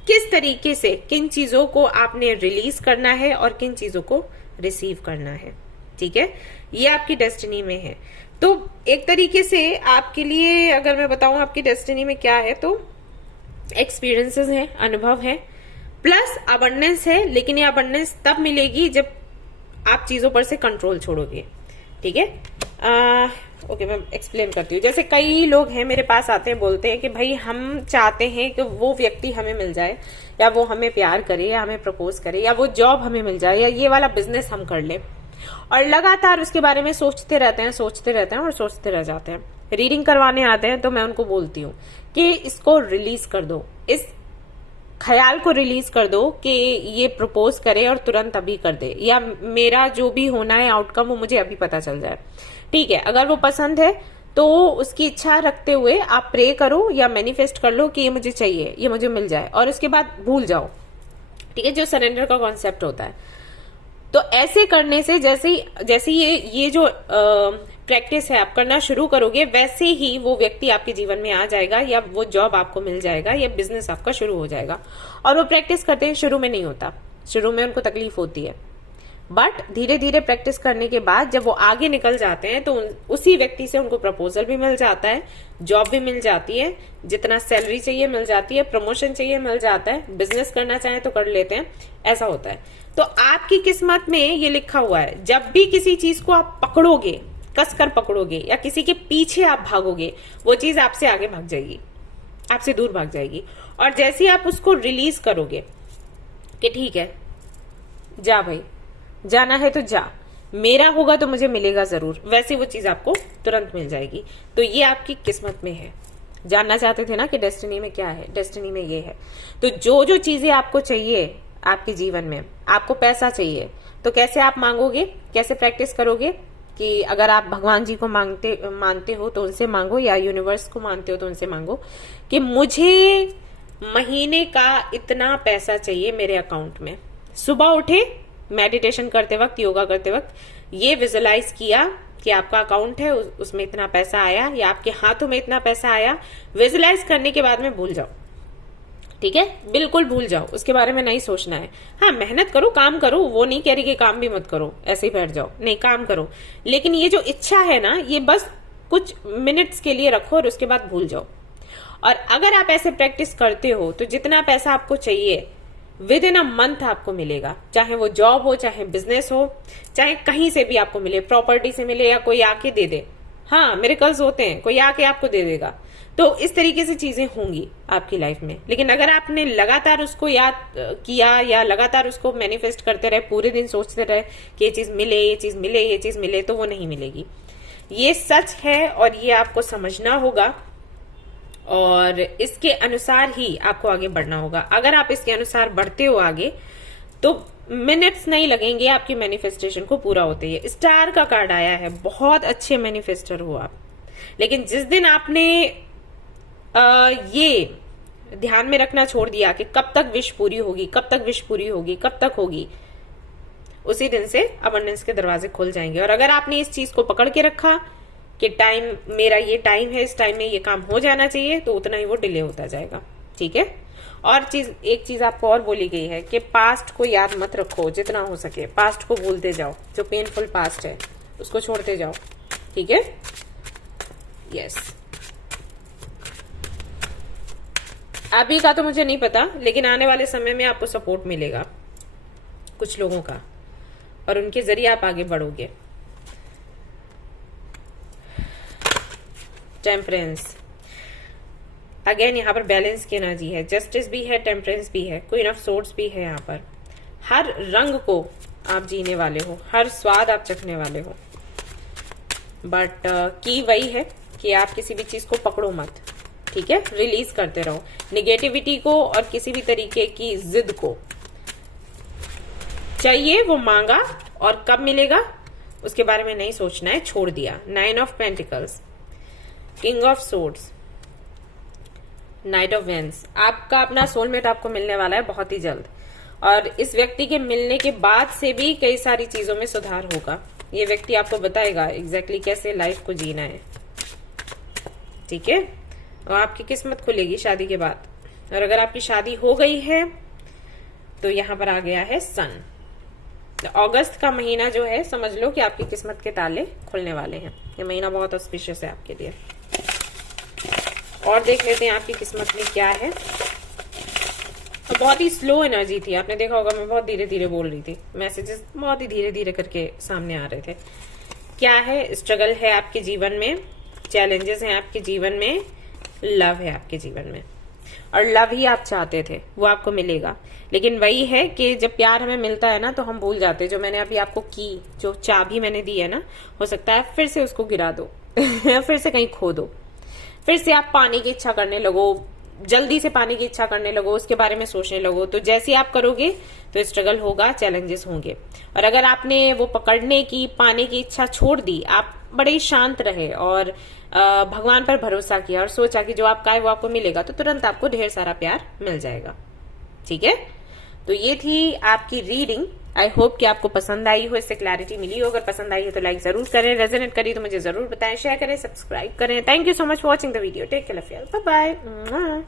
किस तरीके से किन चीजों को आपने रिलीज करना है और किन चीजों को रिसीव करना है, ठीक है। ये आपकी डेस्टिनी में है। तो एक तरीके से आपके लिए अगर मैं बताऊं आपकी डेस्टिनी में क्या है, तो एक्सपीरियंसेस हैं, अनुभव है, प्लस अबंडेंस है। लेकिन ये अबंडेंस तब मिलेगी जब आप चीजों पर से कंट्रोल छोड़ोगे, ठीक है। ओके, मैं एक्सप्लेन करती हूँ। जैसे कई लोग हैं मेरे पास आते हैं, बोलते हैं कि भाई हम चाहते हैं कि वो व्यक्ति हमें मिल जाए, या वो हमें प्यार करे, या हमें प्रपोज करे, या वो जॉब हमें मिल जाए, या ये वाला बिजनेस हम कर ले, और लगातार उसके बारे में सोचते रहते हैं और सोचते रह जाते हैं। रीडिंग करवाने आते हैं तो मैं उनको बोलती हूँ कि इसको रिलीज कर दो, इस ख्याल को रिलीज कर दो कि ये प्रपोज करे और तुरंत अभी कर दे, या मेरा जो भी होना है आउटकम वो मुझे अभी पता चल जाए, ठीक है। अगर वो पसंद है तो उसकी इच्छा रखते हुए आप प्रे करो या मैनिफेस्ट कर लो कि ये मुझे चाहिए, ये मुझे मिल जाए, और उसके बाद भूल जाओ, ठीक है। जो सरेंडर का कॉन्सेप्ट होता है तो ऐसे करने से जैसे ये जो प्रैक्टिस है आप करना शुरू करोगे, वैसे ही वो व्यक्ति आपके जीवन में आ जाएगा, या वो जॉब आपको मिल जाएगा, या बिजनेस आपका शुरू हो जाएगा। और वो प्रैक्टिस करते हैं शुरू में नहीं होता, शुरू में उनको तकलीफ होती है, बट धीरे धीरे प्रैक्टिस करने के बाद जब वो आगे निकल जाते हैं तो उसी व्यक्ति से उनको प्रपोजल भी मिल जाता है, जॉब भी मिल जाती है, जितना सैलरी चाहिए मिल जाती है, प्रमोशन चाहिए मिल जाता है, बिजनेस करना चाहे तो कर लेते हैं, ऐसा होता है। तो आपकी किस्मत में ये लिखा हुआ है, जब भी किसी चीज को आप पकड़ोगे, कसकर पकड़ोगे, या किसी के पीछे आप भागोगे, वो चीज आपसे आगे भाग जाएगी, आपसे दूर भाग जाएगी। और जैसे ही आप उसको रिलीज करोगे कि ठीक है, जा भाई, जाना है तो जा, मेरा होगा तो मुझे मिलेगा जरूर, वैसे वो चीज आपको तुरंत मिल जाएगी। तो ये आपकी किस्मत में है। जानना चाहते थे ना कि डेस्टिनी में क्या है? डेस्टिनी में ये है। तो जो जो चीजें आपको चाहिए आपके जीवन में, आपको पैसा चाहिए तो कैसे आप मांगोगे, कैसे प्रैक्टिस करोगे? कि अगर आप भगवान जी को मानते हो तो उनसे मांगो, या यूनिवर्स को मानते हो तो उनसे मांगो कि मुझे महीने का इतना पैसा चाहिए मेरे अकाउंट में। सुबह उठे, मेडिटेशन करते वक्त, योगा करते वक्त ये विजुलाइज किया कि आपका अकाउंट है, उसमें इतना पैसा आया, या आपके हाथों में इतना पैसा आया। विजुलाइज करने के बाद में भूल जाओ, ठीक है? बिल्कुल भूल जाओ, उसके बारे में नहीं सोचना है। हाँ, मेहनत करो, काम करो, वो नहीं कह रही कि काम भी मत करो, ऐसे ही बैठ जाओ, नहीं, काम करो, लेकिन ये जो इच्छा है ना, ये बस कुछ मिनट्स के लिए रखो और उसके बाद भूल जाओ। और अगर आप ऐसे प्रैक्टिस करते हो तो जितना पैसा आपको चाहिए विद इन अ मंथ आपको मिलेगा, चाहे वो जॉब हो, चाहे बिजनेस हो, चाहे कहीं से भी आपको मिले, प्रॉपर्टी से मिले या कोई आके दे दे। हाँ, मिरेकल्स होते हैं, कोई आके आपको दे देगा। तो इस तरीके से चीजें होंगी आपकी लाइफ में। लेकिन अगर आपने लगातार उसको याद किया या लगातार उसको मैनिफेस्ट करते रहे, पूरे दिन सोचते रहे कि ये चीज मिले, ये चीज मिले, ये चीज मिले, तो वो नहीं मिलेगी। ये सच है और ये आपको समझना होगा, और इसके अनुसार ही आपको आगे बढ़ना होगा। अगर आप इसके अनुसार बढ़ते हो आगे तो मिनट्स नहीं लगेंगे आपकी मैनिफेस्टेशन को पूरा होते ही। स्टार का कार्ड आया है, बहुत अच्छे मैनिफेस्टर हो आप। लेकिन जिस दिन आपने ये ध्यान में रखना छोड़ दिया कि कब तक विश पूरी होगी, कब तक विश पूरी होगी, कब तक होगी, उसी दिन से अबंडेंस के दरवाजे खुल जाएंगे। और अगर आपने इस चीज को पकड़ के रखा कि टाइम, मेरा ये टाइम है, इस टाइम में ये काम हो जाना चाहिए, तो उतना ही वो डिले होता जाएगा, ठीक है? और एक चीज आपको और बोली गई है कि पास्ट को याद मत रखो, जितना हो सके पास्ट को भूलते जाओ। जो पेनफुल पास्ट है उसको छोड़ते जाओ, ठीक है? यस। अभी का तो मुझे नहीं पता, लेकिन आने वाले समय में आपको सपोर्ट मिलेगा कुछ लोगों का, और उनके जरिए आप आगे बढ़ोगे। टेम्परेंस, अगेन यहाँ पर बैलेंस की एनर्जी है, जस्टिस भी है, टेम्परेंस भी है, क्वीन ऑफ सोर्ड्स भी है। यहाँ पर हर रंग को आप जीने वाले हो, हर स्वाद आप चखने वाले हो, बट की वही है कि आप किसी भी चीज को पकड़ो मत, ठीक है? रिलीज करते रहो निगेटिविटी को, और किसी भी तरीके की जिद को। चाहिए वो मांगा, और कब मिलेगा उसके बारे में नहीं सोचना है, छोड़ दिया। 9 of pentacles, king of swords, knight of wands. आपका अपना सोलमेट आपको मिलने वाला है बहुत ही जल्द, और इस व्यक्ति के मिलने के बाद से भी कई सारी चीजों में सुधार होगा। ये व्यक्ति आपको बताएगा एग्जैक्टली कैसे लाइफ को जीना है, ठीक है? और आपकी किस्मत खुलेगी शादी के बाद। और अगर आपकी शादी हो गई है तो यहाँ पर आ गया है सन। अगस्त का महीना जो है, समझ लो कि आपकी किस्मत के ताले खुलने वाले हैं। ये महीना बहुत ऑस्पिशियस है आपके लिए। और देख लेते हैं आपकी किस्मत में क्या है। तो बहुत ही स्लो एनर्जी थी, आपने देखा होगा मैं बहुत धीरे धीरे बोल रही थी, मैसेजेस बहुत ही धीरे धीरे करके सामने आ रहे थे। क्या है? स्ट्रगल है आपके जीवन में, चैलेंजेस हैं आपके जीवन में, लव है आपके जीवन में, और लव ही आप चाहते थे, वो आपको मिलेगा। लेकिन वही है कि जब प्यार हमें मिलता है ना, तो हम भूल जाते हैं। जो मैंने अभी आपको जो चाबी मैंने दी है ना, हो सकता है फिर से उसको गिरा दो फिर से कहीं खो दो, फिर से आप पाने की इच्छा करने लगो, जल्दी से पाने की इच्छा करने लगो, उसके बारे में सोचने लगो। तो जैसे आप करोगे तो स्ट्रगल होगा, चैलेंजेस होंगे। और अगर आपने वो पकड़ने की, पाने की इच्छा छोड़ दी, आप बड़े ही शांत रहे और भगवान पर भरोसा किया और सोचा कि जो आपका है वो आपको मिलेगा, तो तुरंत आपको ढेर सारा प्यार मिल जाएगा, ठीक है? तो ये थी आपकी रीडिंग आई होप कि आपको पसंद आई हो, इससे क्लैरिटी मिली हो। अगर पसंद आई हो तो लाइक जरूर करें, रेजोनेट करिए तो मुझे जरूर बताएं, शेयर करें, सब्सक्राइब करें। Thank you so much for watching the video. Take care, bye bye.